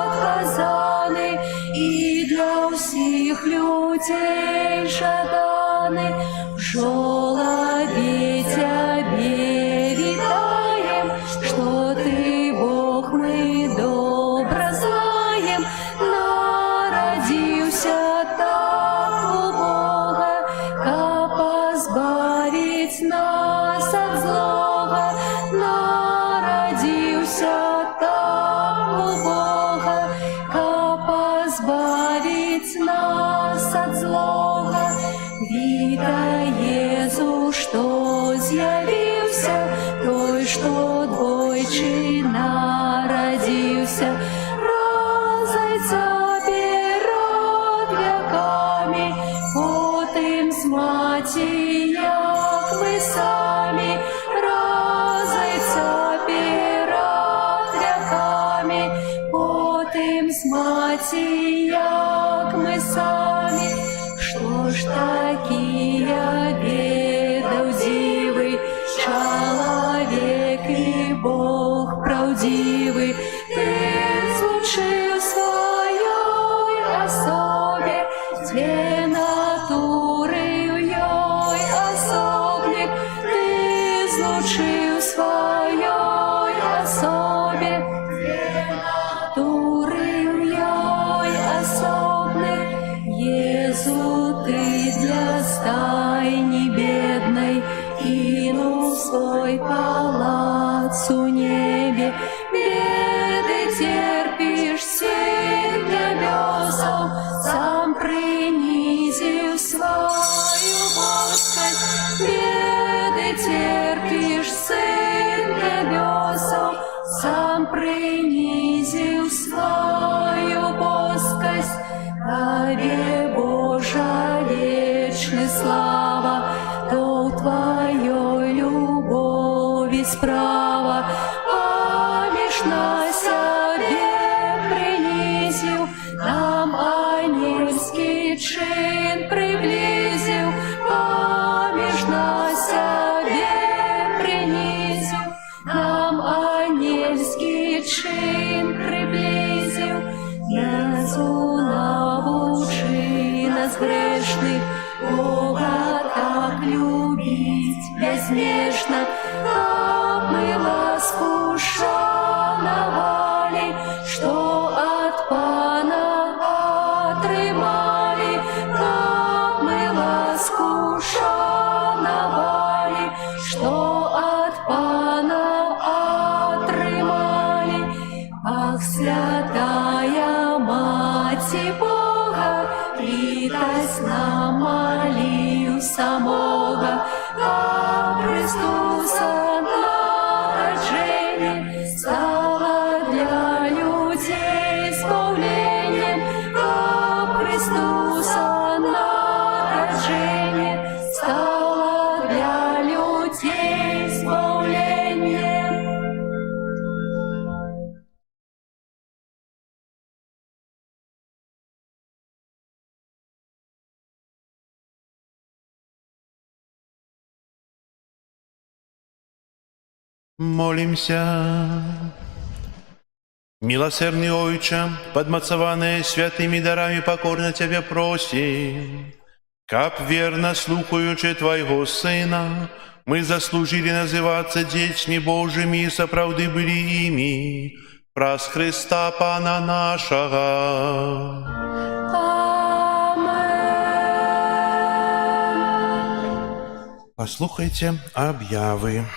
предказаний, і для усіх людей жаданий. В жолобе тебе витаем, что ты, Бог, мы добро знаем. Народился так у Бога, как позбавить нас от злого. Народился так у Бога, как позбавить нас от злого. Віта Єзу, що з'явився, той, що двойчі народився, разойця перед веками, потім з маті, як ми самі, разойця перед веками, потім з маті, як ми самі. Что ж такие ведал дивы, человек и Бог правдивый, ты звучил своей особе, две натуры ей особник, ты звучил своей особе, две натуры ей особник. Езу, ты для стайни бедной кинул свой палац у небе, беды терпишь, сын небесов, сам принизив свою плоскость, беды терпишь, сын небесов, сам принизив свою плоскость. Тебе, Божа, вечная слава, то Твоей любови справа, помеж на себе принизил, нам ангельский чин приблизил, помеж на себе принизил, нам ангельский чин приблизил. Научи нас грешных Бога так любить безмежно, как мы ласку шановали, что от Пана отрымали, как мы ласку шановали, что от Пана отрымали. Ах, святая Мать Бога, литость нам молю самого, а Хриstuса народжение стало для людей избавлением, а Хриstuса народжение стало для людей избавлением. Молимся. Милосердный Отче, подмацованные святыми дарами покорно Тебя просим, как верно слухаючи Твоего Сына, мы заслужили называться детьми Божьими и соправды были ими, праз Христа Пана нашего. Паслухайце аб'явы.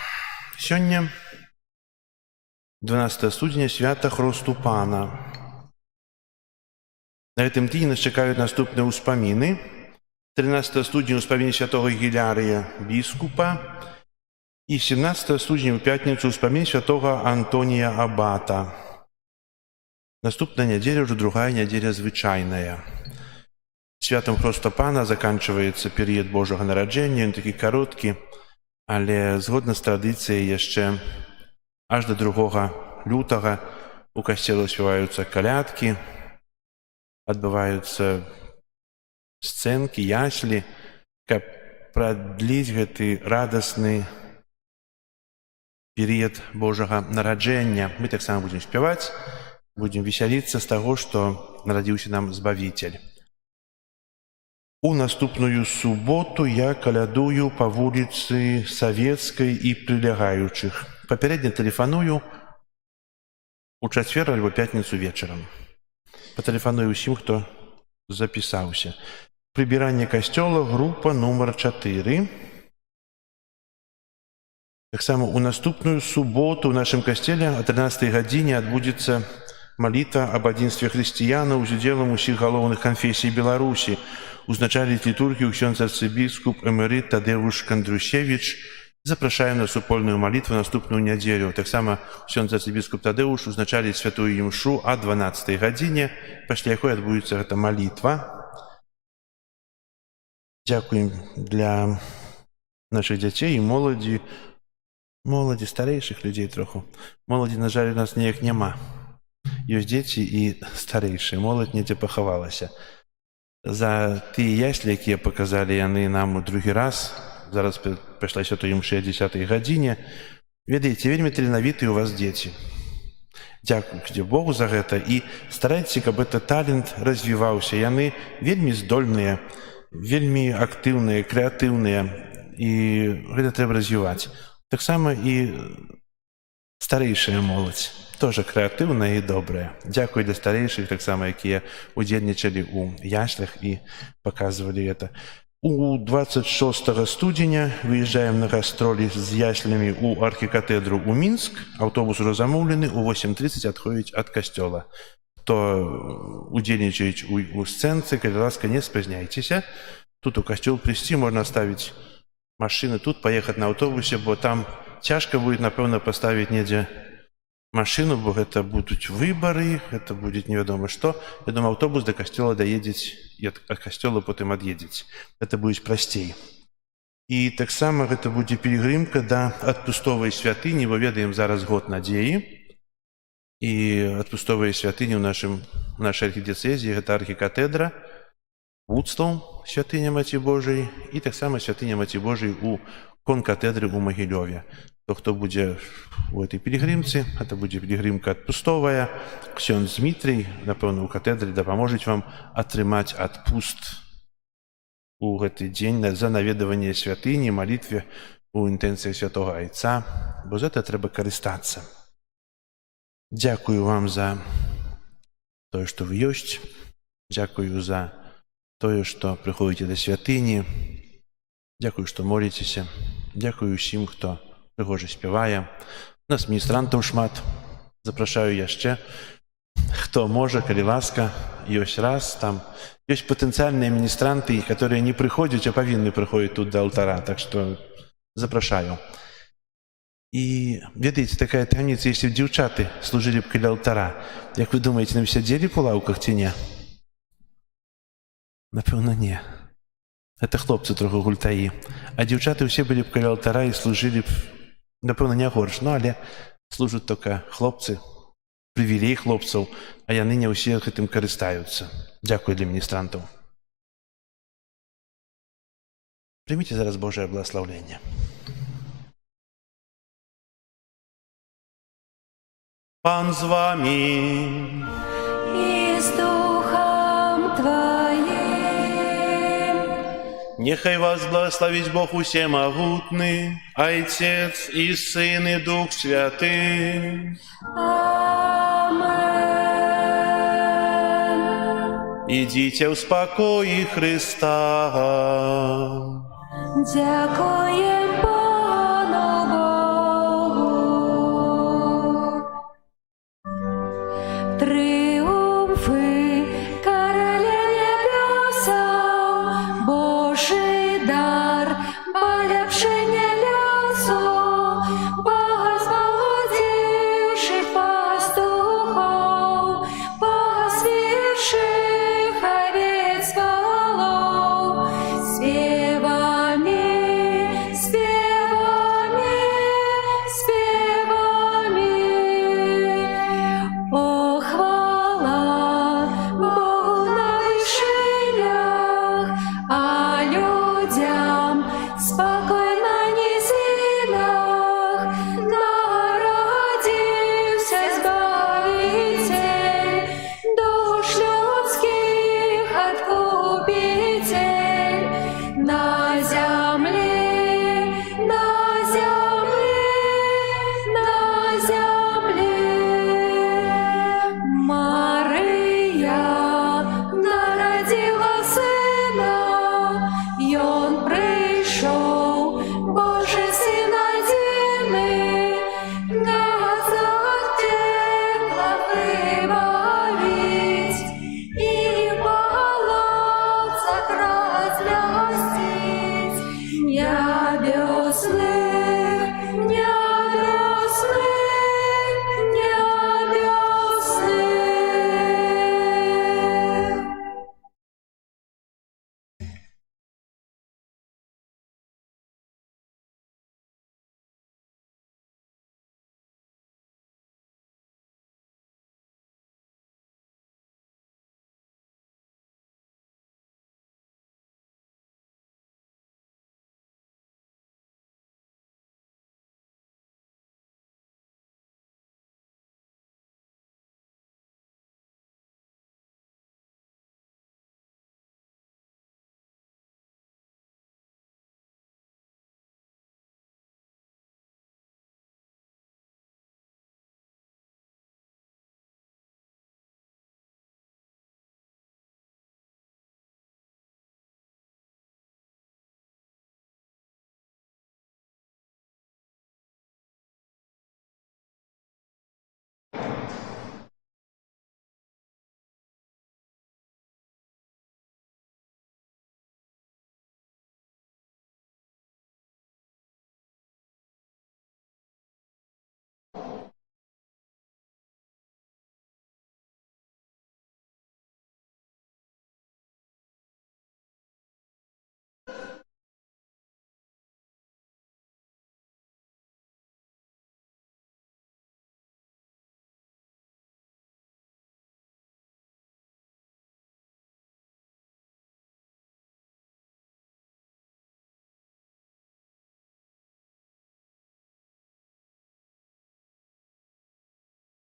Сёння 12 студзеня, свята Хросту Пана. На гэтым дні нас чакаюць наступныя ўспаміны. 13 студзеня ўспамін святого Гілярыя, біскупа, і 17 студзеня ў пятніцу ўспамін святого Антонія Абата. Наступная нядзеля ўжо другая нядзеля звычайная. Святам Хроста Пана заканчваецца перыяд Божага нараджэння, ён такі кароткі, але згодна з традыцыяй яшчэ аж да 2 лютага у касцелах спяваюцца калядкі, адбываюцца сцэнкі, яслі, каб прадліць гэты радасны перыяд Божага нараджэння. Мы таксама будзем спяваць, будзем весяліцца з таго, што нарадзіўся нам Збавіцель. У наступную суботу я калядую па вуліцы Савецкай і прылягаючых. Папярэдне тэлефаную у чацвер альбо пятніцу вечарам. Патэлефаную ўсім, хто запісаўся. Прыбіранне касцёла, група нумар 4. Таксама у наступную суботу ў нашым касцеле о 13 гадзіне адбудзецца малітва аб адзінстве хрысціянаў з удзелам усіх галоўных канфесій Беларусі. Узначаліць літургію ксёндз арцыбіскуп эмерыт Тадеуш Кандрусевіч. Запрашаем на супольную малітву наступную нядзелю. Таксама ксёндз арцыбіскуп Тадеуш узначаліць святую імшу о 12 гадзіне, пасля якой адбудзецца гэта малітва. Дзякуем для нашых дзяцей і моладзі, старэйшых людзей троху. Моладзі, на жаль, у нас неяк няма. Ёсць дзеці і старэйшыя, моладзь недзе пахавалася. За тыя яслі, якія паказалі яны нам у другі раз, зараз пайшла святой імшы о 10 гадзіне, ведаеце, вельмі таленавітыя у вас дзеці. Дзякуйце Богу за гэта і старайце, каб гэты талент развіваўся. Яны вельмі здольныя, вельмі актыўныя, крэатыўныя, і гэта трэба развіваць. Таксама і старэйшая моладзь, тоже крэатыўная і добрая. Дзякуй для старэйшых, таксама, якія удзельнічалі ў яслях і паказвалі гэта. У 26 студзеня выязджаем на гастролі з яслямі ў архікатэдру ў Мінск. Аўтобус ужо замоўлены, у 8:30 адходзіць ад касцёла. Хто удзельнічаюць у сцэнцы, калі ласка, не спазняйцеся. Тут у касцёл прыйсці, можна ставіць машыны тут, паехаць на аўтобусе, бо там цяжка будет, напэўна, паставіць недзе машыну, бо гэта будуць выбары, гэта будзе невядома што. Я думаю, аўтобус да касцёла даедзець і ад касцёла потым ад'едзець. Гэта будзе прасцей. І таксама гэта будзе пілігрымка да адпустовай святыні, бо ведаем, зараз год надзеі. І адпустовыя святыні ў нашай архідыцэзіі гэта архікатэдра, Вуцлаў, святыня Маці Божай, і таксама святыня Маці Божай у конкатэдры ў Магілёве. Хто будзе у этой пілігрымцы, гэта будзе пілігрымка адпустовая. Ксёндз Дмітрый, напэўна, у катедры дапаможуць вам атрымаць адпуст у гэты дзень за наведаванне святыні, малітве у інтэнцыях святога Айца, бо за гэта трэба карыстацца. Дзякую вам за тое, што вы ёсць. Дзякую за тое, што прыходзіце да святыні. Дзякую, што моліцеся. Дзякую ўсім, хто прыгожа спявае. У нас міністрантаў шмат. Запрашаю яшчэ. Хто можа, калі ласка, ёсць раз. Там ёсць патэнцыяльныя міністранты, которые не прыходзяць, а павінны прыходзіць тут да алтара. Так што запрашаю. І ведаеце, такая таямніца, если б дзяўчаты служылі б каля алтара, як вы думаеце, нам сядзелі б у лаўках ці не? Напэўна, не. Это хлопцы троху гультаі. А дзяўчаты ўсе былі б каля алтара і служылі б, напэўна, не горш. Ну, але служаць толькі хлопцы, прывілей хлопцаў, а яны не ўсе гэтым карыстаюцца. Дзякуй для міністрантаў. Прыміце зараз Божае благаслаўленне. Пан з вами. І з Духом Твоим. Нехай вас благословить Бог усемогутный, Отец и Сын и Дух Святый. Амен. Идите в спокое Христа. Дякуєм Пану Богу. Три